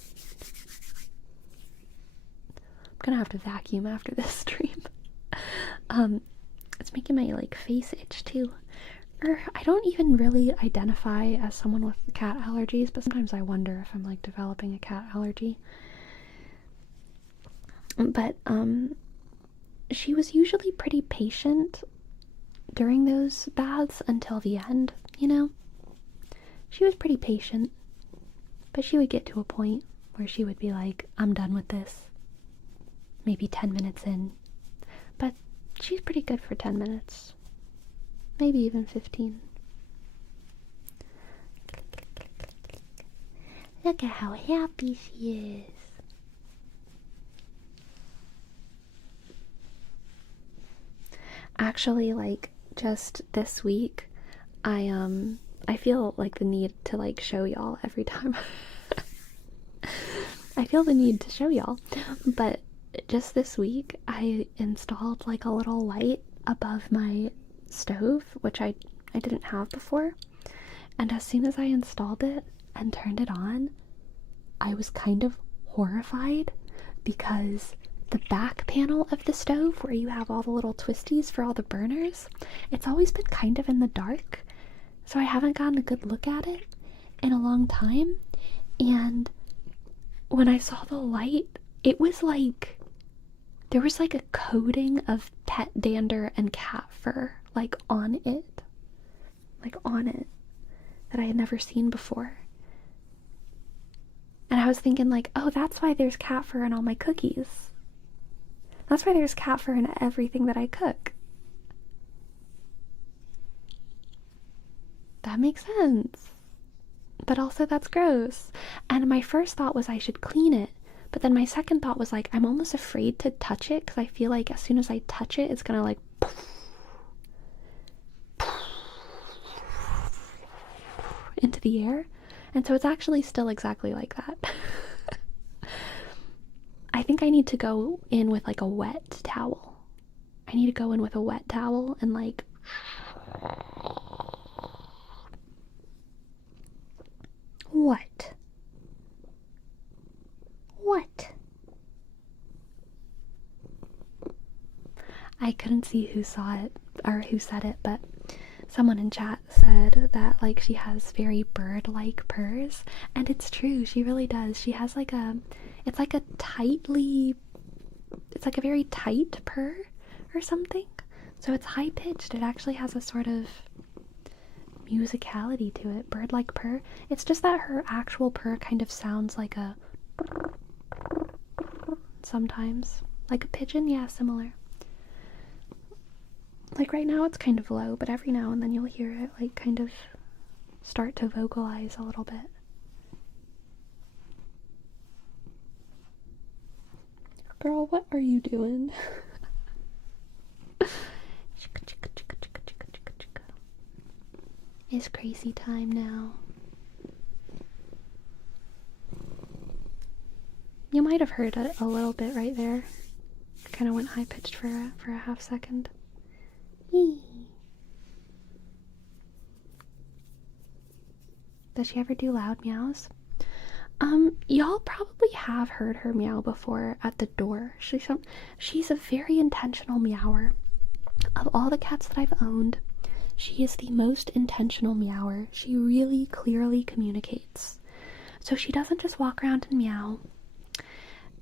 I'm gonna have to vacuum after this stream. It's making my like face itch too. I don't even really identify as someone with cat allergies, but sometimes I wonder if I'm like developing a cat allergy. But she was usually pretty patient during those baths until the end, you know? She was pretty patient, but she would get to a point where she would be like, I'm done with this. Maybe 10 minutes in. But she's pretty good for 10 minutes. Maybe even 15. Look at how happy she is. Actually, like, just this week, I feel like the need to like show y'all every time. I feel the need to show y'all, but just this week I installed like a little light above my stove, which I didn't have before, and as soon as I installed it and turned it on, I was kind of horrified because the back panel of the stove, where you have all the little twisties for all the burners, it's always been kind of in the dark, so I haven't gotten a good look at it in a long time. And when I saw the light, it was like there was like a coating of pet dander and cat fur like on it that I had never seen before. And I was thinking like, oh, that's why there's cat fur in all my cookies. That's why there's cat fur in everything that I cook. That makes sense. But also that's gross. And my first thought was I should clean it. But then my second thought was like, I'm almost afraid to touch it because I feel like as soon as I touch it, it's gonna like into the air. And so it's actually still exactly like that. I think I need to go in with like a wet towel. I need to go in with a wet towel and like What? I couldn't see who saw it or who said it, but someone in chat said that like she has very bird-like purrs, and it's true, she really does. She has like It's like a very tight purr or something. So it's high pitched. It actually has a sort of musicality to it, bird-like purr. It's just that her actual purr kind of sounds like a sometimes. Like a pigeon, yeah, similar. Like right now it's kind of low, but every now and then you'll hear it like kind of start to vocalize a little bit. Girl, what are you doing? It's crazy time now. You might have heard it a little bit right there. Kind of went high pitched for a half second. Eee. Does she ever do loud meows? Y'all probably have heard her meow before at the door. She's a very intentional meower. Of all the cats that I've owned, she is the most intentional meower. She really clearly communicates. So she doesn't just walk around and meow.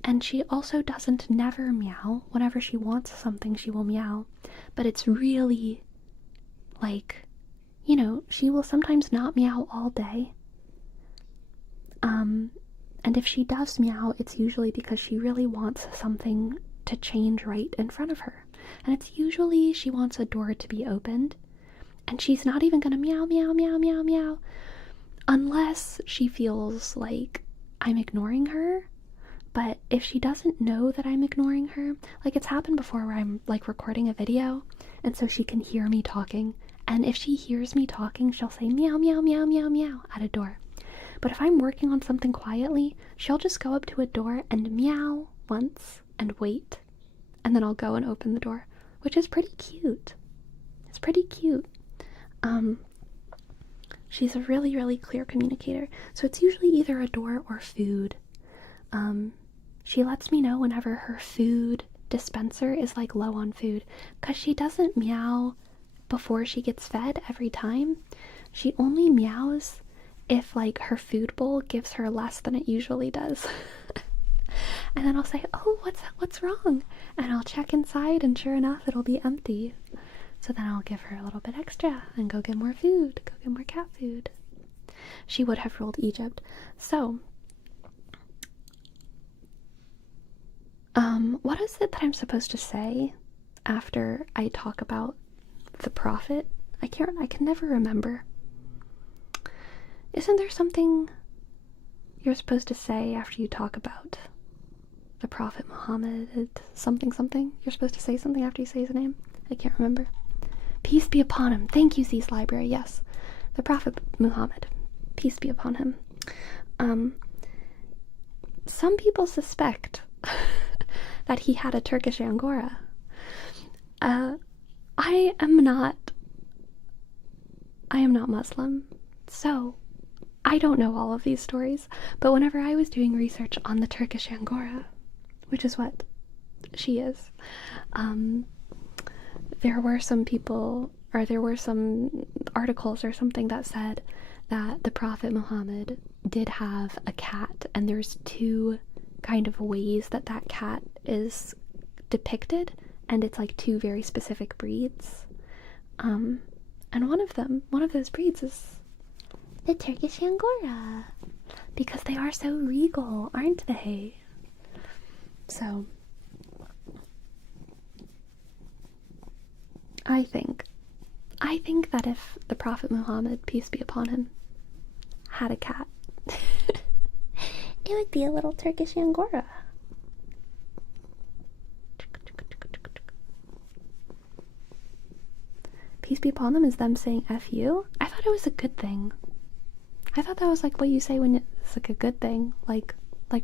And she also doesn't never meow. Whenever she wants something, she will meow. But it's really, like, you know, she will sometimes not meow all day. And if she does meow, it's usually because she really wants something to change right in front of her. And it's usually she wants a door to be opened. And she's not even gonna meow, meow, meow, meow, meow. Unless she feels like I'm ignoring her. But if she doesn't know that I'm ignoring her, like it's happened before where I'm like recording a video and so she can hear me talking. And if she hears me talking, she'll say meow, meow, meow, meow, meow at a door. But if I'm working on something quietly, she'll just go up to a door and meow once and wait. And then I'll go and open the door, which is pretty cute. It's pretty cute. She's a really, really clear communicator. So it's usually either a door or food. She lets me know whenever her food dispenser is like low on food, because she doesn't meow before she gets fed every time. She only meows if like her food bowl gives her less than it usually does. And then I'll say, oh, what's wrong? And I'll check inside and sure enough it'll be empty. So then I'll give her a little bit extra and go get more food, go get more cat food. She would have ruled Egypt. So what is it that I'm supposed to say after I talk about the prophet? I can never remember. Isn't there something you're supposed to say after you talk about the Prophet Muhammad? Something. You're supposed to say something after you say his name? I can't remember. Peace be upon him. Thank you, Z's Library. Yes. The Prophet Muhammad. Peace be upon him. Some people suspect that he had a Turkish Angora. I am not Muslim, so I don't know all of these stories, but whenever I was doing research on the Turkish Angora, which is what she is, there were some articles or something that said that the Prophet Muhammad did have a cat, and there's two kind of ways that cat is depicted, and it's like two very specific breeds. And one of those breeds is the Turkish Angora, because they are so regal, aren't they? So I think that if the Prophet Muhammad, peace be upon him, had a cat, it would be a little Turkish Angora. Peace be upon them is them saying F you? I thought it was a good thing. I thought that was like what you say when it's like a good thing, like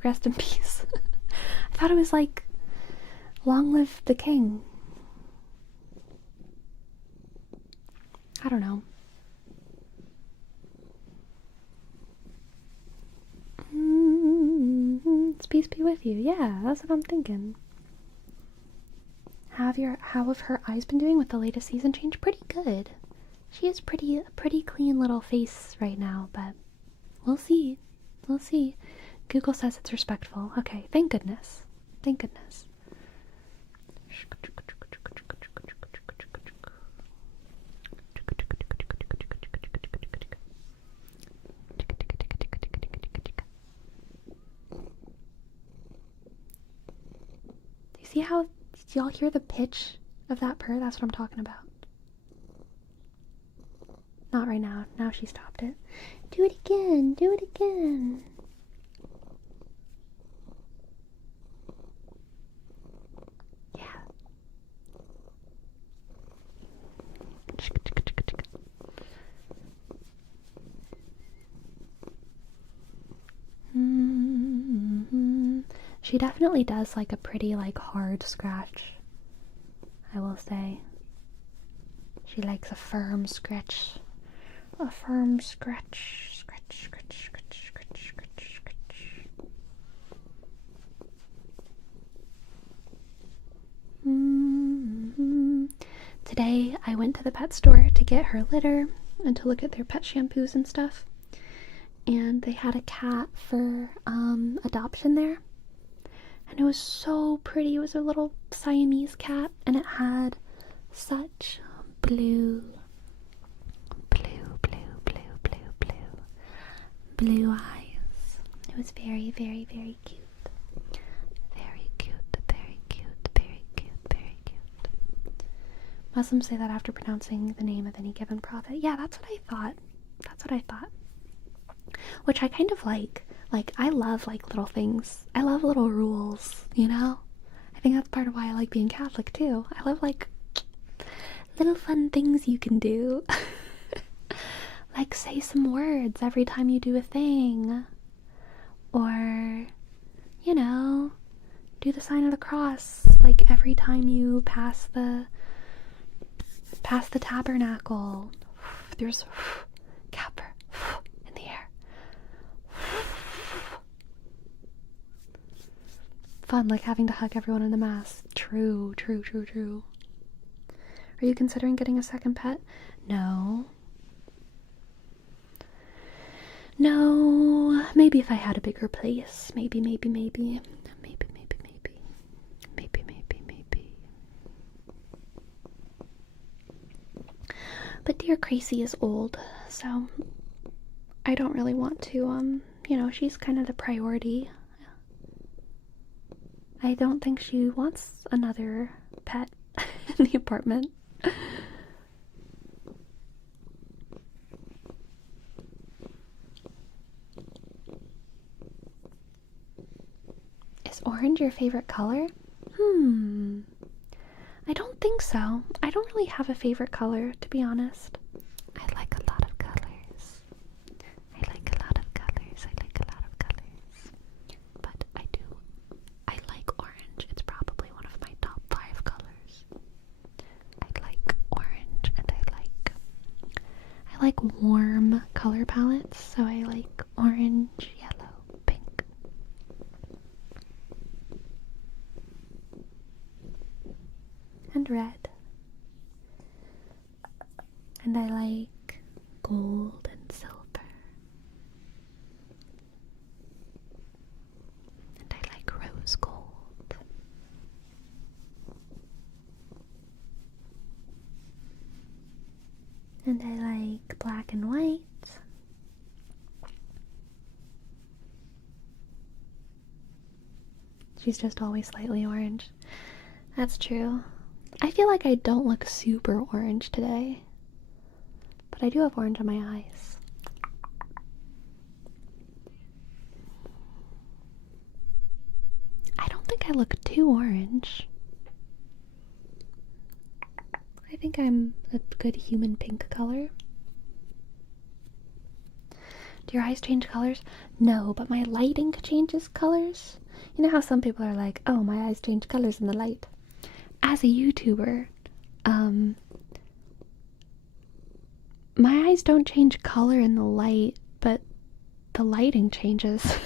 rest in peace. I thought it was like long live the king. I don't know. It's peace be with you. Yeah, that's what I'm thinking. How have her eyes been doing with the latest season change? Pretty good. She has pretty clean little face right now, but we'll see. We'll see. Google says it's respectful. Okay, thank goodness. Thank goodness. Do you see how, do y'all hear the pitch of that purr? That's what I'm talking about. Not right now. Now she stopped it. Do it again. Do it again. Yeah. She definitely does like a pretty like hard scratch, I will say. She likes a firm scratch. A firm scratch. Scratch, scratch, scratch, scratch, scratch, scratch. Today I went to the pet store to get her litter and to look at their pet shampoos and stuff. And they had a cat for adoption there. And it was so pretty. It was a little Siamese cat, and it had such blue eyes. It was very, very, very cute. Very cute, very cute, very cute, very cute. Muslims say that after pronouncing the name of any given prophet. Yeah, that's what I thought. That's what I thought. Which I kind of like. Like, I love, like, little things. I love little rules, you know? I think that's part of why I like being Catholic, too. I love, like, little fun things you can do. Like, say some words every time you do a thing. Or, you know, do the sign of the cross, like, every time you pass the tabernacle. There's capper in the air. Fun, like having to hug everyone in the mass. True, true, true, true. Are you considering getting a second pet? No. No, maybe if I had a bigger place. Maybe. But dear Gracie is old, so I don't really want to, you know, she's kind of the priority. I don't think she wants another pet in the apartment. Is orange your favorite color? I don't think so. I don't really have a favorite color, to be honest. I like a lot of colors. But I like orange. It's probably one of my top 5 colors. I like orange, and I like warm color palettes, so I like orange, yellow, pink. And red. And I like gold and silver. And I like rose gold. And I like black and white. She's just always slightly orange. That's true. I feel like I don't look super orange today. But I do have orange on my eyes. I don't think I look too orange. I think I'm a good human pink color. Do your eyes change colors? No, but my lighting changes colors. You know how some people are like, oh, my eyes change colors in the light. As a YouTuber, my eyes don't change color in the light, but the lighting changes.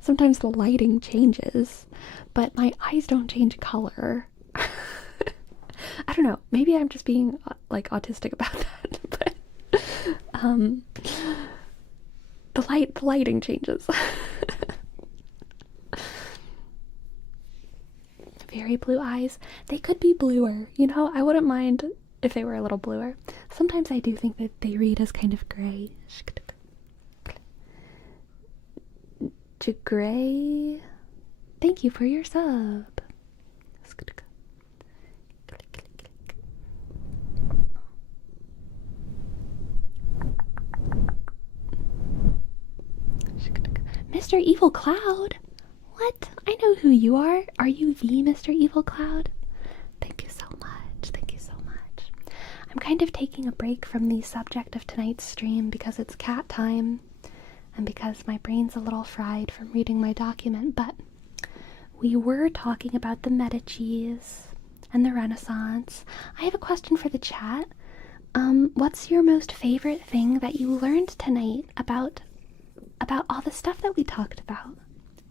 Sometimes the lighting changes, but my eyes don't change color. I don't know, maybe I'm just being like autistic about that, but The lighting changes. Very blue eyes. They could be bluer. You know, I wouldn't mind if they were a little bluer. Sometimes I do think that they read as kind of gray. Gray. Thank you for your sub. Mr. Evil Cloud? What? I know who you are. Are you the Mr. Evil Cloud? Thank you so much. Thank you so much. I'm kind of taking a break from the subject of tonight's stream because it's cat time and because my brain's a little fried from reading my document, but we were talking about the Medicis and the Renaissance. I have a question for the chat. What's your most favorite thing that you learned tonight about all the stuff that we talked about?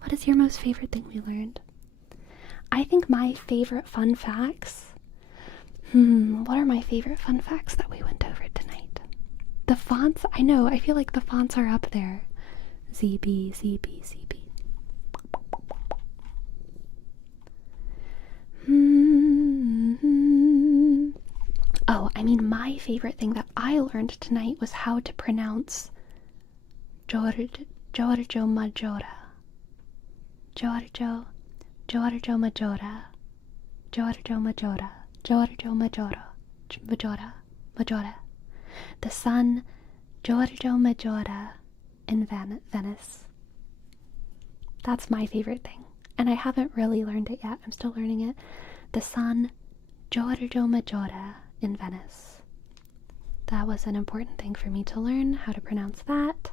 What is your most favorite thing we learned? I think my favorite fun facts... what are my favorite fun facts that we went over tonight? The fonts? I know, I feel like the fonts are up there. ZB, ZB, ZB. Oh, I mean, my favorite thing that I learned tonight was how to pronounce Giorgio Maggiore. Giorgio Maggiore. Giorgio Maggiore. Giorgio Maggiore. The sun, Giorgio Maggiore in Venice. That's my favorite thing. And I haven't really learned it yet. I'm still learning it. The sun, Giorgio Maggiore in Venice. That was an important thing for me to learn, how to pronounce that.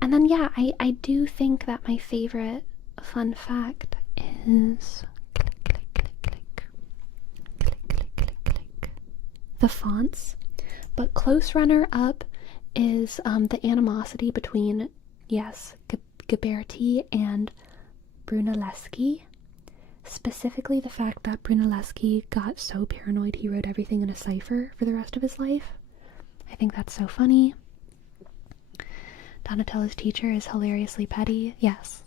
And then, yeah, I do think that my favorite fun fact is the fonts. But close runner up is the animosity between, yes, Ghiberti and Brunelleschi. Specifically the fact that Brunelleschi got so paranoid he wrote everything in a cipher for the rest of his life. I think that's so funny. Donatello's teacher is hilariously petty. Yes,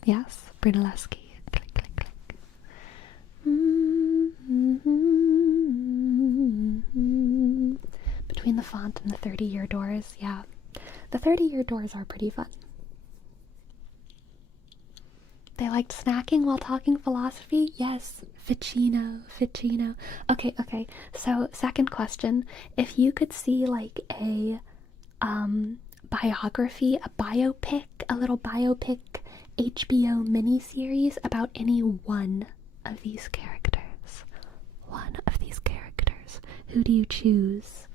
Brunelleschi. Click, click, click. Between the font and the 30-year doors, yeah. The 30-year doors are pretty fun. They liked snacking while talking philosophy? Yes, Ficino. Okay, so second question. If you could see like a biography, a biopic, a little biopic HBO miniseries about any one of these characters, who do you choose?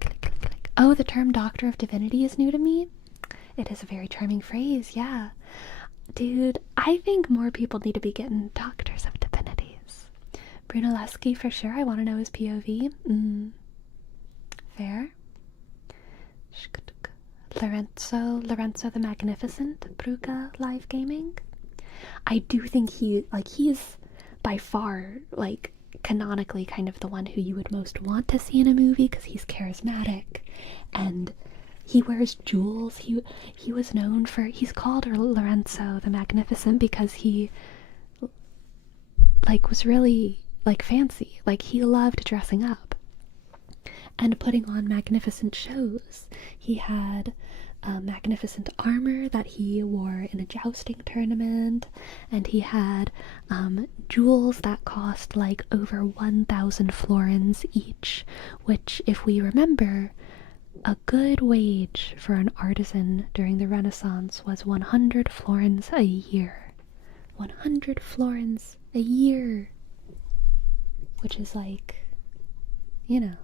Click, click, click. Oh, the term Doctor of Divinity is new to me. It is a very charming phrase, yeah. Dude, I think more people need to be getting Doctors of Divinities. Brunelleschi for sure. I want to know his POV. Fair. Lorenzo the Magnificent, Bruca Live Gaming. I do think he's by far, like, canonically kind of the one who you would most want to see in a movie because he's charismatic and he wears jewels. He was known for, he's called Lorenzo the Magnificent because he, like, was really, like, fancy. Like, he loved dressing up and putting on magnificent shows. He had magnificent armor that he wore in a jousting tournament, and he had jewels that cost like over 1,000 florins each, which, if we remember, a good wage for an artisan during the Renaissance was 100 florins a year. 100 florins a year! Which is like, you know,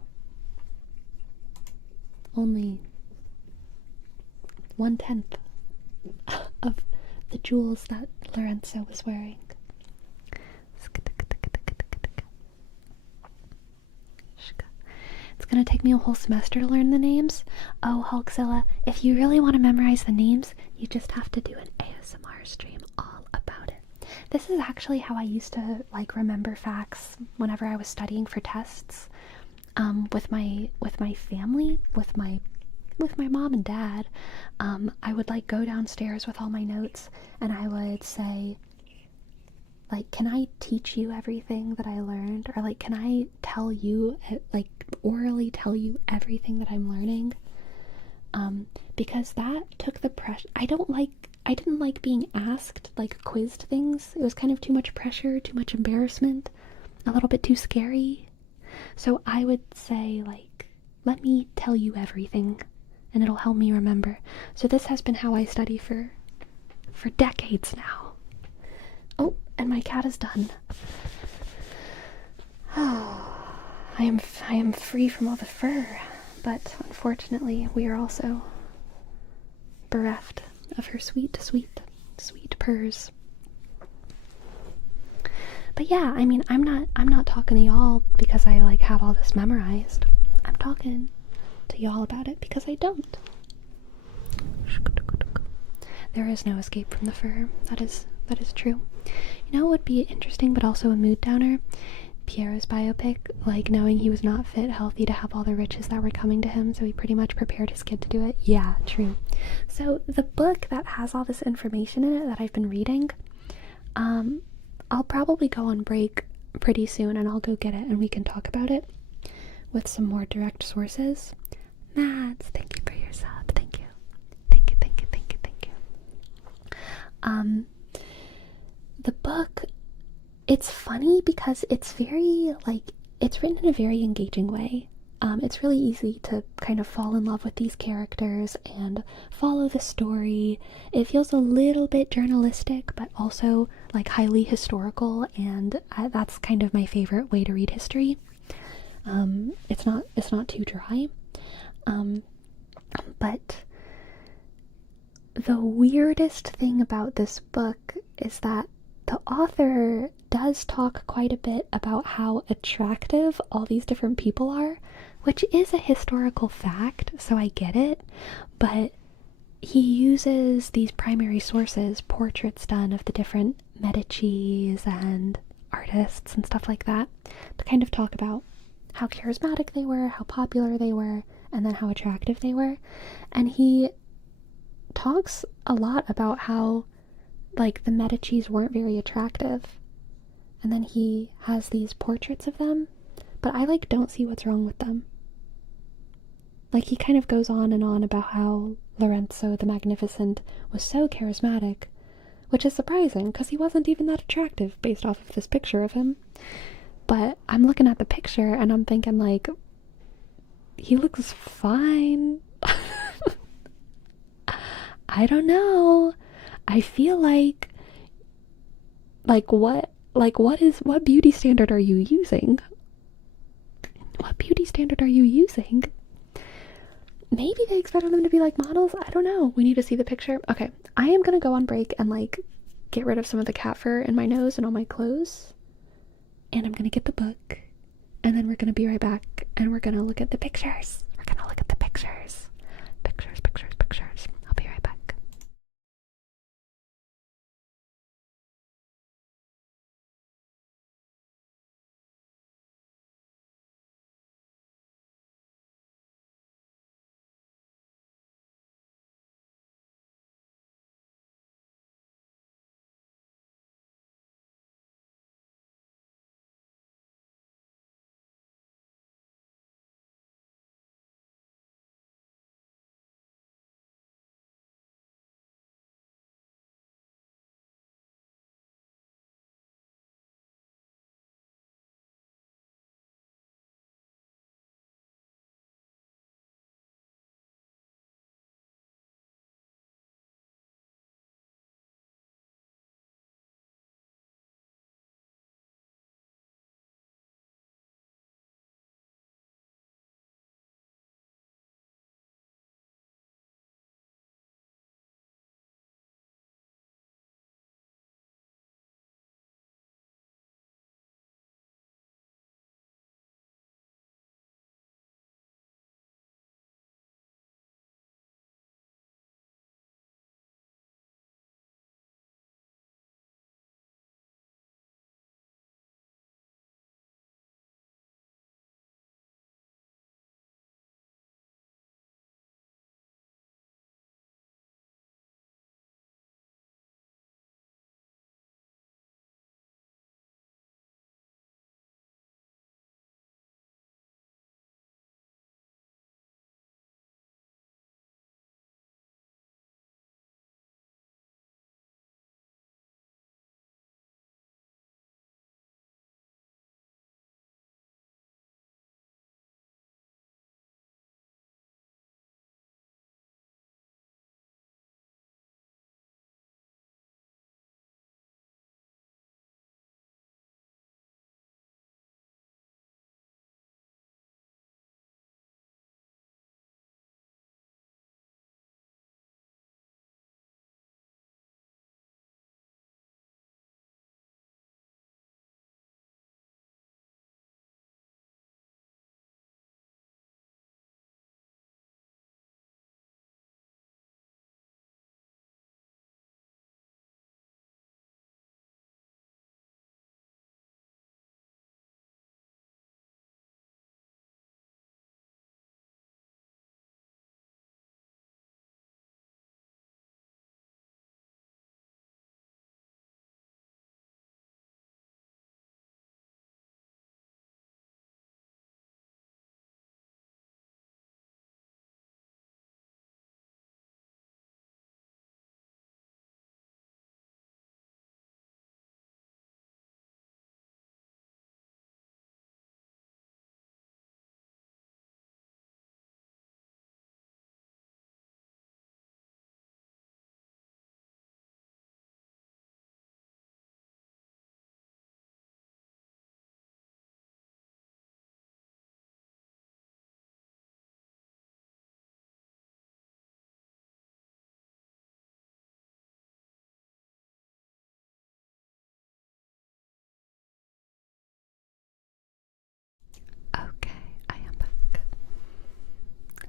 only 1/10 of the jewels that Lorenzo was wearing. It's gonna take me a whole semester to learn the names. Oh, Hulkzilla, if you really want to memorize the names, you just have to do an ASMR stream all about it. This is actually how I used to, like, remember facts whenever I was studying for tests. with my family, with my mom and dad, I would like go downstairs with all my notes and I would say, like, can I teach you everything that I learned? Or like, can I tell you, like, orally tell you everything that I'm learning? Because that took the pressure. I didn't like being asked, like, quizzed things. It was kind of too much pressure, too much embarrassment, a little bit too scary. So I would say, like, let me tell you everything, and it'll help me remember. So this has been how I study for decades now. Oh, and my cat is done. Oh, I am free from all the fur, but unfortunately we are also bereft of her sweet, sweet, sweet purrs. But yeah, I mean, I'm not talking to y'all because I like have all this memorized. I'm talking to y'all about it because I don't. There is no escape from the fur. That is true. You know what would be interesting but also a mood downer? Pierre's biopic, like knowing he was not fit, healthy to have all the riches that were coming to him, so he pretty much prepared his kid to do it. Yeah, true. So the book that has all this information in it that I've been reading, I'll probably go on break pretty soon and I'll go get it and we can talk about it with some more direct sources. Mads, thank you for your sub. Thank you. Thank you, thank you, thank you, thank you. The book, it's funny because it's very, like, it's written in a very engaging way. It's really easy to kind of fall in love with these characters and follow the story. It feels a little bit journalistic, but also like highly historical, and that's kind of my favorite way to read history. It's not too dry. But the weirdest thing about this book is that the author does talk quite a bit about how attractive all these different people are, which is a historical fact, so I get it, but he uses these primary sources, portraits done of the different Medicis and artists and stuff like that, to kind of talk about how charismatic they were, how popular they were, and then how attractive they were. And he talks a lot about how, like, the Medicis weren't very attractive, and then he has these portraits of them, but I, like, don't see what's wrong with them. Like, he kind of goes on and on about how Lorenzo the Magnificent was so charismatic, which is surprising because he wasn't even that attractive based off of this picture of him. But I'm looking at the picture and I'm thinking, like, he looks fine. I don't know. I feel like what beauty standard are you using? What beauty standard are you using? Maybe they expected them to be like models. I don't know. We need to see the picture. Okay, I am gonna go on break and like get rid of some of the cat fur in my nose and all my clothes. And I'm gonna get the book. And then we're gonna be right back and we're gonna look at the pictures. We're gonna look at the pictures. Pictures, pictures, pictures. I'll be right back.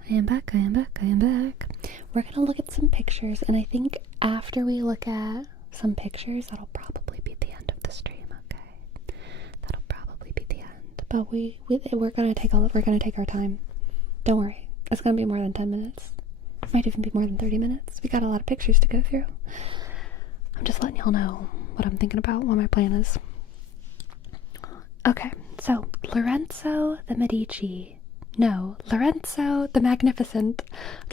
I am back, I am back, I am back. We're gonna look at some pictures, and I think after we look at some pictures, that'll probably be the end of the stream, okay? That'll probably be the end. But we're gonna take our time. Don't worry. It's gonna be more than 10 minutes. It might even be more than 30 minutes. We got a lot of pictures to go through. I'm just letting y'all know what I'm thinking about, what my plan is. Okay, so Lorenzo the Magnificent.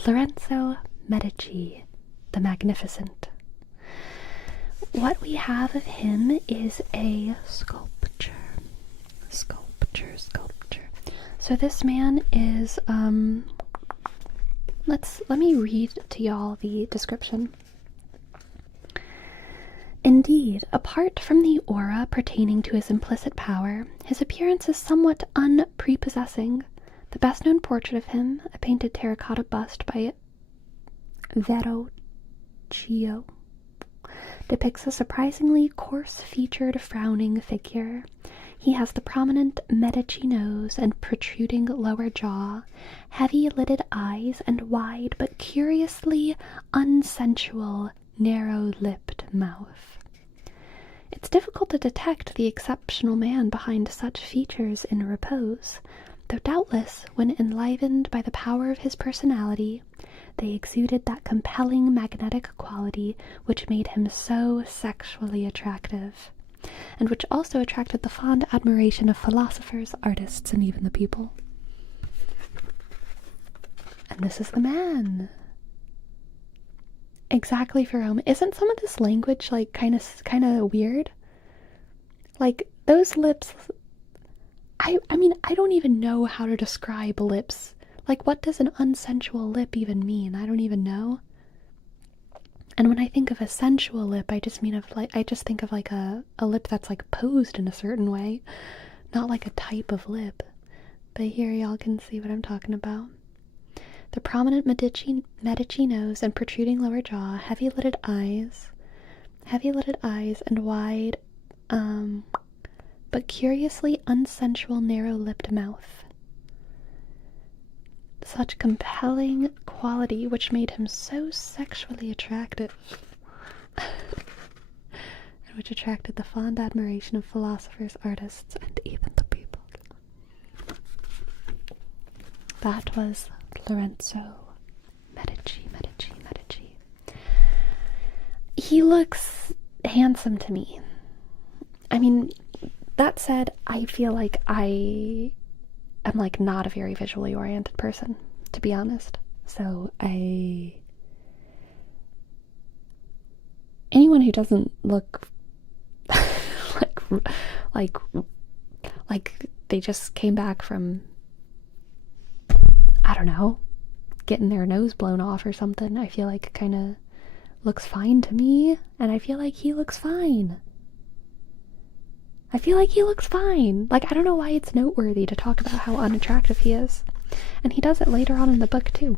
Lorenzo Medici the Magnificent. What we have of him is a sculpture. So this man is, let me read to y'all the description. Indeed, apart from the aura pertaining to his implicit power, his appearance is somewhat unprepossessing. The best-known portrait of him, a painted terracotta bust by Verrocchio, depicts a surprisingly coarse-featured, frowning figure. He has the prominent Medici nose and protruding lower jaw, heavy-lidded eyes, and wide but curiously unsensual, narrow-lipped mouth. It's difficult to detect the exceptional man behind such features in repose, though doubtless, when enlivened by the power of his personality, they exuded that compelling magnetic quality which made him so sexually attractive, and which also attracted the fond admiration of philosophers, artists, and even the people. And this is the man. Exactly for Rome. Isn't some of this language like kind of weird? Like those lips. I mean, I don't even know how to describe lips. Like, what does an unsensual lip even mean? I don't even know. And when I think of a sensual lip, I just think of like a lip that's like posed in a certain way, not like a type of lip. But here y'all can see what I'm talking about. The prominent Medici nose and protruding lower jaw, heavy-lidded eyes, and wide, but curiously unsensual, narrow-lipped mouth. Such compelling quality which made him so sexually attractive, and which attracted the fond admiration of philosophers, artists, and even the people. That was Lorenzo Medici. He looks handsome to me. I mean, that said, I feel like I am like not a very visually oriented person, to be honest. So anyone who doesn't look like they just came back from, I don't know, getting their nose blown off or something, I feel like kind of looks fine to me, and I feel like he looks fine. Like, I don't know why it's noteworthy to talk about how unattractive he is. And he does it later on in the book, too.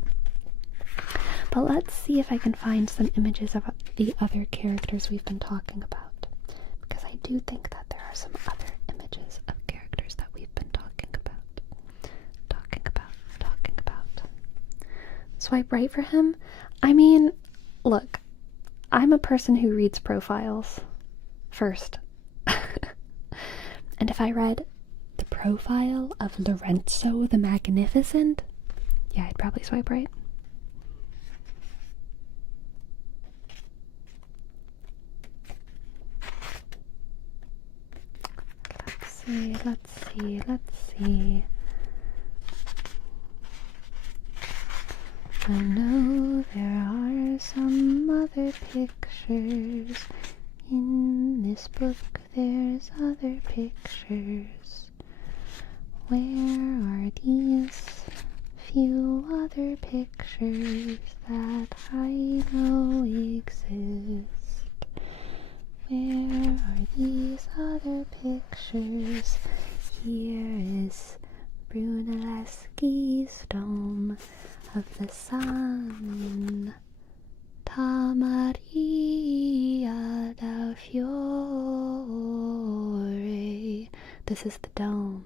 But let's see if I can find some images of the other characters we've been talking about. Because I do think that there are some other images of characters that we've been talking about. Swipe right for him? I mean, look, I'm a person who reads profiles first. And if I read the profile of Lorenzo the Magnificent, yeah, I'd probably swipe right. Let's see. I know there are some other pictures. In this book there's other pictures. Where are these few other pictures that I know exist? Where are these other pictures? Here is Brunelleschi's dome of the sun, Ta Maria del Fiore. This is the dome.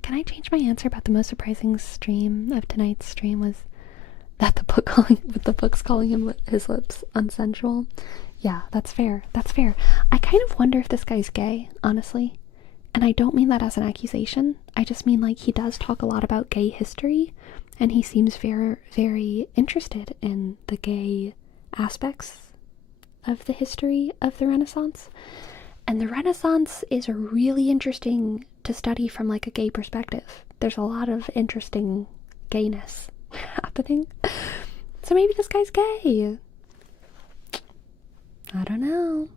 Can I change my answer about the most surprising stream of tonight's stream was that the book's calling him his lips unsensual? Yeah, that's fair. That's fair. I kind of wonder if this guy's gay, honestly. And I don't mean that as an accusation. I just mean like he does talk a lot about gay history, and he seems very, very interested in the gay aspects of the history of the Renaissance. And the Renaissance is really interesting to study from like a gay perspective. There's a lot of interesting gayness happening. So maybe this guy's gay. I don't know.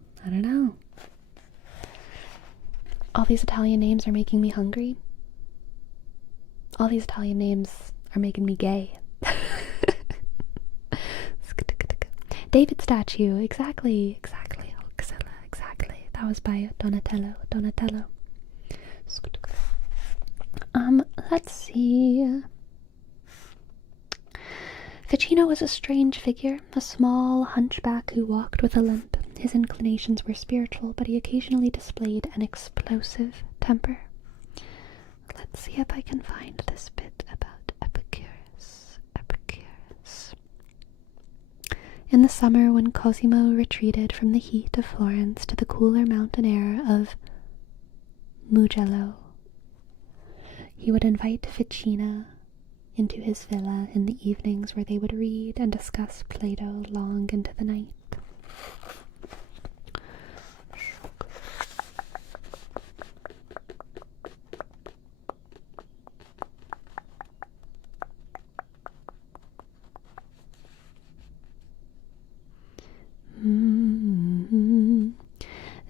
All these Italian names are making me hungry. All these Italian names are making me gay. David statue, exactly. Exactly. That was by Donatello. Let's see. Ficino was a strange figure, a small hunchback who walked with a limp. His inclinations were spiritual, but he occasionally displayed an explosive temper. Let's see if I can find this bit about Epicurus. In the summer, when Cosimo retreated from the heat of Florence to the cooler mountain air of Mugello, he would invite Ficino into his villa in the evenings, where they would read and discuss Plato long into the night.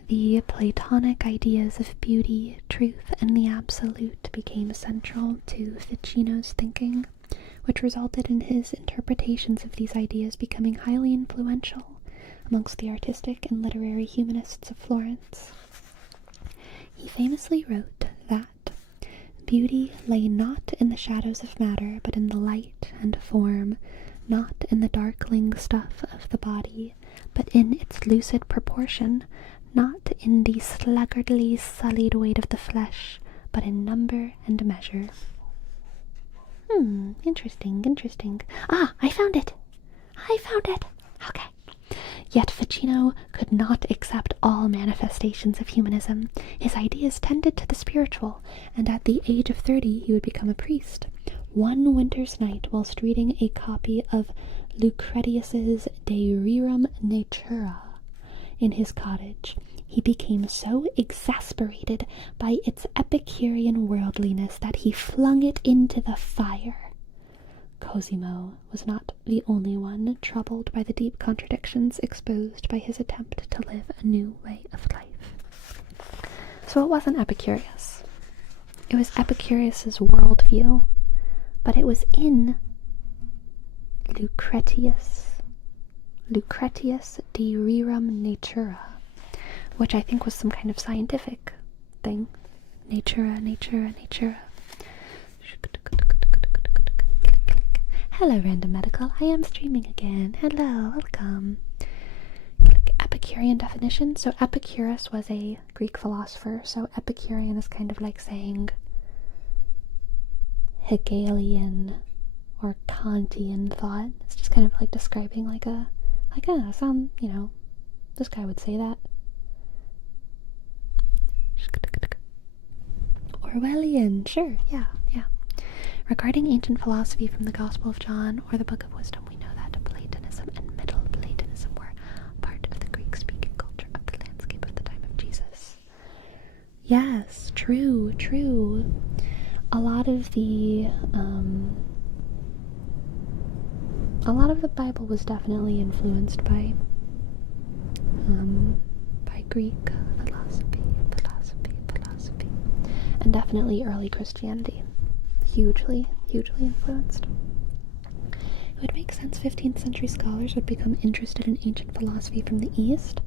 The Platonic ideas of beauty, truth, and the absolute became central to Ficino's thinking, which resulted in his interpretations of these ideas becoming highly influential amongst the artistic and literary humanists of Florence. He famously wrote that beauty lay not in the shadows of matter, but in the light and form, not in the darkling stuff of the body, but in its lucid proportion, not in the sluggardly sullied weight of the flesh, but in number and measure. Interesting. Ah, I found it! Okay. Yet Ficino could not accept all manifestations of humanism. His ideas tended to the spiritual, and at the age of 30 he would become a priest. One winter's night, whilst reading a copy of Lucretius's De Rerum Natura in his cottage, he became so exasperated by its Epicurean worldliness that he flung it into the fire. Cosimo was not the only one troubled by the deep contradictions exposed by his attempt to live a new way of life. So it wasn't Epicurus. It was Epicurus's worldview, but it was in Lucretius De Rerum Natura, which I think was some kind of scientific thing. Natura. Hello, Random Medical. I am streaming again. Hello, welcome. Epicurean definition. So Epicurus was a Greek philosopher. So Epicurean is kind of like saying Hegelian or Kantian thought. It's just kind of like describing some, this guy would say that. Orwellian, sure, yeah. Regarding ancient philosophy from the Gospel of John or the Book of Wisdom, we know that Platonism and Middle Platonism were part of the Greek-speaking culture of the landscape of the time of Jesus. Yes, true. A lot of the Bible was definitely influenced by Greek philosophy, and definitely early Christianity. Hugely influenced. It would make sense 15th century scholars would become interested in ancient philosophy from the East,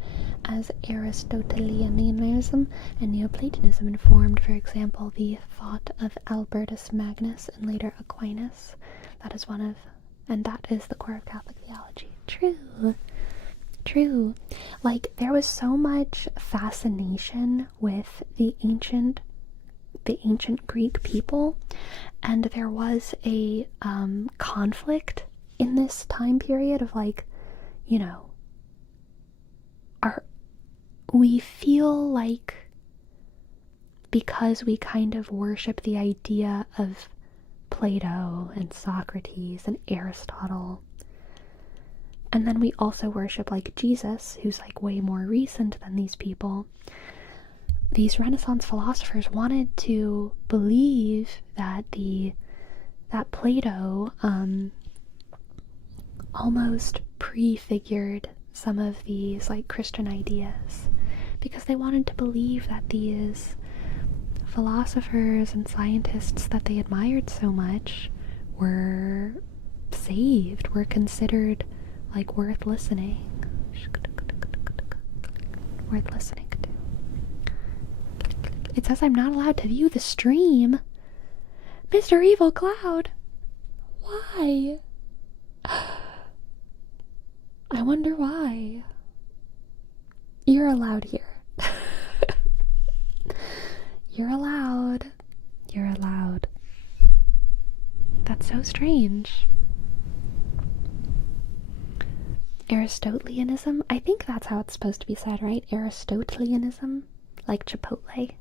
as Aristotelianism and Neoplatonism informed, for example, the thought of Albertus Magnus and later Aquinas. That is the core of Catholic theology. True. Like, there was so much fascination with the ancient the ancient Greek people, and there was a conflict in this time period of like, you know, we feel like because we kind of worship the idea of Plato and Socrates and Aristotle, and then we also worship like Jesus, who's like way more recent than these people. These Renaissance philosophers wanted to believe that that Plato almost prefigured some of these like Christian ideas, because they wanted to believe that these philosophers and scientists that they admired so much were saved, were considered like worth listening to. It says I'm not allowed to view the stream. Mr. Evil Cloud, why? I wonder why. You're allowed here. You're allowed. You're allowed. That's so strange. Aristotelianism? I think that's how it's supposed to be said, right? Aristotelianism? Like Chipotle?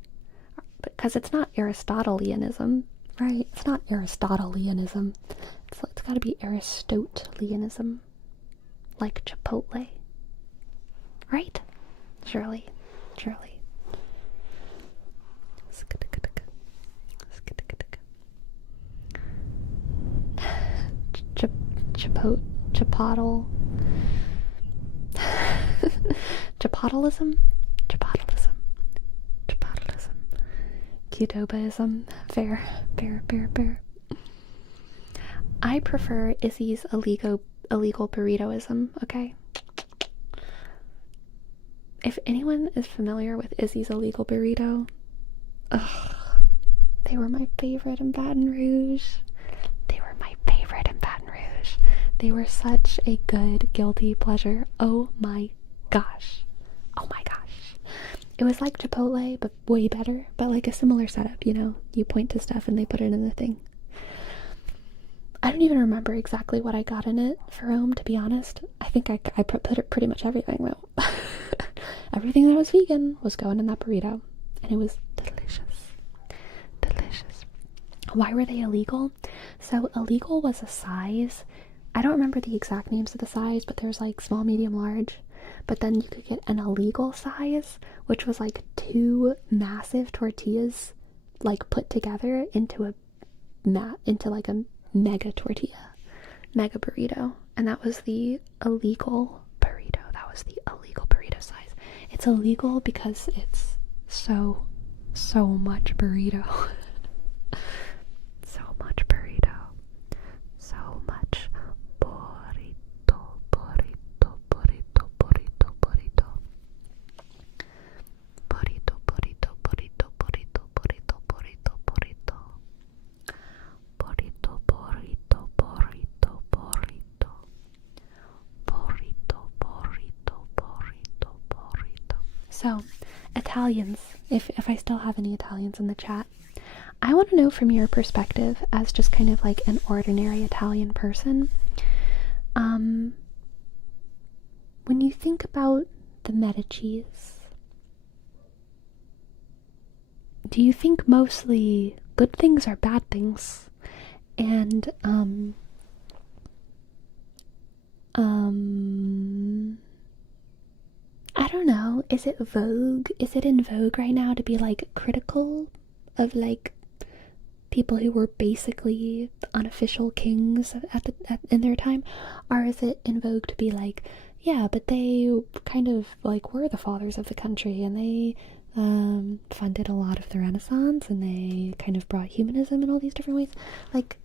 Because it's not Aristotelianism, right? It's not Aristotelianism. It's gotta be Aristotelianism. Like Chipotle. Right? Surely. Chipotle. Chipotlism? Qdobaism. Fair. I prefer Izzy's illegal burritoism, okay? If anyone is familiar with Izzy's illegal burrito, they were my favorite in Baton Rouge. They were such a good guilty pleasure. Oh my gosh. It was like Chipotle, but way better. But like a similar setup, you know? You point to stuff and they put it in the thing. I don't even remember exactly what I got in it for Rome, to be honest. I think I put it pretty much everything, though. Everything that was vegan was going in that burrito. And it was delicious. Why were they illegal? So illegal was a size. I don't remember the exact names of the size, but there's like small, medium, large. But then you could get an illegal size, which was like 2 massive tortillas like put together into like a mega tortilla, mega burrito. And that was the illegal burrito. Size. It's illegal because it's so much burrito. So much burrito. So, Italians, if I still have any Italians in the chat, I want to know from your perspective as just kind of like an ordinary Italian person, when you think about the Medicis, do you think mostly good things or bad things? And, I don't know, is it in vogue right now to be like critical of like people who were basically unofficial kings in their time? Or is it in vogue to be like, yeah, but they kind of like were the fathers of the country, and they funded a lot of the Renaissance, and they kind of brought humanism in all these different ways? Like,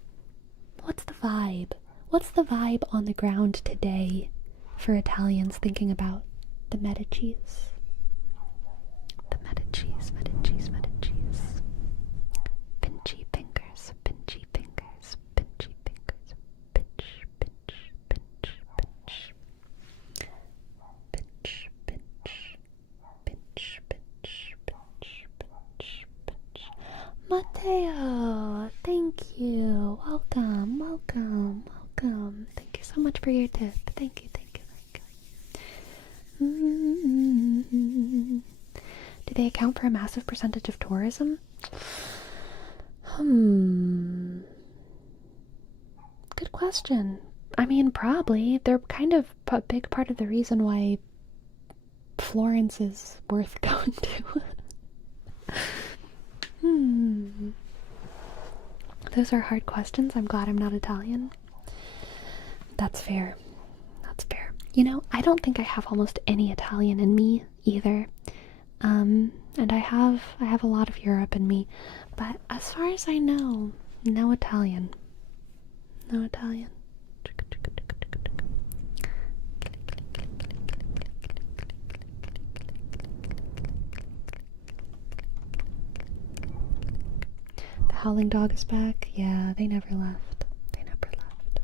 what's the vibe? What's the vibe on the ground today for Italians thinking about the Medicis? The Medicis. Pinchy fingers. Pinch. for your tip. Thank you, thank you, thank you. Do they account for a massive percentage of tourism? Good question. I mean, probably. They're kind of a big part of the reason why Florence is worth going to. Those are hard questions. I'm glad I'm not Italian. That's fair. That's fair. You know, I don't think I have almost any Italian in me either. And I have a lot of Europe in me, but as far as I know, no Italian. No Italian. The howling dog is back. Yeah, they never left. They never left.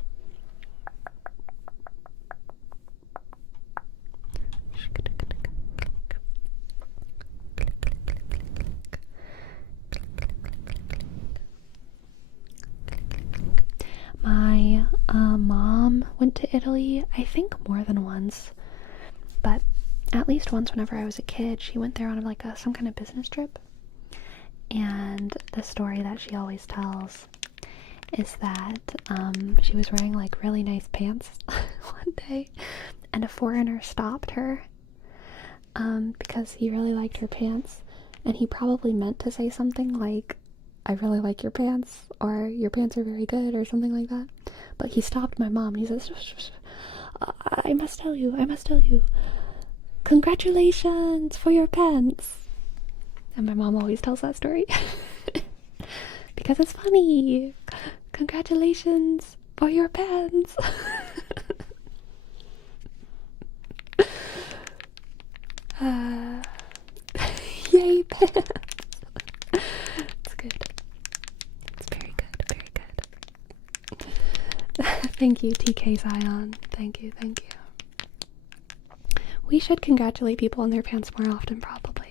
My mom went to Italy, I think more than once, but at least once whenever I was a kid. She went there on like some kind of business trip. And the story that she always tells is that she was wearing like really nice pants one day, and a foreigner stopped her because he really liked her pants, and he probably meant to say something like, "I really like your pants," or "Your pants are very good," or something like that. But he stopped my mom. He says, I must tell you, congratulations for your pants." And my mom always tells that story because it's funny. Congratulations for your pants. Yay, pants. It's good. It's very good, very good. Thank you, TK Zion. Thank you, thank you. We should congratulate people on their pants more often, probably.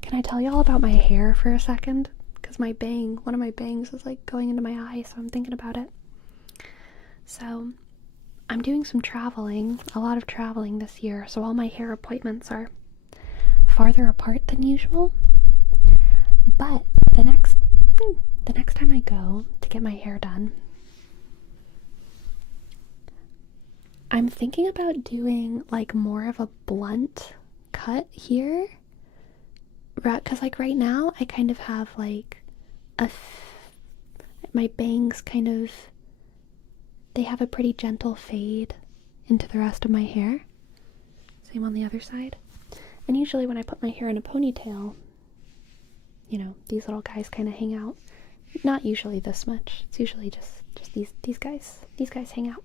Can I tell y'all about my hair for a second? Because one of my bangs is like going into my eye, so I'm thinking about it. So, I'm doing some traveling, a lot of traveling this year, so all my hair appointments are farther apart than usual. But the next time I go to get my hair done, I'm thinking about doing like more of a blunt cut here. Because like right now I kind of have like my bangs kind of, they have a pretty gentle fade into the rest of my hair. Same on the other side. And usually when I put my hair in a ponytail, you know, these little guys kind of hang out. Not usually this much. It's usually just these guys. These guys hang out.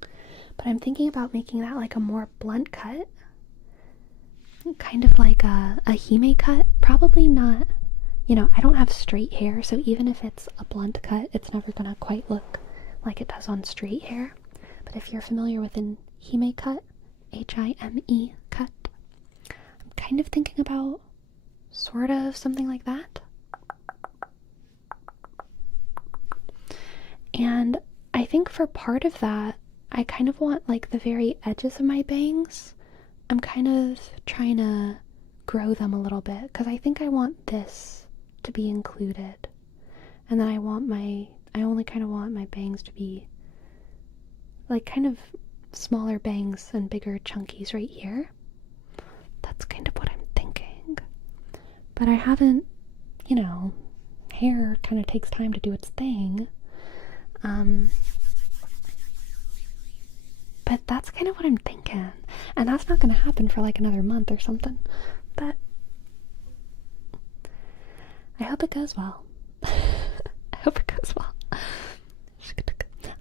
But I'm thinking about making that like a more blunt cut. Kind of like a hime cut. Probably not, you know, I don't have straight hair, so even if it's a blunt cut, it's never gonna quite look like it does on straight hair. But if you're familiar with an hime cut, H-I-M-E cut, I'm kind of thinking about sort of something like that. And I think for part of that, I kind of want like the very edges of my bangs. I'm kind of trying to grow them a little bit because I think I want this to be included. And then I only kind of want my bangs to be like kind of smaller bangs and bigger chunkies right here. That's kind of what I'm thinking. But I haven't, you know, hair kind of takes time to do its thing. But that's kind of what I'm thinking. And that's not going to happen for like another month or something. But I hope it goes well. I hope it goes well.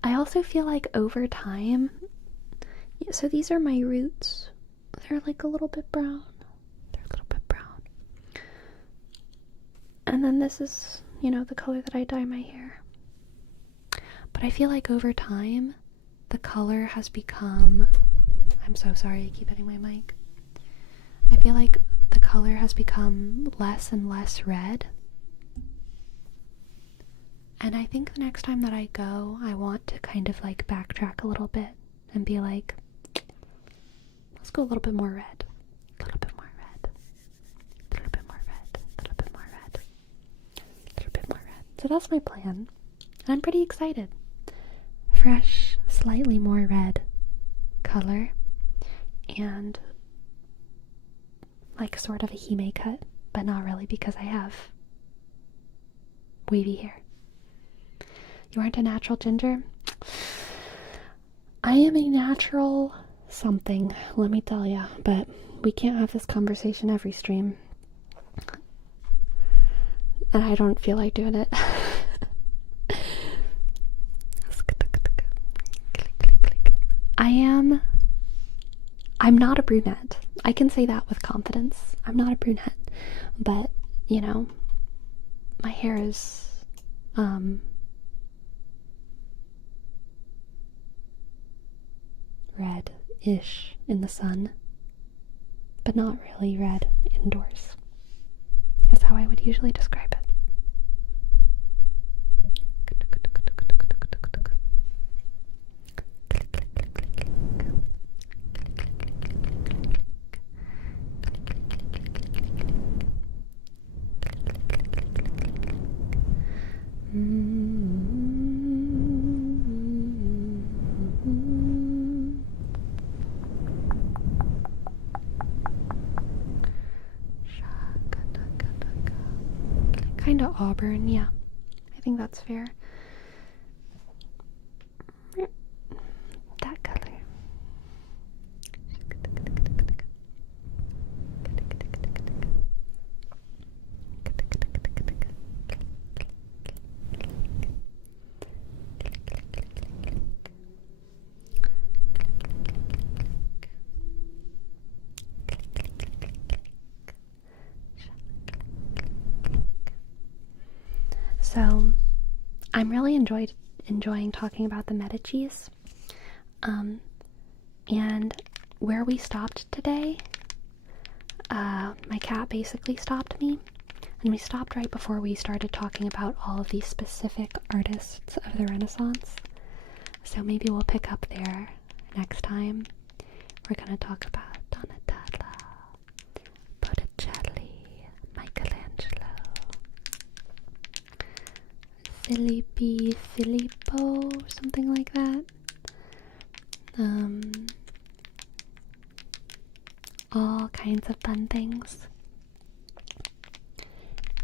I also feel like over time, so these are my roots. They're like a little bit brown. And then this is, you know, the color that I dye my hair. But I feel like over time, the color has become, I'm so sorry, I keep hitting my mic. I feel like the color has become less and less red. And I think the next time that I go, I want to kind of like backtrack a little bit and be like, let's go a little bit more red. A little bit more red. A little bit more red. A little bit more red. A little bit more red. So that's my plan. And I'm pretty excited. Fresh, slightly more red color. And like sort of a hime cut, but not really because I have wavy hair. You aren't a natural ginger? I am a natural something, let me tell ya, but we can't have this conversation every stream. And I don't feel like doing it. I'm not a brunette. I can say that with confidence. I'm not a brunette. But, you know, my hair is, red-ish in the sun, but not really red indoors. That's how I would usually describe it. Kind of auburn, yeah. I think that's fair. That color. So, I'm really enjoying talking about the Medicis. And where we stopped today, my cat basically stopped me, and we stopped right before we started talking about all of these specific artists of the Renaissance. So maybe we'll pick up there next time. We're gonna talk about Donatello, Botticelli, Michelangelo, Filippo, something like that. All kinds of fun things.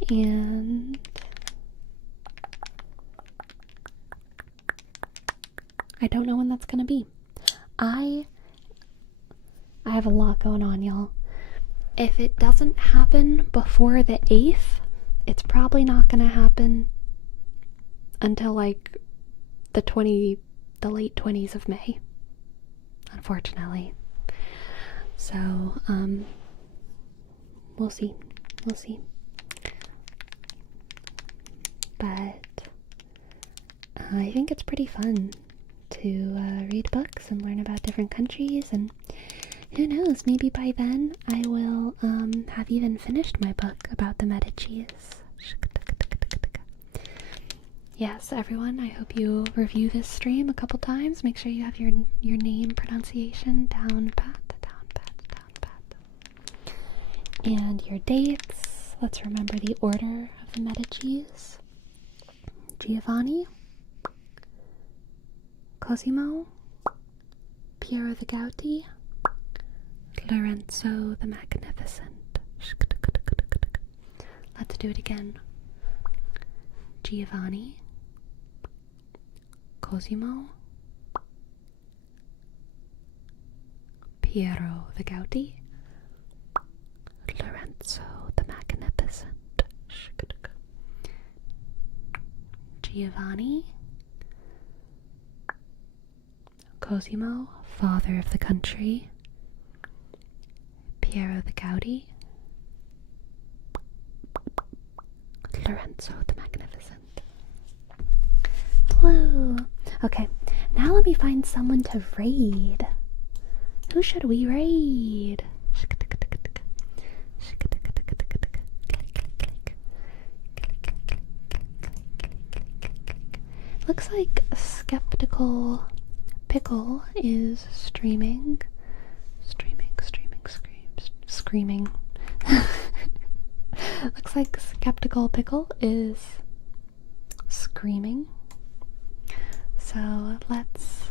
And I don't know when that's gonna be. I have a lot going on, y'all. If it doesn't happen before the 8th, it's probably not gonna happen until like the late 20s of May, unfortunately. So, we'll see. But I think it's pretty fun to read books and learn about different countries, and who knows, maybe by then I will have even finished my book about the Medicis. Yes, everyone, I hope you review this stream a couple times. Make sure you have your name pronunciation down pat. And your dates. Let's remember the order of the Medicis. Giovanni, Cosimo, Piero the Gouty, Lorenzo the Magnificent. Let's do it again. Giovanni, Cosimo, Piero the Gouty, Lorenzo the Magnificent. Giovanni, Cosimo, Father of the Country, Piero the Gouty, Lorenzo the Magnificent. Hello. Okay, now let me find someone to raid. Who should we raid? Looks like Skeptical Pickle is streaming. Screaming. Looks like Skeptical Pickle is screaming. So let's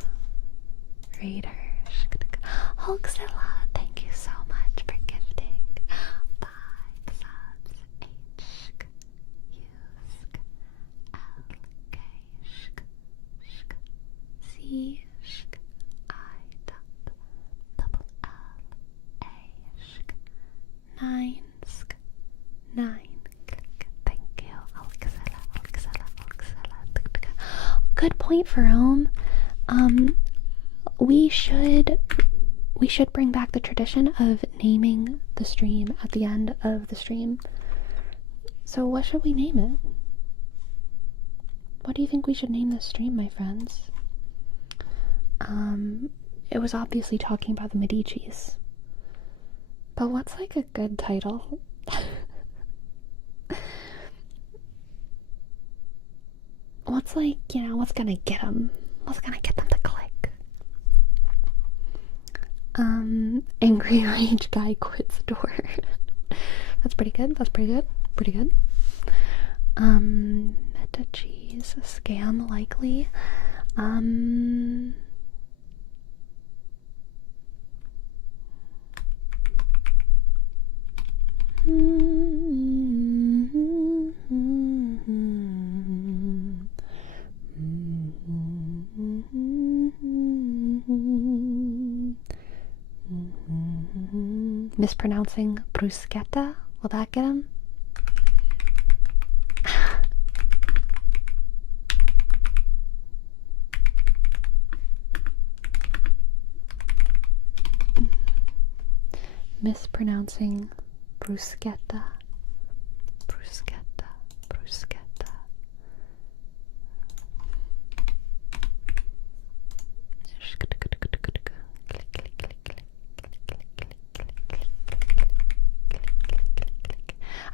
read her. Hulkzilla, thank you so much for gifting 5 subs. H U L K C I double L A 9 Thank you, Hulkzilla. Good point for Rome. We should bring back the tradition of naming the stream at the end of the stream. So what should we name it? What do you think we should name this stream, my friends? It was obviously talking about the Medicis. But what's like a good title? What's like, what's gonna get them? What's gonna get them to click? Angry Rage Guy quits door. That's pretty good. Medicis scam likely. Mispronouncing bruschetta? Will that get him? Mispronouncing bruschetta.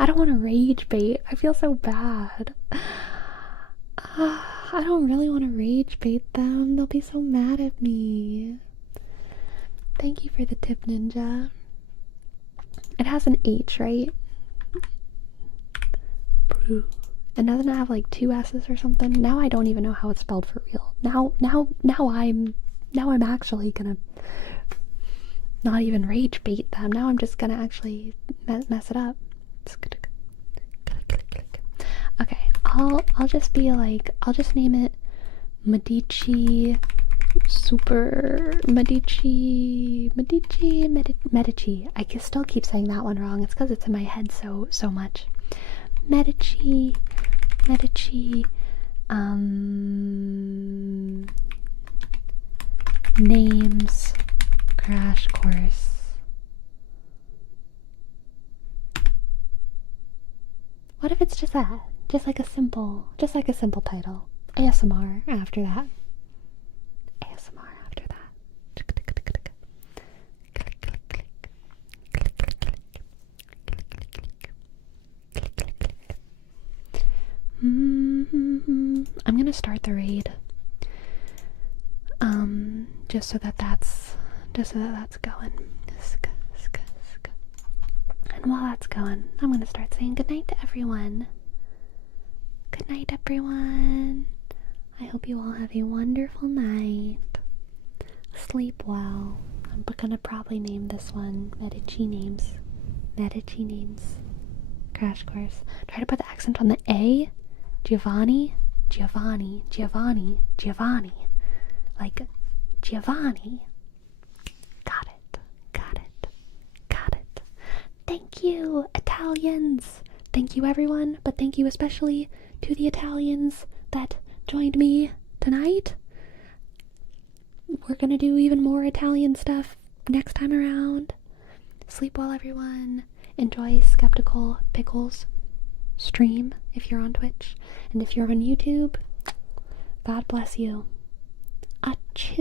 I don't want to rage bait. I feel so bad. I don't really want to rage bait them. They'll be so mad at me. Thank you for the tip, Ninja. It has an H, right? And doesn't it have like 2 S's or something? Now I don't even know how it's spelled for real. Now I'm actually gonna not even rage bait them. Now I'm just gonna actually mess it up. Okay, I'll just be like, I'll just name it Medici I can still keep saying that one wrong. It's because it's in my head so much. Medici names crash course. What if it's just that? Just like a simple title. ASMR after that. I'm gonna start the raid. Just so that's going. And while that's going, I'm gonna start saying goodnight to everyone. Good night, everyone. I hope you all have a wonderful night. Sleep well. I'm gonna probably name this one Medici names. Crash course. Try to put the accent on the A. Giovanni. Like Giovanni. Got it. Thank you, Italians. Thank you, everyone, but thank you especially to the Italians that joined me tonight. We're gonna do even more Italian stuff next time around. Sleep well, everyone. Enjoy Skeptical Pickles stream if you're on Twitch. And if you're on YouTube, God bless you. Achoo.